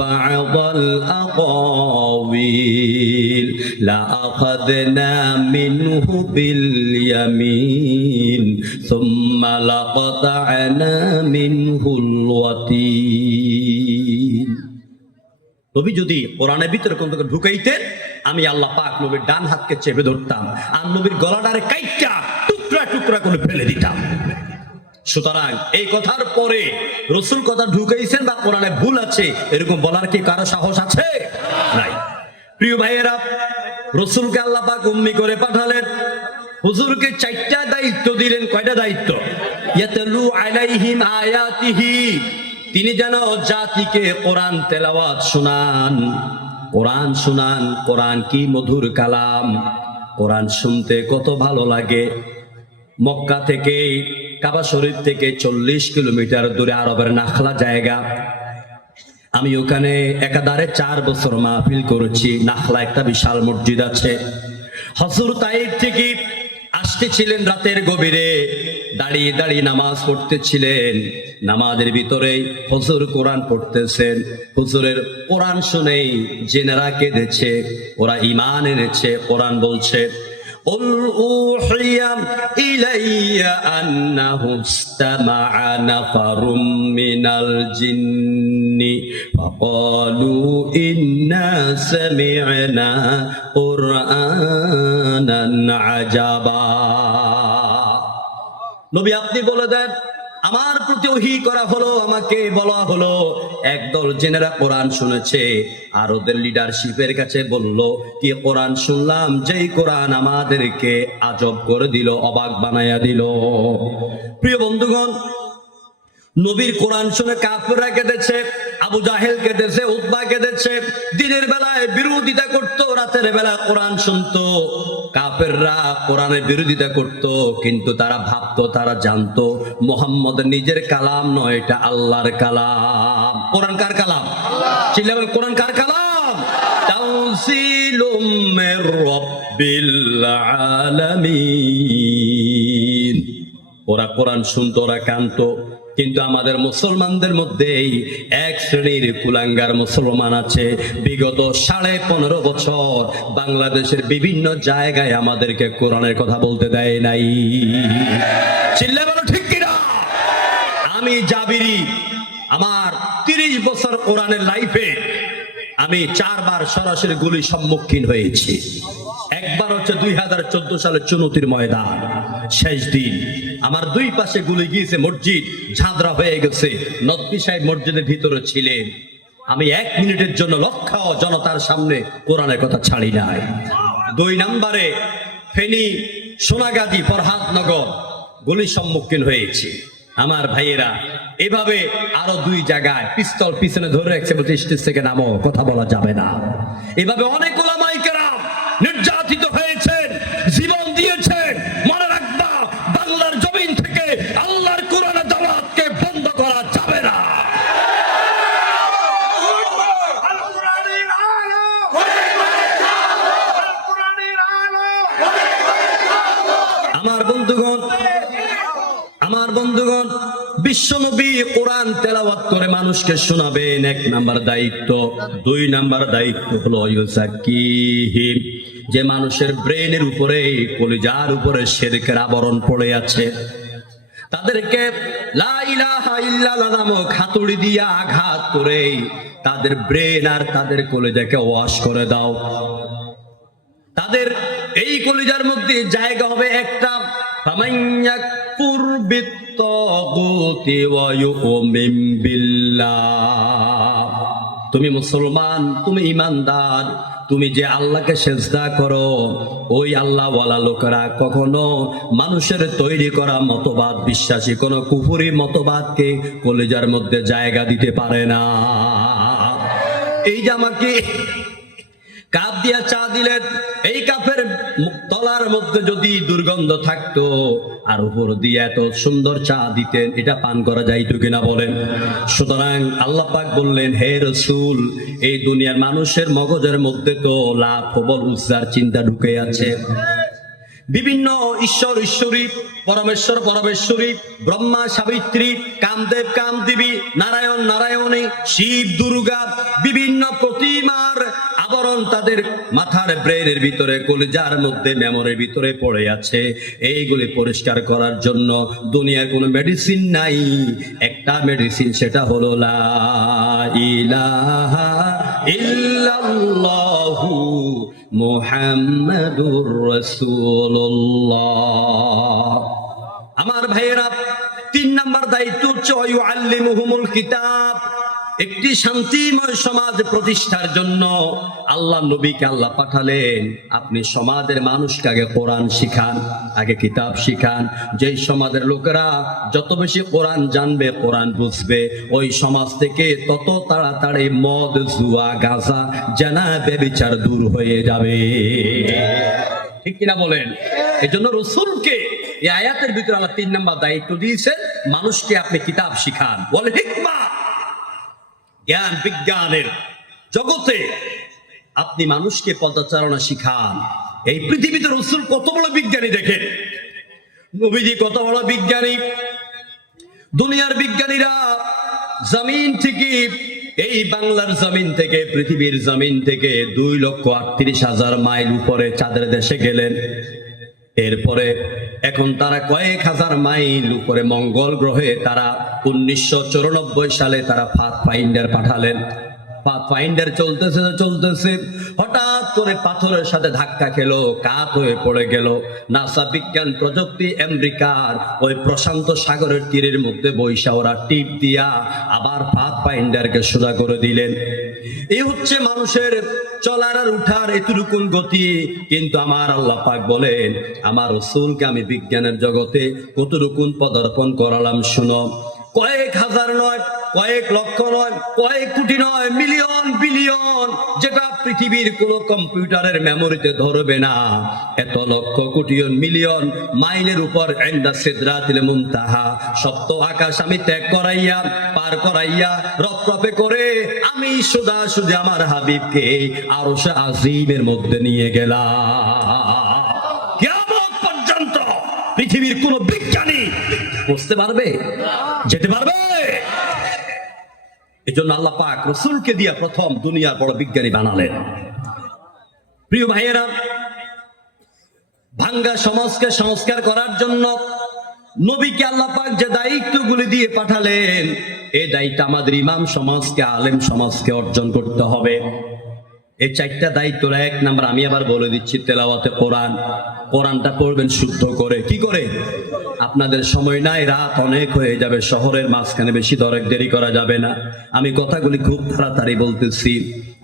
বা'দাল আকাওয়িল লা আখাযনা মিনহু বিল ইয়ামিন সুম্মা লাকাতা'না মিনহুল ওয়াতিন। নবী যদি কোরআনের ভিতরে কোন থেকে ঢুকাইতেন, আমি আল্লাহ পাক নবীর ডান হাতকে চেপে ধরতাম আর নবীর গলাটারে কাইটা টুকরা টুকরা করে ফেলে দিতাম। সুতরাং এই কথার পরে রসুল কথা ঢুকাইছেন বা কোরআনে ভুল আছে এরকম বলার কি কারো সাহস আছে? নাই। প্রিয় ভাইয়েরা, রসুলকে আল্লাহ পাক উম্মি করে পাঠালেন, হুজুরকে 4টা দায়িত্ব দিলেন। কয়টা দায়িত্ব? ইয়াতলু আলাইহিম আয়াতিহি, তিনি যেন জাতিকে কোরআন তেলাওয়াত শোনান, কোরআন শোনান। কোরআন কি মধুর কালাম, কোরআন শুনতে কত ভালো লাগে। মক্কা থেকে, কাবা শরীফ থেকে 40 কিলোমিটার দূরে আরবের নাখলা জায়গা, আমি ওখানে একাধারে 4 বছর মাহফিল করেছি। নাখলা একটা বিশাল মসজিদ আছে। হুজুর তাইফ থেকে আসতেছিলেন রাতের গভীরে, দাঁড়িয়ে দাঁড়িয়ে নামাজ পড়তেছিলেন। নামাজের ভিতরে হুজুর কোরআন পড়তেছেন। হুজুরের কোরআন শুনেই জেনেরা কেঁদেছে, ওরা ঈমান এনেছে। কোরআন বলছে, قل أوحي إلي أنه استمع نفر من الجن فقالوا إنا سمعنا قرآنا عجبا। নবী আপনি বলে দেন, আমার প্রতি ওহী করা হলো, আমাকে বলা হলো একদল জেনেরা কোরআন শুনেছে, আর ওদের লিডারশিপের কাছে বলল কি কোরআন শুনলাম, যেই কোরআন আমাদেরকে আজব করে দিল, অবাক বানায়া দিল। প্রিয় বন্ধুগণ, নবীর কোরআন শুনে কাফেররা কেঁদেছে, আবু জাহেল কেঁদেছে, উতবা কেঁদেছে। দিনের বেলায় বিরোধিতা করত, রাতের বেলা কোরআন শুনতো। কাফেররা কোরআনের বিরোধিতা করত, কিন্তু তারা ভাবতো, তারা জানতো মুহাম্মদ নিজের কালাম নয়, এটা আল্লাহর কালাম। কোরআন কার কালাম? চিল্লাবেন, কোরআন কার কালাম? তানজিলুম মির রাব্বিল আলামিন। ওরা কোরআন শুনতো, ওরা কানতো। কিন্তু আমাদের মুসলমানদের মধ্যেই এক শ্রেণীর কুলাঙ্গার মুসলমান আছে, বিগত 15.5 বছর বাংলাদেশের বিভিন্ন জায়গায় আমাদেরকে কোরআনের কথা বলতে দেয় নাই। চিল্লা বলো ঠিক কিনা? আমি জাবিরি, আমার 30 বছর কোরআনের লাইফে আমি 4 বার সরাসরি গুলির সম্মুখীন হয়েছি। একবার হচ্ছে 2014 সালে চুনতির ময়দান, শেষ দিন আমার 2 পাশে গুলি গিয়েছে, মসজিদ ঝাঁঝরা হয়ে গেছে। নদী সাহেব মসজিদের ভিতরে ছিলেন, আমি 1 মিনিটের জন্য লক্ষ জনতার সামনে কোরআনের কথা ছাড়ি নাই। 2 নম্বরে ফেনী, সোনাগাজী, ফরহাদনগর গুলির সম্মুখীন হয়েছি। আমার ভাইয়েরা এভাবে আরো 2 জায়গায় পিস্তল পিছনে ধরে রাখছে, বলতে স্টেজ থেকে নামো, কথা বলা যাবে না। এভাবে অনেক ওলামায়ে কেরাম নির্যাতিত হয়েছেন, জীবন দিয়েছেন। মনে রাখবা, বাংলার জমিন থেকে আল্লাহর কোরআনের দাওয়াতকে বন্ধ করা যাবে না। আমার বন্ধুগণ, বিশ্বনবী কোরআন তেলাওয়াত করে মানুষকে শোনাবেন, 1 নাম্বার দায়িত্ব। 2 নাম্বার দায়িত্ব হলো ইউযাক্কিহিম, যে মানুষের ব্রেনের উপরে, কলিজার উপরে শিরকের আবরণ পড়ে আছে, তাদেরকে লা ইলাহা ইল্লাল্লাহ নামক হাতুড়ি দিয়ে আঘাত করে তাদের ব্রেন আর তাদের কলিজাকে ওয়াশ করে দাও। তাদের এই কলিজার মধ্যে জায়গা হবে একটা, ফামাইয়াকফুর বিত্তাগুতি ওয়া ইউমিন বিল্লাহ। তুমি মুসলমান, তুমি ঈমানদার, তুমি যে আল্লাহকে সিজদা করো, ওই আল্লাহ ওয়ালা লোকেরা কখনো মানুষের তৈরি করা মতবাদ বিশ্বাসী কোন কুফরি মতবাদকে কলিজার মধ্যে জায়গা দিতে পারে না। এই যে আমাকে কাপ দিয়া চা দিলেন, এই কাপের তলার মধ্যে যদি দুর্গন্ধ থাকতো আর উপর দিয়ে এত সুন্দর চা দিতেন, এটা পান করা যাইতো কিনা বলেন? সুতরাং আল্লাহ পাক বললেন, হে রাসূল, এই দুনিয়ার মানুষের মগজের মধ্যে তো লাত, হবল, উজ্জার চিন্তা ঢুকে আছে। বিভিন্ন ঈশ্বর ঈশ্বরী, পরমেশ্বর পরমেশ্বরী, ব্রহ্মা সাবিত্রী, কামদেব কামদেবী, নারায়ণ নারায়ণী, শিব দুর্গা, বিভিন্ন প্রতিমার আবরণ তাদের মাথার ব্রেনের ভিতরে, কলিজার মধ্যে, মেমোরির ভিতরে পড়ে আছে। এইগুলি পরিষ্কার করার জন্য দুনিয়ার কোনো মেডিসিন নাই, একটা মেডিসিন, সেটা হলো লা ইলাহা ইল্লাল্লাহু মুহাম্মাদুর রাসূলুল্লাহ। আমার ভাইয়েরা, 3 নাম্বার দায়িত্ব হচ্ছে ওয়ায়ুআল্লিমুহুমুল কিতাব। একটি শান্তিময় সমাজ প্রতিষ্ঠার জন্য আল্লাহ নবীকে আল্লাহ পাঠালেন, আপনি সমাজের মানুষকে আগে কোরআন শিখান, আগে কিতাব শিখান। যেই সমাজের লোকেরা যত বেশি কোরআন জানবে, কোরআন বুঝবে, ওই সমাজ থেকে তত তাড়াতাড়ি মদ, জুয়া, গাঁজা, জানা, ব্যভিচার দূর হয়ে যাবে। ঠিক কিনা বলেন? এই জন্য রাসূলকে এই আয়াতের ভিতরে আল্লাহ 3 নাম্বার দায়িত্ব দিয়েছেন, মানুষকে আপনি কিতাব শিখান। ওয়াল হিকমা, জ্ঞান বিজ্ঞানের জগতে আপনি মানুষকে পদচারণা শিখান। এই পৃথিবীতে রাসূল কত বড় বিজ্ঞানী দেখেন, নবীজি কত বড় বিজ্ঞানী। দুনিয়ার বিজ্ঞানীরা জমিন থেকে, এই বাংলার জমিন থেকে, পৃথিবীর জমিন থেকে 2,38,000 মাইল উপরে চাঁদের দেশে গেলেন। এরপরে এখন তারা কয়েক হাজার মাইল উপরে মঙ্গল গ্রহে তারা 1994 সালে তারা পাথফাইন্ডার পাঠালেন। পাথফাইন্ডার চলতেছে হঠাৎ করে পাথরের সাথে ধাক্কা খেলো, কাত হয়ে পড়ে গেল। নাসা বিজ্ঞান প্রযুক্তি আমেরিকার ওই প্রশান্ত সাগরের তীরের মধ্যে বৈশা ওরা টিপ দিয়া আবার পাথফাইন্ডারকে সোজা করে দিলেন। এই হচ্ছে মানুষের চলার আর উঠার এতটুকুন গতি। কিন্তু আমার আল্লাহ পাক বলেন, আমার রাসূলকে আমি বিজ্ঞানের জগতে কতটুকুন পদার্পণ করালাম শুনো। কয়েক হাজার নয়, কয়েক লক্ষ নয়, কয়েক কোটি নয়, মিলিয়ন বিলিয়ন, যেটা পৃথিবীর কোন কম্পিউটারের মেমোরিতে ধরবে না। এত লক্ষ কোটি মিলিয়ন মাইলের উপর ইনদা সিদরাতিল মুনতাহা, সপ্ত আকাশ আমি ত্যাগ করাইয়া, পার করাইয়া, রফরফে করে আমি সোজা সোজা আমার হাবিবকে আরশে আজিমের মধ্যে নিয়ে গেলাম। কিয়ামত পর্যন্ত পৃথিবীর কোন বিজ্ঞানী বুঝতে পারবে, যেতে পারবে? এই জন্য আল্লাহ পাক রাসূলকে দিয়া প্রথম দুনিয়ার বড় বিজ্ঞানী বানালেন। প্রিয় ভাইয়েরা, ভাঙ্গা সমাজকে সংস্কার করার জন্য নবীকে আল্লাহ পাক যে দায়িত্বগুলি দিয়ে পাঠালেন, এই দায়িত্ব আমাদের ইমাম সমাজকে, আলেম সমাজকে অর্জন করতে হবে। এই চারটা দায়িত্ব। এক নাম্বার আমি আবার বলে দিচ্ছি, তেলাওয়াতে কোরআন। কোরআনটা পড়বেন শুদ্ধ করে। কি করে? আপনাদের সময় নাই, রাত অনেক হয়ে যাবে, শহরের মাঝখানে বেশি দেরি করা যাবে না। আমি কথাগুলি খুব তাড়াতাড়ি বলতেছি।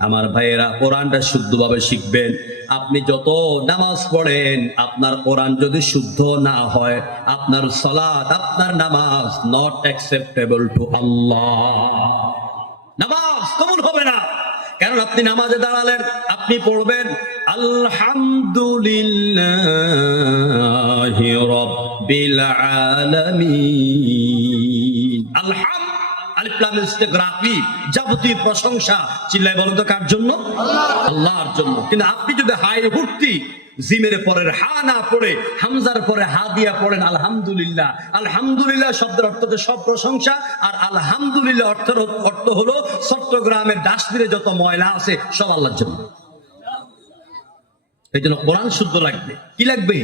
আমার ভাইয়েরা, কোরআনটা শুদ্ধভাবে শিখবেন। আপনি যত নামাজ পড়েন, আপনার কোরআন যদি শুদ্ধ না হয়, আপনার সালাত, আপনার নামাজ নট অ্যাকসেপ্টেবল টু আল্লাহ। নামাজ কবুল হবে না। কারণ আপনি নামাজে দাঁড়ালেন, আপনি পড়বেন আলহামদুলিল্লাহি রাব্বিল আলামিন। আলহাম আলিফ লাম ইস্তিগরাকি, যাবতীয় প্রশংসা চিল্লায় বলেন তো কার জন্য? আল্লাহর জন্য। কিন্তু আপনি যদি হাই হুটতি জিমের পরের হা না পড়ে হামজার পরে হা দিয়া পড়েন আলহামদুলিল্লাহ। আলহামদুলিল্লাহ শব্দের অর্থ হচ্ছে সব প্রশংসা, আর আলহামদুলিল্লাহ অর্থ হলো চট্টগ্রামের ডাস্টবিনে যত ময়লা আছে সব আল্লাহর জন্য। এই জন্য কোরআন শুদ্ধ লাগবে। কি লাগবে?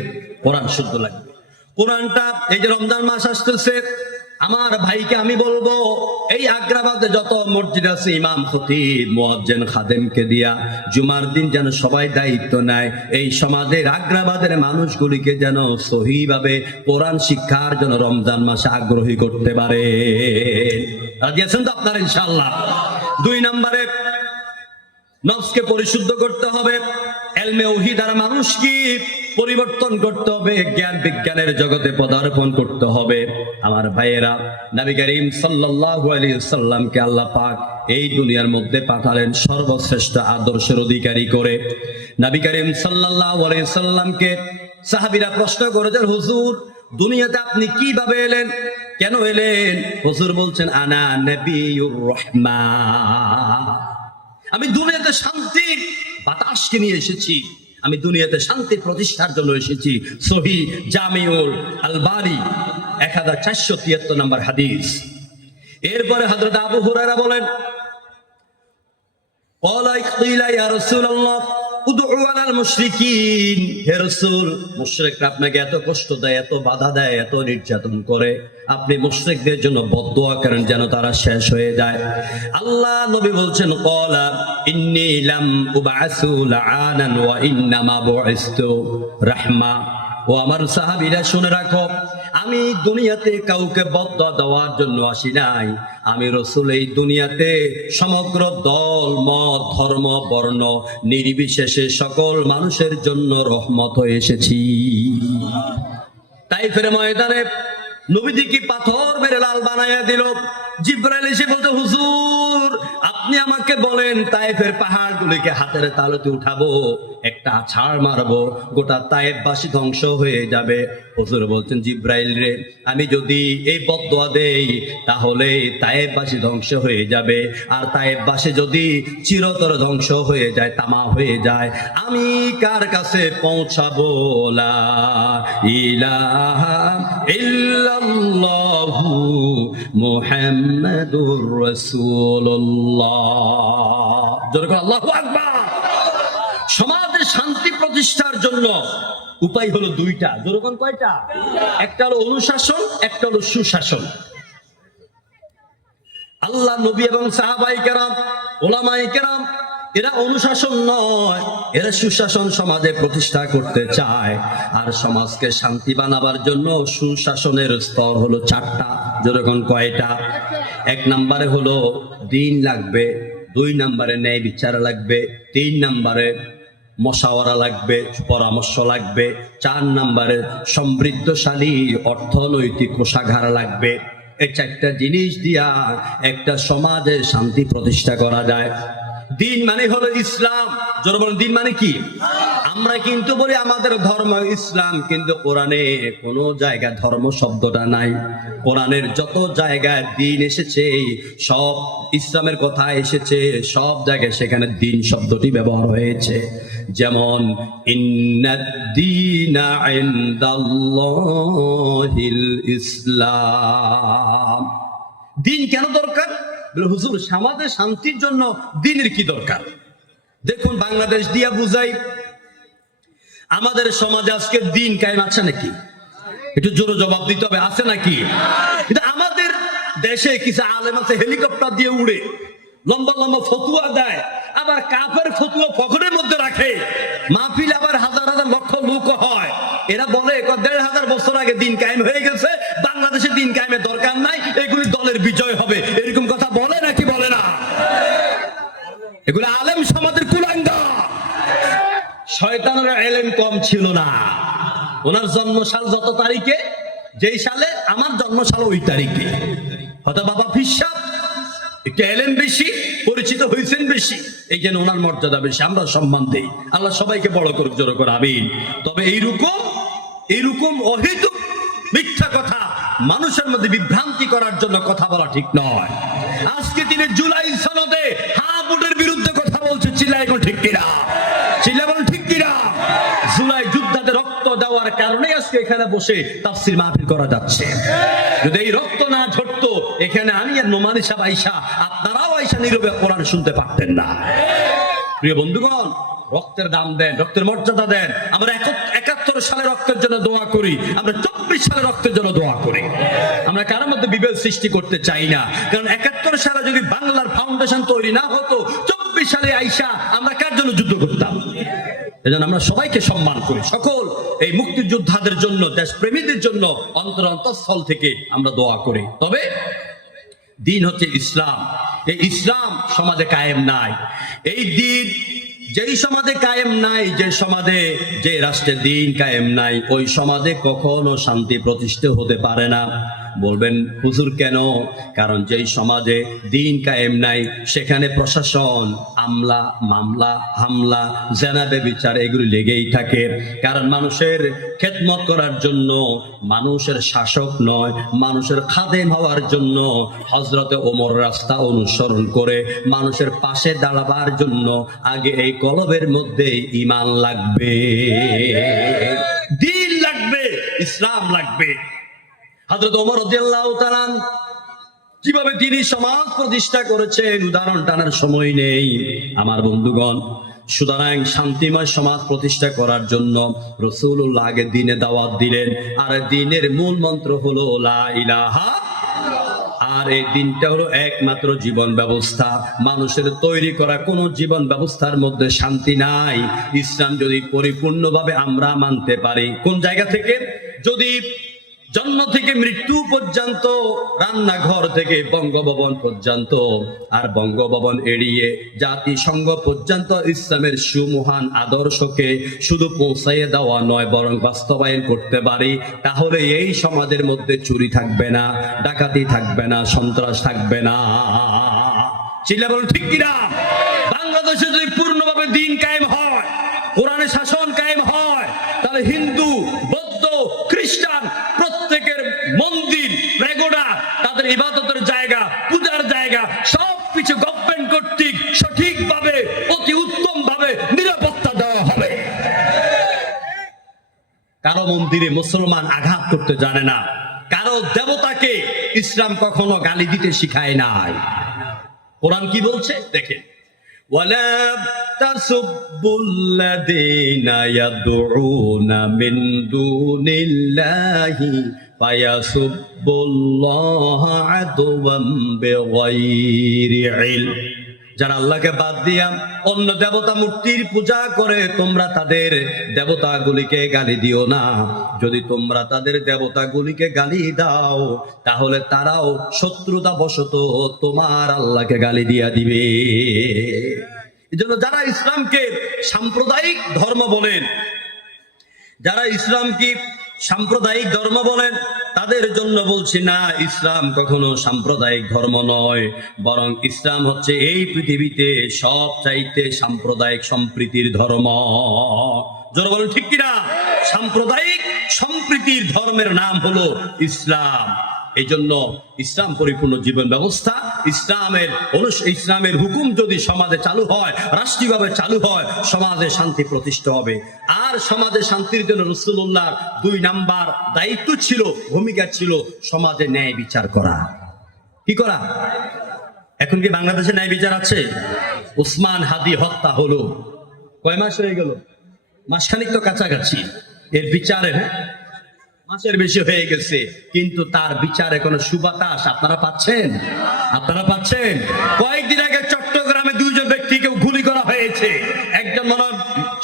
কোরআন শুদ্ধ লাগবে। কোরআনটা, এই যে রমজান মাস আসতেছে, আমার ভাইকে আমি বলবো, এই আগ্রাবাদে যত মসজিদ আছে, ইমাম, খতিব, মুয়াজ্জিন, খাদেমকে দিয়া জুমার দিন যেন সবাই দায়িত্ব নেয়, এই সমাজের আগ্রাবাদের মানুষগুলিকে যেন সহিভাবে কোরআন শিক্ষার জন্য রমজান মাসে আগ্রহী করতে পারে। রাজি আছেন তো আপনারা ইনশাআল্লাহ? 2 নম্বরে, নফসকে পরিশুদ্ধ করতে হবে। এলমে ওহী দ্বারা মানুষকে পরিবর্তন করতে হবে, জ্ঞান বিজ্ঞানের জগতে পদার্পণ করতে হবে। আমার ভাইয়েরা, নবী করিম সাল্লাল্লাহু আলাইহি ওয়াসাল্লামকে আল্লাহ পাক এই দুনিয়ার মধ্যে পাঠালেন সর্বশ্রেষ্ঠ আদর্শের অধিকারী করে। নবী করিম সাল্লাল্লাহু আলাইহি ওয়াসাল্লামকে সাহাবীরা প্রশ্ন করেছেন, হুজুর দুনিয়াতে আপনি কিভাবে এলেন, কেন এলেন? হুজুর বলছেন, আনা নবিয়ুর রাহমাহ, আমি দুনিয়াতে শান্তির বাতাসকে নিয়ে এসেছি, আমি দুনিয়াতে শান্তি প্রতিষ্ঠার জন্য এসেছি। সহিহ জামিউল আলবানী 1473 নম্বর হাদিস। এরপরে হযরত আবু হুরায়রা বলেন, ক্বালা কিলা ইয়া রাসূলুল্লাহ উদউ আলাল মুশরিকিন, হে রাসূল, মুশরিকরা আপনাকে এত কষ্ট দেয়, এত বাধা দেয়, এত নির্যাতন করে, আপনি মুশরিকদের জন্য বদদুয়া করেন যেন তারা শেষ হয়ে যায়। আল্লাহ নবী বলছেন, ক্বালা ইন্নী লাম উবআসু লাআনান ওয়া ইন্নামা বুইসতু রাহমা। ও আমার সাহাবীরা শুনে রাখো, আমি দুনিয়াতে কাউকে বদদুয়া দেওয়ার জন্য আসি নাই। আমি রাসূল এই দুনিয়াতে সমগ্র দল, মত, ধর্ম, বর্ণ নির্বিশেষে সকল মানুষের জন্য রহমত হয়ে এসেছি। তাইফের ময়দানে নবীজিকে পাথর মেরে লাল বানাইয়া দিল। জিব্রাইল এসে বলতে, হুজুর আপনি আমাকে বলেন তাইফের পাহাড়গুলিকে হাতের তালুতে উঠাবো, একটা আছাড় মারবো, গোটা তাইফবাসী ধ্বংস হয়ে যাবে। হুজুর বলছেন, জিব্রাইল রে, আমি যদি এই বদদুয়া দেই তাহলে তাইফবাসী ধ্বংস হয়ে যাবে, আর তাইফবাসী যদি চিরতর ধ্বংস হয়ে যায়, তামা হয়ে যায়, আমি কার কাছে পৌঁছাবো? লা ইলাহা ইল্লাল্লাহু মুহাম্মাদুর রাসূলুল্লাহ। জোরে করে আল্লাহু আকবার। সমাজে শান্তি প্রতিষ্ঠার জন্য উপায় হলো 2টা। জোরে কোন কয়টা? একটা হলো অনুশাসন, একটা হলো সুশাসন। আল্লাহ নবী এবং সাহাবায়ে কেরাম, উলামায়ে কেরাম, এরা অনুশাসন নয়, এরা সুশাসন সমাজে প্রতিষ্ঠা করতে চায়। আর সমাজকে শান্তি বানাবার জন্য সুশাসনের স্তর হলো 4টা। যেরকম কয়টা? 1 নম্বরে হলো দিন লাগবে, 2 নম্বরে ন্যায় বিচার লাগবে, 3 নম্বরে মশাওয়ারা লাগবে, পরামর্শ লাগবে, 4 নম্বরে সমৃদ্ধশালী অর্থনৈতিক কোষাগার লাগবে। এই 4টা জিনিস দিয়া একটা সমাজে শান্তি প্রতিষ্ঠা করা যায়। দিন মানে হলো ইসলাম। জোরে বলেন, দিন মানে কি? আমরা কিন্তু বলি আমাদের ধর্ম ইসলাম, কিন্তু কোরআনে কোনো জায়গায় ধর্ম শব্দটা নাই। কোরআনের যত জায়গায় দিন এসেছে, সব ইসলামের কথা এসেছে, সব জায়গায় সেখানে দিন শব্দটি ব্যবহার হয়েছে। যেমন ইন্নাদ-দীনা ইনদাল্লাহিল ইসলাম। দিন কেন দরকার? হুজুর সমাজে শান্তির জন্য দিনের কি দরকার? দেখুন, বাংলাদেশ দিয়া বুঝাই, আমাদের সমাজে আজকে দিন কায়েম আছে নাকি? একটু জোরে জবাব দিতে হবে, আছে নাকি? কিন্তু আমাদের দেশে কিছু আলেম আছে হেলিকপ্টার দিয়ে উড়ে, লম্বা লম্বা ফতুয়া দেয়, আর আবার কাফের ফতোয়া পকেটের মধ্যে রাখে, মাহফিল আবার হাজার হাজার লক্ষ লোক হয়, এরা বলে ১৫০০ বছর আগে দিন কায়েম হয়ে গেছে, বাংলাদেশে দিন কায়েমের দরকার নাই, এগুলি দলের বিজয় হবে, এরকম কথা বলে নাকি বলে না? এগুলো আলেম সমাজের কুলাঙ্গা। শয়তানের এলেম কম ছিল না। ওনার জন্মসাল যত তারিখে, যেই সালে আমার জন্মসাল ওই তারিখে, হয়তো বাবা ফিসাব একটু এলেম বেশি, পরিচিত হয়েছেন বেশি, এই জন্য ওনার মর্যাদা বেশি, আমরা সম্মান দেই। আল্লাহ সবাইকে বড় করুক, জোর করে আমিন। তবে এইরকম অহেতুক মিথ্যা কথা মানুষের মধ্যে বিভ্রান্তি করার জন্য কথা বলা ঠিক নয়। আজকে তিনি জুলাই সনদে বুটের বিরুদ্ধে কথা বলছে, চিল্লায় এখন ঠিক কিনা? চিল্লায় বলেন ঠিক কিনা? জুলাই যুদ্ধে রক্ত দেওয়ার কারণে আজকে এখানে বসে তাফসীর মাহফিল করা যাচ্ছে। যদি এই রক্ত না ঝরতো, এখানে আমি আর নোমানি সাহেব আইসা, আপনারাও আইসা নীরবে কোরআন শুনতে পারতেন না। প্রিয় বন্ধুগণ, রক্তের দাম দেন, রক্তের মর্যাদা দেন। আমরা ৭১ সালে রক্তের জন্য দোয়া করি, আমরা ২৪ সালে রক্তের জন্য দোয়া করি। আমরা কারোর মধ্যে বিভেদ সৃষ্টি করতে চাই না, কারণ ৭১ সালে যদি বাংলার ফাউন্ডেশন তৈরি না হতো, ২৪ সালে আইসা আমরা কার জন্য যুদ্ধ করতাম? এজন্য আমরা সবাইকে সম্মান করি, সকল এই মুক্তিযোদ্ধাদের জন্য, দেশপ্রেমীদের জন্য অন্তরস্থল থেকে আমরা দোয়া করি। তবে দিন হচ্ছে ইসলাম, এই ইসলাম সমাজে কায়েম নাই। এই দিন যেই সমাজে কায়েম নাই, যে সমাজে, যে রাষ্ট্রের দিন কায়েম নাই, ওই সমাজে কখনো শান্তি প্রতিষ্ঠা হতে পারে না। বলবেন হুজুর কেন? কারণ যেই সমাজে দিন কায়েম নাই, সেখানে প্রশাসন, আমলা, মামলা, হামলা, জেনাবে বিচার এগুলি লেগেই থাকে। কারণ মানুষের খেদমত করার জন্য, মানুষের শাসক নয়, মানুষের খাদেম হওয়ার জন্য হযরতে ওমর রাস্তা অনুসরণ করে মানুষের পাশে দাঁড়াবার জন্য আগে এই কলবের মধ্যে ঈমান লাগবে, দিন লাগবে, ইসলাম লাগবে। হযরত ওমর রাদিয়াল্লাহু তাআলা কিভাবে তিনি সমাজ প্রতিষ্ঠা করেছেন, উদাহরণ টানার সময় নেই আমার বন্ধুগণ। সুতরাং শান্তিময় সমাজ প্রতিষ্ঠা করার জন্য রাসূলুল্লাহ আগে দ্বীনে দাওয়াত দিলেন, আর দ্বীনের মূল মন্ত্র হলো লা ইলাহা। আর এই দিনটা হলো একমাত্র জীবন ব্যবস্থা। মানুষের তৈরি করা কোন জীবন ব্যবস্থার মধ্যে শান্তি নাই। ইসলাম যদি পরিপূর্ণভাবে আমরা মানতে পারি, কোন জায়গা থেকে? যদি জন্ম থেকে মৃত্যু পর্যন্ত, রান্নাঘর থেকে বঙ্গভবন পর্যন্ত, আর বঙ্গভবন এড়িয়ে জাতিসংঘ পর্যন্ত ইসলামের সুমহান আদর্শকে শুধু পৌঁছাইয়ে দেওয়া নয়, বরং বাস্তবায়ন করতে পারি, তাহলে এই সমাজের মধ্যে চুরি থাকবে না, ডাকাতি থাকবে না, সন্ত্রাস থাকবে না। চিল্লা বলুন ঠিক কিনা? বাংলাদেশে যদি পূর্ণভাবে দিন কায়েম হয়, কোরআনের শাসন কায়েম হয়, তাহলে হিন্দু, বৌদ্ধ, খ্রিস্টান প্রত্যেকের মন্দির, প্যাগোডা, তাদের ইবাদতের জায়গা, পূজার জায়গা সবকিছু গভর্নমেন্ট কর্তৃক সঠিকভাবে, অতি উত্তম ভাবে নিরাপত্তা দেওয়া হবে। কারো মন্দিরে মুসলমান আঘাত করতে জানে না, কারো দেবতাকে ইসলাম কখনো গালি দিতে শিখায় নাই। কোরআন কি বলছে দেখেন, ওয়ালা তাসুবুল্লাযীনা ইয়াদউনা মিন দুনিল্লাহি ফায়াসুবুল্লাহা আদওয়াম বিগাইরি ইলম। যারা আল্লাহকে বাদ দিয়া অন্য দেবতা মূর্তির পূজা করে, তোমরা তাদের দেবতাগুলিকে গালি দিও না। যদি তোমরা তাদের দেবতাগুলিকে গালি দাও, তাহলে তারাও শত্রুতা বশত তোমার আল্লাহকে গালি দিয়া দিবে। এজন্য যারা ইসলামকে সাম্প্রদায়িক ধর্ম বলেন, যারা ইসলামকে সাম্প্রদায়িক ধর্ম বলেন, তাদের জন্য বলছি না, ইসলাম কখনো সাম্প্রদায়িক ধর্ম নয়, বরং ইসলাম হচ্ছে এই পৃথিবীতে সব চাইতে সাম্প্রদায়িক সম্প্রীতির ধর্ম। যারা বলেন ঠিক কিনা? সাম্প্রদায়িক সম্প্রীতির ধর্মের নাম হলো ইসলাম। এই জন্য ইসলাম পরিপূর্ণ জীবন ব্যবস্থা। ইসলামের হুকুম যদি সমাজে চালু হয়, রাষ্ট্রীয়ভাবে চালু হয়, সমাজে শান্তি প্রতিষ্ঠা হবে। আর সমাজে শান্তির জন্য রাসূলুল্লাহর ২ নাম্বার দায়িত্ব ছিল, ভূমিকা ছিল সমাজে ন্যায় বিচার করা। কি করা? এখন কি বাংলাদেশে ন্যায় বিচার আছে? ওসমান হাদি হত্যা হলো, কয় মাস হয়ে গেল? মাসখানিক তো কাছাকাছি। এর বিচারের মাসের বেশি হয়ে গেছে, কিন্তু তার বিচারে কোনো সুবাতাস আপনারা পাচ্ছেন? আপনারা পাচ্ছেন? কয়েকদিন আগে চট্টগ্রামে ২ জন ব্যক্তিকে গুলি করা হয়েছে, একজন মনে হয়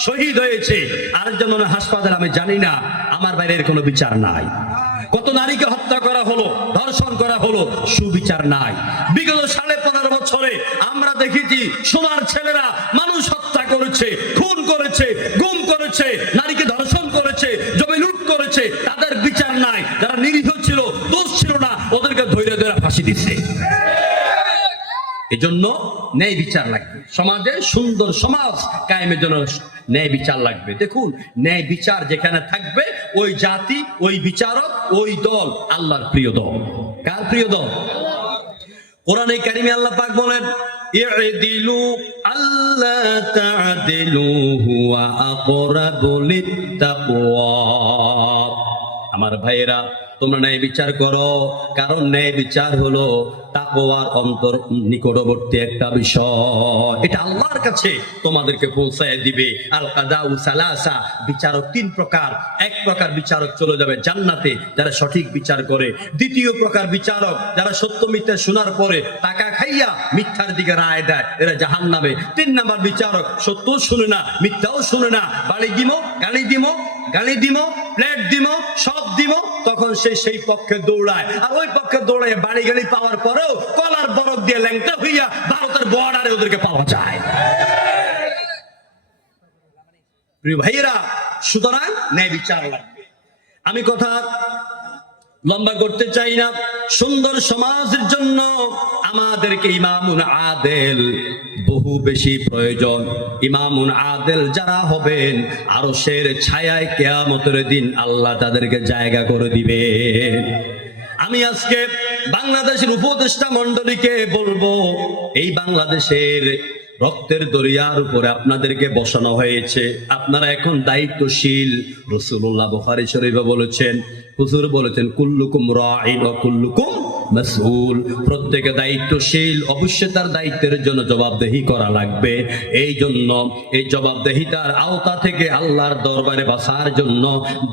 শহীদ হয়েছে, আরেকজন মনে হয় হাসপাতাল, আমি জানি না। আমার বাইরের কোনো বিচার নাই। কত নারীকে হত্যা করা হলো, ধর্ষণ করা হলো, সুবিচার নাই। বিগত 15.5 বছরে আমরা দেখেছি সোনার ছেলেরা মানুষ হত্যা করেছে, খুন করেছে, গুম করেছে, নারীকে ধর্ষণ করেছে, জমি লুট করেছে, তাদের বিচার নাই। যারা নিরীহ ছিল, দোষ ছিল না, ওদেরকে ধৈর্য ধরে ফাঁসি দিচ্ছে। এজন্য ন্যায় বিচার লাগবে। সমাজে সুন্দর সমাজ কায়েমের জন্য ন্যায় বিচার লাগবে। দেখুন, ন্যায় বিচার যেখানে থাকবে, ওই জাতি, ওই বিচারক, ওই দল আল্লাহর প্রিয় দল। কার প্রিয় দল? কোরআনে কারিমে আল্লাহ পাক বলেন, ইদিলু আল্লা তা'দিলু হুয়া আকরাবু লিত্তাকওয়া। আমার ভাইয়েরা, তোমরা ন্যায় বিচার করো, কারণ ন্যায় বিচার হলো তাকওয়ার অন্তর নিকটবর্তী একটা বিষয়। এটা আল্লাহর কাছে তোমাদেরকে পৌঁছায় দিবে। আল কাদাউ সালাসা, বিচারক 3 প্রকার। এক প্রকার বিচারক চলে যাবে জান্নাতে, যারা সঠিক বিচার করে। দ্বিতীয় প্রকার বিচারক, যারা সত্য মিথ্যা শোনার পরে টাকা খাইয়া মিথ্যার দিকে রায় দেয়, এরা জাহান্নামে। 3 নাম্বার বিচারক, সত্যও শুনে না, মিথ্যাও শুনে না, বাড়ি দিমো, গালি দিমো, প্লেট দিমো, সব দিমো, তখন সে সেই পক্ষে দৌড়ায়। আর ওই পক্ষে দৌড়ায় বাড়ি গালি পাওয়ার পরেও কলার বরফ দিয়ে ল্যাংটা হইয়া ভারতের বর্ডারে ওদেরকে পাওয়া যায়। প্রিয় ভাইয়েরা, সুতরাং ন্যায় বিচার লাগবে। আমি কথা লম্বা করতে চাই না। সুন্দর সমাজের জন্য আমাদেরকে ইমামুন আদেল বহু বেশি প্রয়োজন। ইমামুন আদেল যারা হবেন, আরশের ছায়ায় কিয়ামতের দিন আল্লাহ তাদেরকে জায়গা করে দিবে। আমি আজকে বাংলাদেশের উপদেষ্টা মণ্ডলীকে বলবো, এই বাংলাদেশের রক্তের দরিয়ার উপরে আপনাদেরকে বসানো হয়েছে, আপনারা এখন দায়িত্বশীল। রাসূলুল্লাহ বুখারী শরীফে বলেছেন, হুজুর বলেছেন, কুল্লুকুম রাঈন ওয়া কুল্লুকুম মাসউল। প্রত্যেকে দায়িত্বশীল, অবশ্যই তার দায়িত্বের জন্য জবাবদেহি করা লাগবে। এই জন্য এই জবাবদেহিতার আওতা থেকে আল্লাহর দরবারে বাঁচার জন্য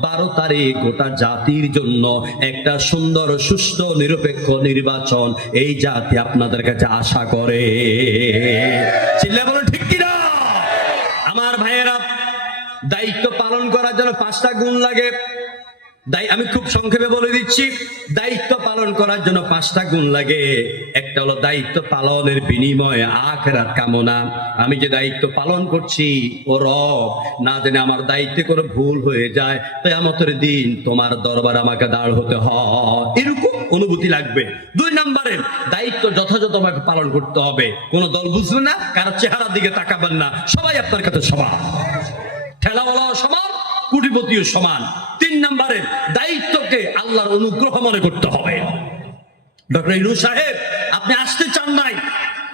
12 তারিখ গোটা জাতির জন্য একটা সুন্দর, সুষ্ঠু, নিরপেক্ষ নির্বাচন এই জাতি আপনাদের কাছে আশা করে। চিল্লা বলেন ঠিক কিনা? আমার ভাইয়েরা, দায়িত্ব পালন করার জন্য 5টা গুণ লাগে। আমি খুব সংক্ষেপে বলে দিচ্ছি। দায়িত্ব পালন করার জন্য 5টা গুণ লাগে। একটা হলো দায়িত্ব পালনের বিনিময়ে আখিরাত কামনা। আমি যে দায়িত্ব পালন করছি, ও রব, না জানি আমার দায়িত্বে কোনো ভুল হয়ে যায়, কিয়ামতের দিন তোমার দরবার আমাকে দাঁড় হতে হয়, এরকম অনুভূতি লাগবে। 2 নম্বরে, দায়িত্ব যথাযথভাবে পালন করতে হবে। কোনো দল বুঝবে না, কারো চেহারার দিকে তাকাবেন না, সবাই আপনার কাছে সমান, ঠেলাওয়ালা সমান, কোটিপতিও সমান। 3 নম্বরে, দায়িত্বকে আল্লাহর অনুগ্রহ মনে করতে হবে। ডক্টর ইউনূস সাহেব, আপনি আসতে চান নাই,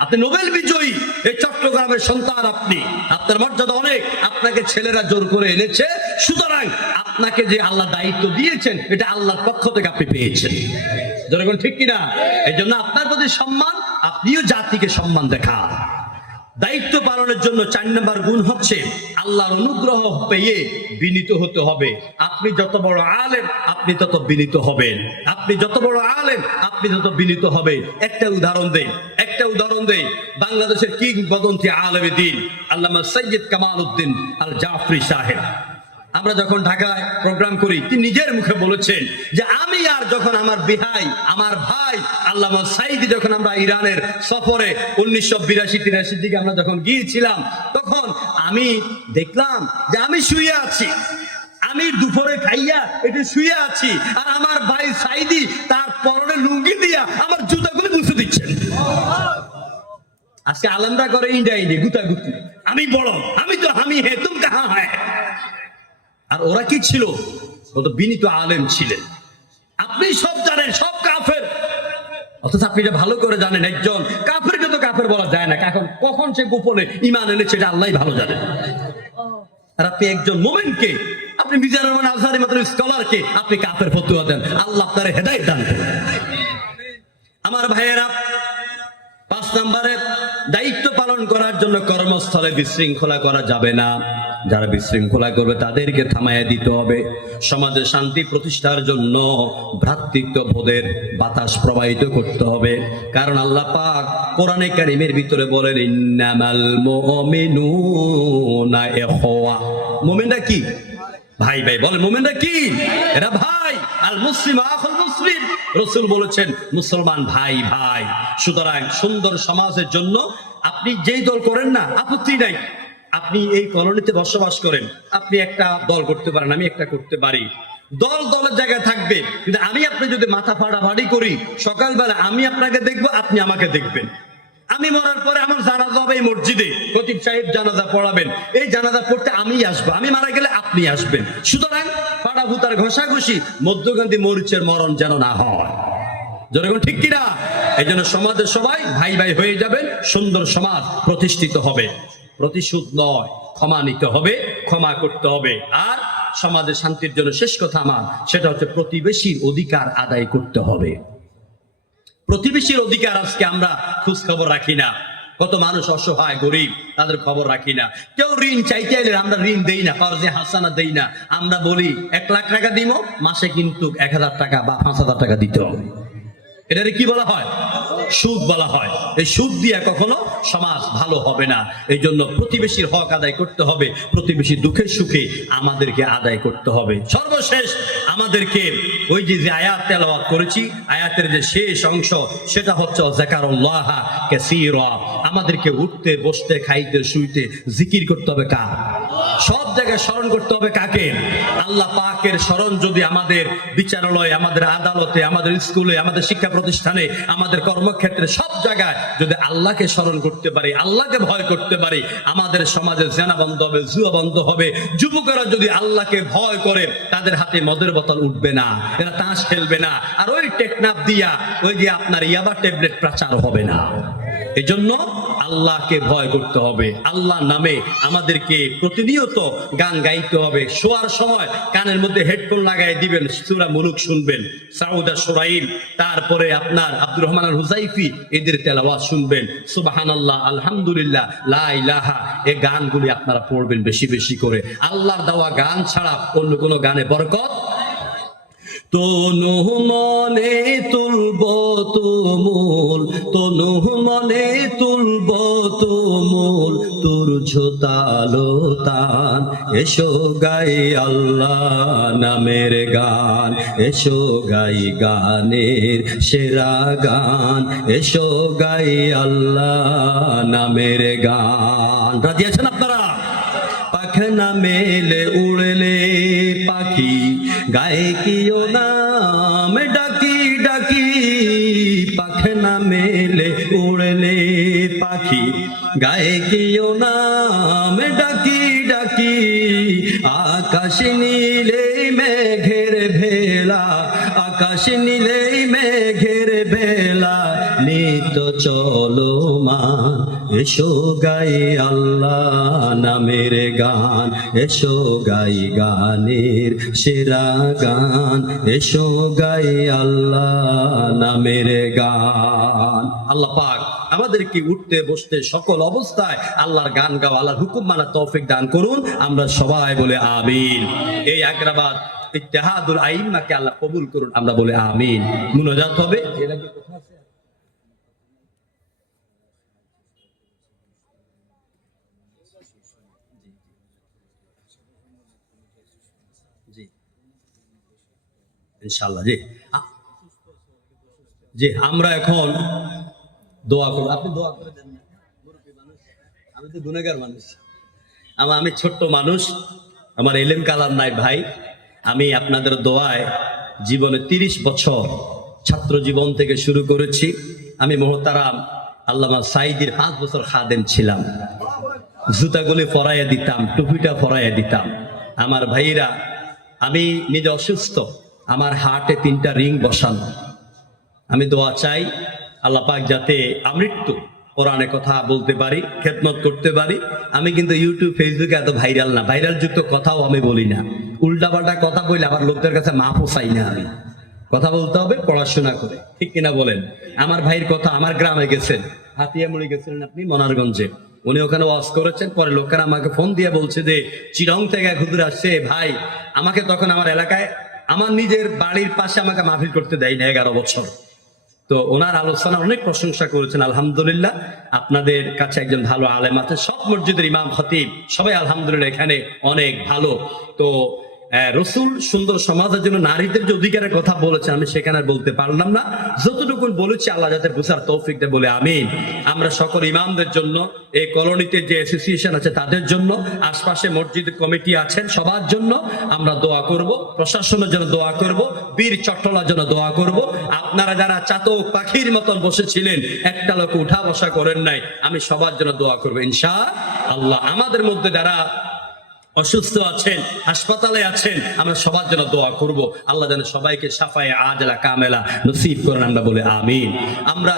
আপনি নোবেল বিজয়ী, এই চট্টগ্রামের সন্তান, আপনি, আপনার মর্যাদা অনেক, আপনাকে ছেলেরা জোর করে এনেছে, সুতরাং আপনাকে যে আল্লাহ দায়িত্ব দিয়েছেন, এটা আল্লাহর পক্ষ থেকে আপনি পেয়েছেন। জনগণ ঠিক কিনা? এই জন্য আপনার প্রতি সম্মান, আপনিও জাতিকে সম্মান দেখান। দায়িত্ব পালনের জন্য 4 নম্বর গুণ হচ্ছে আল্লাহর অনুগ্রহ পেয়ে বিনীত হতে হবে। আপনি যত বড় আলেম, আপনি তত বিনীত হবেন। আপনি যত বড় আলেম, আপনি তত বিনীত হবেন। একটা উদাহরণ দেই। বাংলাদেশের কিংবদন্তি আলেমে দ্বীন আল্লামা সৈয়দ কামাল উদ্দিন আল জাফরি সাহেব, আমরা যখন ঢাকায় প্রোগ্রাম করি, তিনি নিজের মুখে বলেছেন যে আমি আর যখন আমার বিহাই, আমার ভাই আল্লামা সাইদি, যখন আমরা ইরানের সফরে 1982-83 দিকে আমরা যখন গিয়েছিলাম, তখন আমি দেখলাম যে আমি শুয়ে আছি, আমি দুপুরে খাইয়া একটু শুয়ে আছি, আর আমার ভাই সাইদি তার পরনে লুঙ্গি দিয়া আমার জুতাগুলো মুছে দিচ্ছেন। আজকে আলেমরা করে ইন্ডিয়া গুতাগুতি, আমি বড়, আমি তো আমি হে তুম কাহা হ্যায়। আর ওরা কি ছিল? ও তো বিনীত আলেম ছিলেন। আপনি সব জানেন, সব কাফের, অথচ আপনি এটা ভালো করে জানেন, একজন কাফেরকে তো কাফের বলা যায় না, কখন সে গোপনে ঈমান এনেছে এটা আল্লাহই ভালো জানেন। আর আপনি একজন মুমিনকে, আপনি মিজানুর রহমান আজহারী মতো স্কলারকে আপনি কাফের ফতোয়া দেন, আল্লাহ আপনার হেদায়েত দান করেন। আমার ভাইয়েরা, 5 নম্বরে, দায়িত্ব পালন করার জন্য কর্মস্থলে বিশৃঙ্খলা করা যাবে না। যারা বিশৃঙ্খলা করবে তাদেরকে থামাইয়া দিতে হবে। সমাজে শান্তি প্রতিষ্ঠার জন্য ভ্রাতৃত্ব বোধের বাতাস প্রবাহিত করতে হবে। কারণ আল্লাহ পাক কোরআনে কারীমের ভিতরে বলেন, ইন্নামাল মুমিনুনা ইখওয়া। মুমিনরা কি? ভাই ভাই। বলেন মুমিনরা কি? এরা ভাই। আল মুসলিম আখুল মুসলিম। রাসূল বলেছেন মুসলমান ভাই ভাই। সুতরাং সুন্দর সমাজের জন্য আপনি যেই দল করেন না, আপত্তি নাই। আপনি এই কলোনিতে বসবাস করেন, আপনি একটা দল করতে পারেন, আমি একটা করতে পারি। দল দলের জায়গায় থাকবে, কিন্তু আমি আপনি যদি মাথা ফাড়াফাড়ি করি, সকালবেলা আমি আপনাকে দেখবো, আপনি আমাকে দেখবেন। আমি মরার পরে আমার জানাজা হবে এই মসজিদে, খতিব সাহেব জানাজা পড়াবেন, এই জানাজা পড়তে আমি আসবো, আমি মারা গেলে আপনি আসবেন। সুতরাং ফাড়া ভুতার ঘষাঘষি মধ্যখান্তি মরিচের মরণ যেন না হয়। যখন ঠিক কিনা? এই জন্য সমাজের সবাই ভাই ভাই হয়ে যাবেন, সুন্দর সমাজ প্রতিষ্ঠিত হবে। প্রতিশোধ নয়, ক্ষমা নিতে হবে, ক্ষমা করতে হবে। আর সমাজের শান্তির জন্য শেষ কথা আমার, সেটা হচ্ছে প্রতিবেশীর অধিকার আদায় করতে হবে। প্রতিবেশীর অধিকার আজকে আমরা খোঁজ খবর রাখি না। কত মানুষ অসহায় গরিব, তাদের খবর রাখি না। কেউ ঋণ চাইতে এলে আমরা ঋণ দেই না, কর্জে হাসানা দেই না। আমরা বলি 1 লাখ টাকা দিব, মাসে কিন্তু 1000 টাকা বা 5000 টাকা দিতে হবে। এটারে কি বলা হয়? সুদ বলা হয়। এই সুদ দিয়ে কখনো সমাজ ভালো হবে না। এই জন্য প্রতিবেশীর হক আদায় করতে হবে, প্রতিবেশীর দুঃখের সুখে আমাদেরকে আদায় করতে হবে। সর্বশেষ আমাদেরকে ওই যে আয়াত তেলাওয়াত করেছি, আয়াতের যে শেষ অংশ, সেটা হচ্ছে যাকারুল্লাহ কাসীরা। আমাদেরকে উঠতে বসতে খাইতে শুইতে জিকির করতে হবে কার? সব জায়গায় স্মরণ করতে হবে কাকে? আল্লাহ পাকের স্মরণ যদি আমাদের বিচারালয়ে, আমাদের আদালতে, আমাদের স্কুলে, আমাদের শিক্ষা প্রতিষ্ঠানে, আমাদের কর্মক্ষেত্রে, সব জায়গায় যদি আল্লাহকে স্মরণ করতে পারি, আল্লাহকে ভয় করতে পারি, আমাদের সমাজে জেনা বন্ধ হবে, জুয়া বন্ধ হবে। যুবকেরা যদি আল্লাহকে ভয় করে, তাদের হাতে মদের বোতল উঠবে না, এরা তাস খেলবে না, আর ওই টেকনাফ দিয়া ওই যে আপনার ইয়াবা ট্যাবলেট প্রচার হবে না। এজন্য আল্লাহকে ভয় করতে হবে। আল্লাহ নামে আমাদেরকে প্রতিনিয়ত গান গাইতে হবে। শোয়ার সময় কানের মধ্যে হেডফোন লাগাই দিবেন, সূরা মুলুক শুনবেন, সাউদা সুরাইল, তারপরে আপনার আব্দুর রহমান আল হুযাইফি, এদের তেলাওয়াত শুনবেন। সুবহানাল্লাহ, আলহামদুলিল্লাহ, লা ইলাহা, এই গানগুলি আপনারা পড়বেন বেশি বেশি করে। আল্লাহর দেওয়া গান ছাড়া অন্য কোনো গানে বরকত। তনু মনে তুলব তুমুল, তনু মনে তুলব তুমুল, তোর ঝোতালো তান। এসো গাই আল্লাহ নামের গান, এসো গাই গানের সেরা গান, এসো গাই আল্লাহ নামের গান। রাজি আছেন আপনারা? পাখনা মেলে উড়লে পাখি, গায়ে কিও নাম ডাকি ডাকি। পাখনা মেলে উড়লে পাখি, গায়ে কিও নাম ডাকি ডাকি। আকাশ নীলে মেঘের ভেলা, আকাশ নীলে মেঘের ভেলা, নিত চলমান। এসো গাই আল্লাহ নামের গান, এসো গাই গানের সেরা গান, এসো গাই আল্লাহ নামের গান। আল্লাহ পাক আমাদেরকে উঠতে বসতে সকল অবস্থায় আল্লাহর গান গাওয়া, আল্লাহর হুকুম মানার তৌফিক দান করুন। আমরা সবাই বলে আমিন। এই আগ্রাবাদ ইত্তেহাদুল আইম্মাকে আল্লাহ কবুল করুন, আমরা বলে আমিন। মুনাজাত হবে। এর আগে কথা আছে? জি ইনশাআল্লাহ। জি আমরা এখন দোয়া করব। আপনি দোয়া করে দেন না, মুরব্বী মানুষ, আমি তো গুনাহগার মানুষ, আমি ছোট্ট মানুষ, আমার এলেম কালাম নাই ভাই। আমি আপনাদের দোয়ায় জীবনে 30 বছর ছাত্র জীবন থেকে শুরু করেছি। আমি মোহতারাম আল্লামা সাইদির 5 বছর খাদেম ছিলাম। জুতাগুলি পরাইয়া দিতাম, টুপিটা পরাইয়া দিতাম। আমার ভাইরা, আমি নিজে অসুস্থ, আমার হার্টে 3টা রিং বসানো। আমি দোয়া চাই আল্লাহ পাক যাতে আমৃত্যু কোরআনে কথা বলতে পারি, খেদমত করতে পারি। আমি কিন্তু ইউটিউব ফেসবুকে এত ভাইরাল না, ভাইরাল যুক্ত কথাও আমি বলি না। উল্টাপাল্টা কথা বললে আবার লোকদের কাছে মাফ চাই না। আমি কথা বলতে হবে পড়াশোনা করে, ঠিক কিনা বলেন? আমার ভাইয়ের কথা, আমার গ্রামে গেছেন, হাতিয়ামুড়ি গেছিলেন আপনি, মনারগঞ্জে, উনি ওখানে ওয়াজ করেছেন। পরে লোকেরা আমাকে ফোন দিয়ে বলছে যে চিরং থেকে এক হুজুর আসছে ভাই, আমাকে তখন আমার এলাকায় আমার নিজের বাড়ির পাশে আমাকে মাহফিল করতে দেয় না 11 বছর। তো ওনার আলোচনা অনেক প্রশংসা করেছেন। আলহামদুলিল্লাহ, আপনাদের কাছে একজন ভালো আলেম আছে, সব মসজিদের ইমাম খতিব সবাই আলহামদুলিল্লাহ এখানে অনেক ভালো। তো রসুল সুন্দর সমাজের জন্য নারীদের যে অধিকারের কথা বলেছেন আমি সেখানে আর বলতে পারলাম না, যতটুকু বলেছি আল্লাহ যাতে বুঝার তৌফিক দেয় বলে আমিন। আমরা সকল ইমামদের জন্য, এই কলোনিতে যে অ্যাসোসিয়েশন আছে তাদের জন্য, আশপাশে মসজিদ কমিটি আছেন সবার জন্য আমরা দোয়া করব, প্রশাসনের জন্য দোয়া করব, বীর চট্টলার জন্য দোয়া করব। আপনারা যারা চাতক পাখির মতন বসেছিলেন, একটা লোক উঠা বসা করেন নাই, আমি সবার জন্য দোয়া করবো ইনশাআল্লাহ। আমাদের মধ্যে যারা অসুস্থ আছেন, হাসপাতালে আছেন, আমরা সবার জন্য দোয়া করব। আল্লাহ যেন সবাইকে সাফায়ে আজলা কামেলা নসিব করেন, আমরা বলে আমিন। আমরা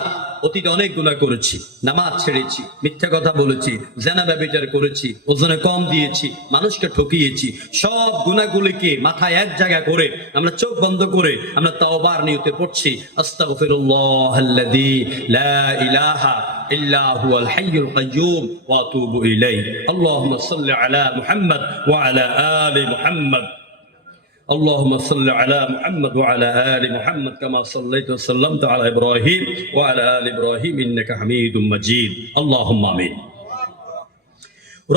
অতীতে অনেক গুনাহ করেছি, নামাজ ছেড়েছি, মিথ্যা কথা বলেছি, জেনা ব্যভিচার করেছি, ওজনে কম দিয়েছি, মানুষকে ঠকিয়েছি। সব গুনাহগুলিকে মাথায় এক জায়গা করে আমরা চোখ বন্ধ করে আমরা তাওবার নিয়তে পড়ছি, আস্তাগফিরুল্লাহাল্লাযী লা ইলাহা ইল্লা হুয়াল হাইয়ুল কাইয়্যুম ওয়া আতুবু ইলাইহি। আল্লাহুম্মা সাল্লি আলা মুহাম্মদ ওয়া আলা আলি মুহাম্মদ। اللهم صل على محمد وعلى آل محمد كما صليت وسلمت على إبراهيم وعلى آل إبراهيم إنك حميد مجيد. اللهم آمين.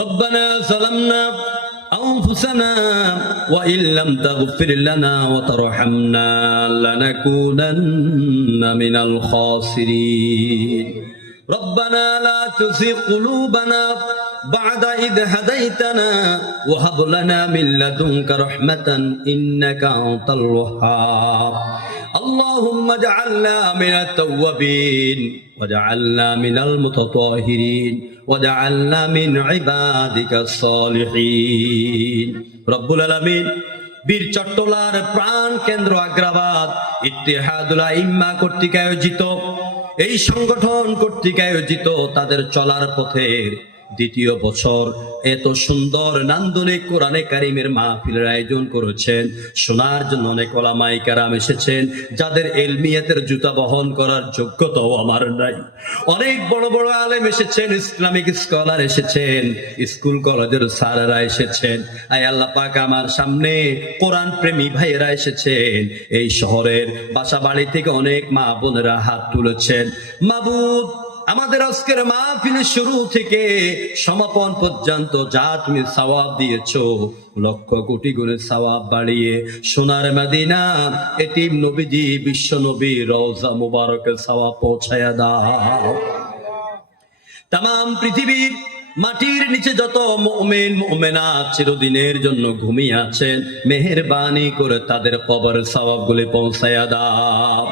ربنا ظلمنا أنفسنا وإن لم تغفر لنا وترحمنا لنكونن من الخاسرين. ربنا لا تزغ قلوبنا بعد إذ هديتنا وهب لنا من لدنك رحمة إنك أنت الوهاب. اللهم اجعلنا من التوابين واجعلنا من المتطهرين واجعلنا من عبادك الصالحين. رب العالمين বীর চট্টলার প্রাণ কেন্দ্র আগ্রাবাদ ইত্তেহাদুল আইম্মা কর্তৃক আয়োজিত, এই সংগঠন কর্তৃক আয়োজিত তাদের চলার পথের দ্বিতীয় বছর এত সুন্দর নান্দনিক কোরআনে কারিমের মাহফিলের আয়োজন করেছেন। শোনার জন্য অনেক ওলামায়ে কেরাম এসেছেন, যাদের ইলমিয়াতের জুতা বহন করার যোগ্যতাও আমার নাই। অনেক বড় বড় আলেম এসেছেন, ইসলামিক স্কলার এসেছেন, স্কুল কলেজের স্যারেরা এসেছেন। আয় আল্লাহ পাক, আমার সামনে কোরআন প্রেমী ভাইয়েরা এসেছেন। এই শহরের বাসা বাড়ি থেকে অনেক মা বোনেরা হাত তুলেছেন। মাবুদ, আমাদের আজকের মাহফিলের শুরু থেকে সমাপন পর্যন্ত যা তুমি সওয়াব দিয়েছো, লক্ষ কোটি গুণে সওয়াব বাড়িয়ে সোনার মদিনা এতিম নবীজি বিশ্ব নবী রওজা মুবারকের সওয়াব পৌঁছায়া দাও। তামাম পৃথিবীর মাটির নিচে যত মুমিন মুমিনাত চিরদিনের জন্য ঘুমিয়ে আছেন, মেহেরবানি করে তাদের কবরের সওয়াবগুলি পৌঁছায়া দাও।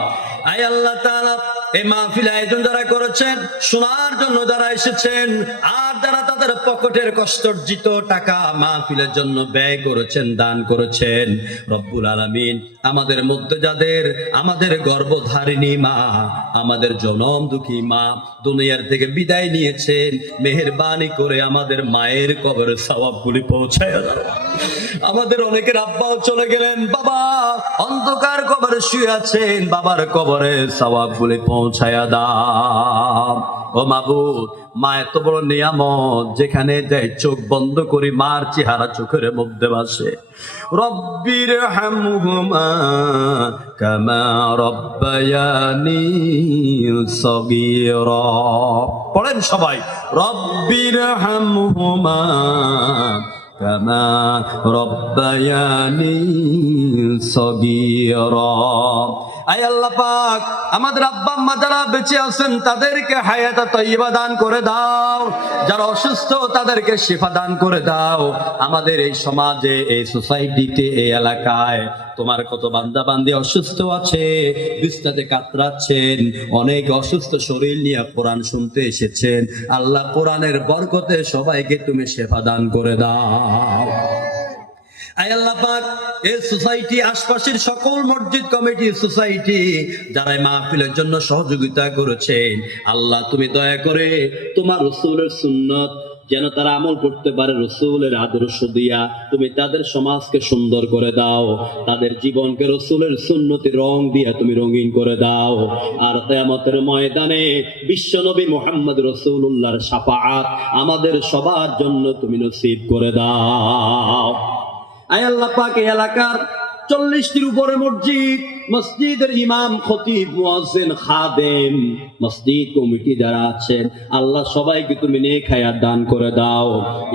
আয় আল্লাহ তাআলা, এই মাহফিল আয়োজন যারা করেছেন, শোনার জন্য যারা এসেছেন, আর যারা তাদের পকেটের কষ্টার্জিত টাকা মাহফিলের জন্য ব্যয় করেছেন, দান করেছেন, রব্বুল আলামিন আমাদের মধ্যে যাদের আমাদের গর্ভধারিণী মা, আমাদের জনম দুঃখী মা দুনিয়ার থেকে বিদায় নিয়েছেন, মেহেরবানি করে আমাদের মায়ের কবরের সওয়াবগুলি পৌঁছায় দাও। আমাদের অনেকের আব্বাও চলে গেলেন, বাবা অন্ধকার কবরে শুয়ে আছেন, বাবার কবরে সওয়াবগুলি পৌঁছায়া দাও। ও মাবুদ, মা এত বড় নিয়ামত, যেখানে যাই চোখ বন্ধ করি মার চেহারা চোখের মধ্যে ভাসে। রব্বির হামহুমা কামা রব্বায়ানি সগীরা। পড়েন সবাই, রব্বির হামহুমা কামা রব্বায়ানি সগীরা। আয় আল্লাহ পাক, আমাদের আব্বা আম্মা যারা বেঁচে আছেন তাদেরকে হায়াত তাইয়্যিবা দান করে দাও, যারা অসুস্থ তাদেরকে শিফা দান করে দাও। আমাদের এই সমাজে, এই সোসাইটিতে, এই এলাকায় তোমার কত বান্দা বান্দি অসুস্থ আছে, বিছনাতে কাতরাচ্ছেন, অনেক অসুস্থ শরীর নিয়ে কোরআন শুনতে এসেছেন। আল্লাহ, কোরআনের বরকতে সবাইকে তুমি শিফা দান করে দাও। আয় আল্লাহ পাক, এই সোসাইটি, আশপাশের সকল মসজিদ কমিটি, সোসাইটি যারা মাহফিলের জন্য সহযোগিতা করেছেন, আল্লাহ তুমি দয়া করে তোমার রাসূলের সুন্নাত যেন তারা আমল করতে পারে রসুলের আদর্শ দিয়া। তুমি তাদের সমাজকে সুন্দর করে দাও, তাদের জীবনকে রসুলের সুন্নতি রং দিয়া তুমি রঙিন করে দাও। আর কিয়ামতের ময়দানে বিশ্বনবী মুহাম্মদ রাসূলুল্লাহর শাফাআত আমাদের সবার জন্য তুমি নসিব করে দাও। আয় আল্লাহ পাক, এই এলাকার 40টির উপরে মসজিদ, মসজিদের ইমাম, খতিব, মুয়াজ্জিন, খাদেম, মসজিদ কমিটি যারা আছেন, আল্লাহ সবাইকে তুমি নেক হায়াত দান করে দাও।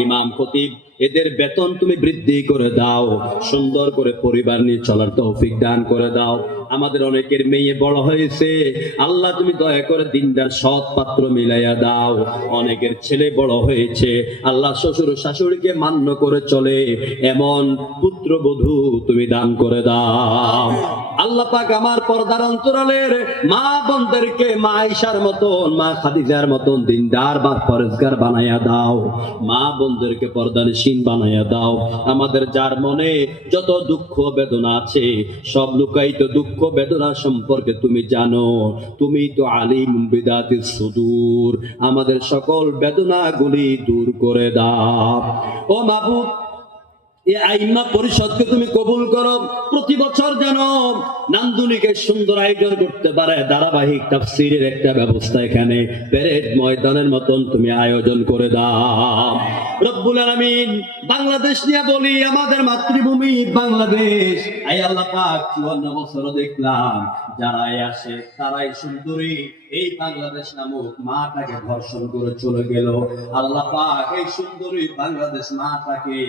ইমাম, খতিব এদের বেতন তুমি বৃদ্ধি করে দাও, সুন্দর করে পরিবার নিয়ে চলার তৌফিক দান করে দাও। আমাদের অনেকের মেয়ে বড় হয়েছে, আল্লাহ তুমি দয়া করে দিনদার সৎ পাত্র মিলাইয়া দাও। অনেকের ছেলে বড় হয়েছে, আল্লাহ শ্বশুর শাশুড়িকে মান্য করে চলে এমন পুত্রবধূ তুমি দান করে দাও। আল্লাহ পাক আমার পর্দার অন্তরালের মা বোনদেরকে মা আয়েশার মতন, মা খাদিজার মতন দিনদার বা পরেজগার বানাইয়া দাও। মা বোনদেরকে পর্দানশীল বানাইয়া দাও। আমাদের যার মনে যত দুঃখ বেদনা আছে, সব লুকায়িত দুঃখ বেদনা সম্পর্কে তুমি জানো। তুমি তো আলিম বিদাতিস সুদূর, আমাদের সকল বেদনাগুলি দূর করে দাও। ও মাবুদ, এই আইম্মা পরিষদকে তুমি কবুল করো। প্রতি বছর যেন নান্দনিকে সুন্দর আয়োজন করতে পারে, ধারাবাহিক তাফসীরের একটা ব্যবস্থা এখানে প্যারেড ময়দানের মতন তুমি আয়োজন করে দাও রব্বুল আলামিন। বাংলাদেশ নিয়ে বলি, আমাদের মাতৃভূমি বাংলাদেশ। আয় আল্লাহ পাক, 54 বছর দেখলাম যারাই আসে তারাই সুন্দরী এই বাংলাদেশ নামক মাটাকে ধর্ষণ করে চলে গেল। আল্লাহ পাক, এই সুন্দরী বাংলাদেশ মাটাকে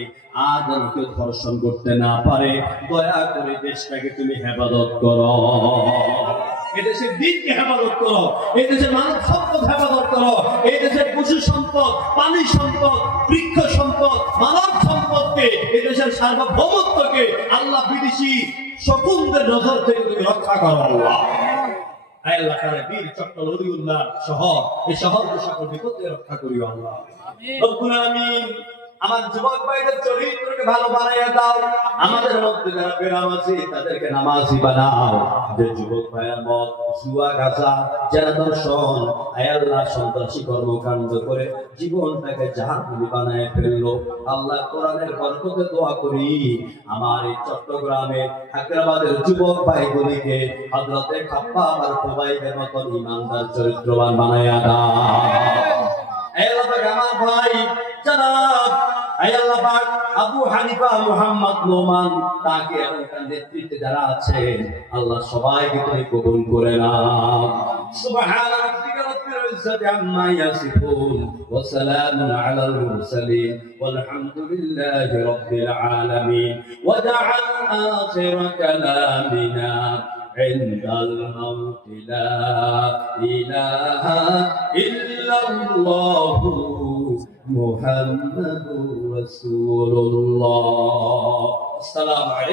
আর যেন কেউ ধর্ষণ করতে না পারে, দয়া করে দেশটাকে তুমি হেফাজত করো। এদেশের দিনকে হেফাজত করো, এই দেশের মানব সম্পদ হেফাজত করো, এই দেশের পশু সম্পদ, পানি সম্পদ, বৃক্ষ সম্পদ, মানব সম্পদকে, এই দেশের সার্বভৌমত্বকে আল্লাহ বিদেশি শকুনদের নজর থেকে তুমি রক্ষা করো। আল্লাহ আল্লাহ তাআলা বীর চট্টল ওলিউল্লাহ শহর, এই শহরকে সকল বিপদ থেকে রক্ষা করিও আল্লাহ। রব্বুল আলামিন, আমার যুবক ভাইদের চরিত্রকে ভালো বানাইয়া দাও। আমাদের মধ্যে যারা বেনামাজি তাদেরকে নামাজি বানাও। যে যুবক ভাইয়ের মত জুয়া, গাঁজা, যারা দর্শন, আয় আল্লাহ সন্ত্রাসী কর্মকাণ্ড করে জীবনটাকে জাহান্নামী বানায় ফেললো, আল্লাহ কোরআনের বরকতে দোয়া করি আমার এই চট্টগ্রামে হায়দ্রাবাদের যুবক ভাইগুলিকে হযরতে খাব্বাব আর খুবাইবের মতন ইমানদার চরিত্রবান বানাইয়া দাও। আয় আল্লাহ পাক, আমার ভাই জনাব আয় আল্লাহ পাক আবু হানিফা মুহাম্মদ নোমান তাকে এবং তার নেতৃত্বে যারা আছেন, আল্লাহ সবাইকে তুমি কবুল করে নাও। সুবহানা রাব্বিকা রাব্বিল ইজ্জাতি আম্মা ইয়াসিফুন ওয়া সালামুন আলাল মুরসালিন ওয়ালহামদুলিল্লাহি রাব্বিল আলামিন। ওয়া জাআল আখিরা কালামিনা عند الموت لا إله إلا الله محمد رسول الله. السلام عليكم.